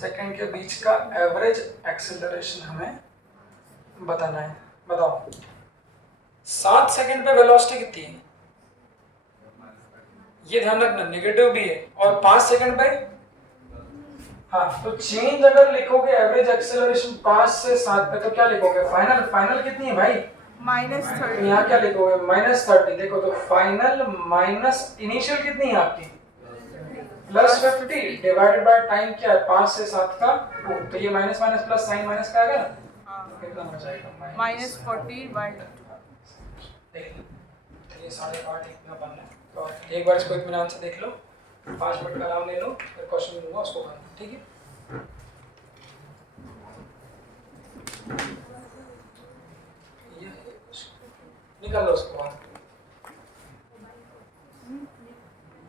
सेकंड के बीच का एवरेज एक्सेलरेशन हमें बताना है। बताओ 7 सेकंड पे वेलोसिटी कितनी है? ये ध्यान रखना नेगेटिव भी है। और 5 सेकंड पे, हाँ तो चेंज अगर लिखोगे एवरेज एक्सेलरेशन 5 से 7 पे तो क्या लिखोगे? फाइनल कितनी है भाई? -30। तो यहाँ क्या लिखोगे? -30। देखो तो फाइनल माइनस इनिशियल कितनी है आपकी? +50 डिवाइडेड बाय टाइम क्या है? 5 से 7 का 2। तो ये minus minus plus sign minus का आएगा ना, कितना हो जाएगा? -40/2। देख लो, तो ये सारे पार्ट इतना बनना है। तो एक बार इसको इत्मीनान से देख लो, 5 मिनट का नाम ले लो, फिर क्वेश्चन दूंगा उसको करना, ठीक है? ये निकाल लो उसको।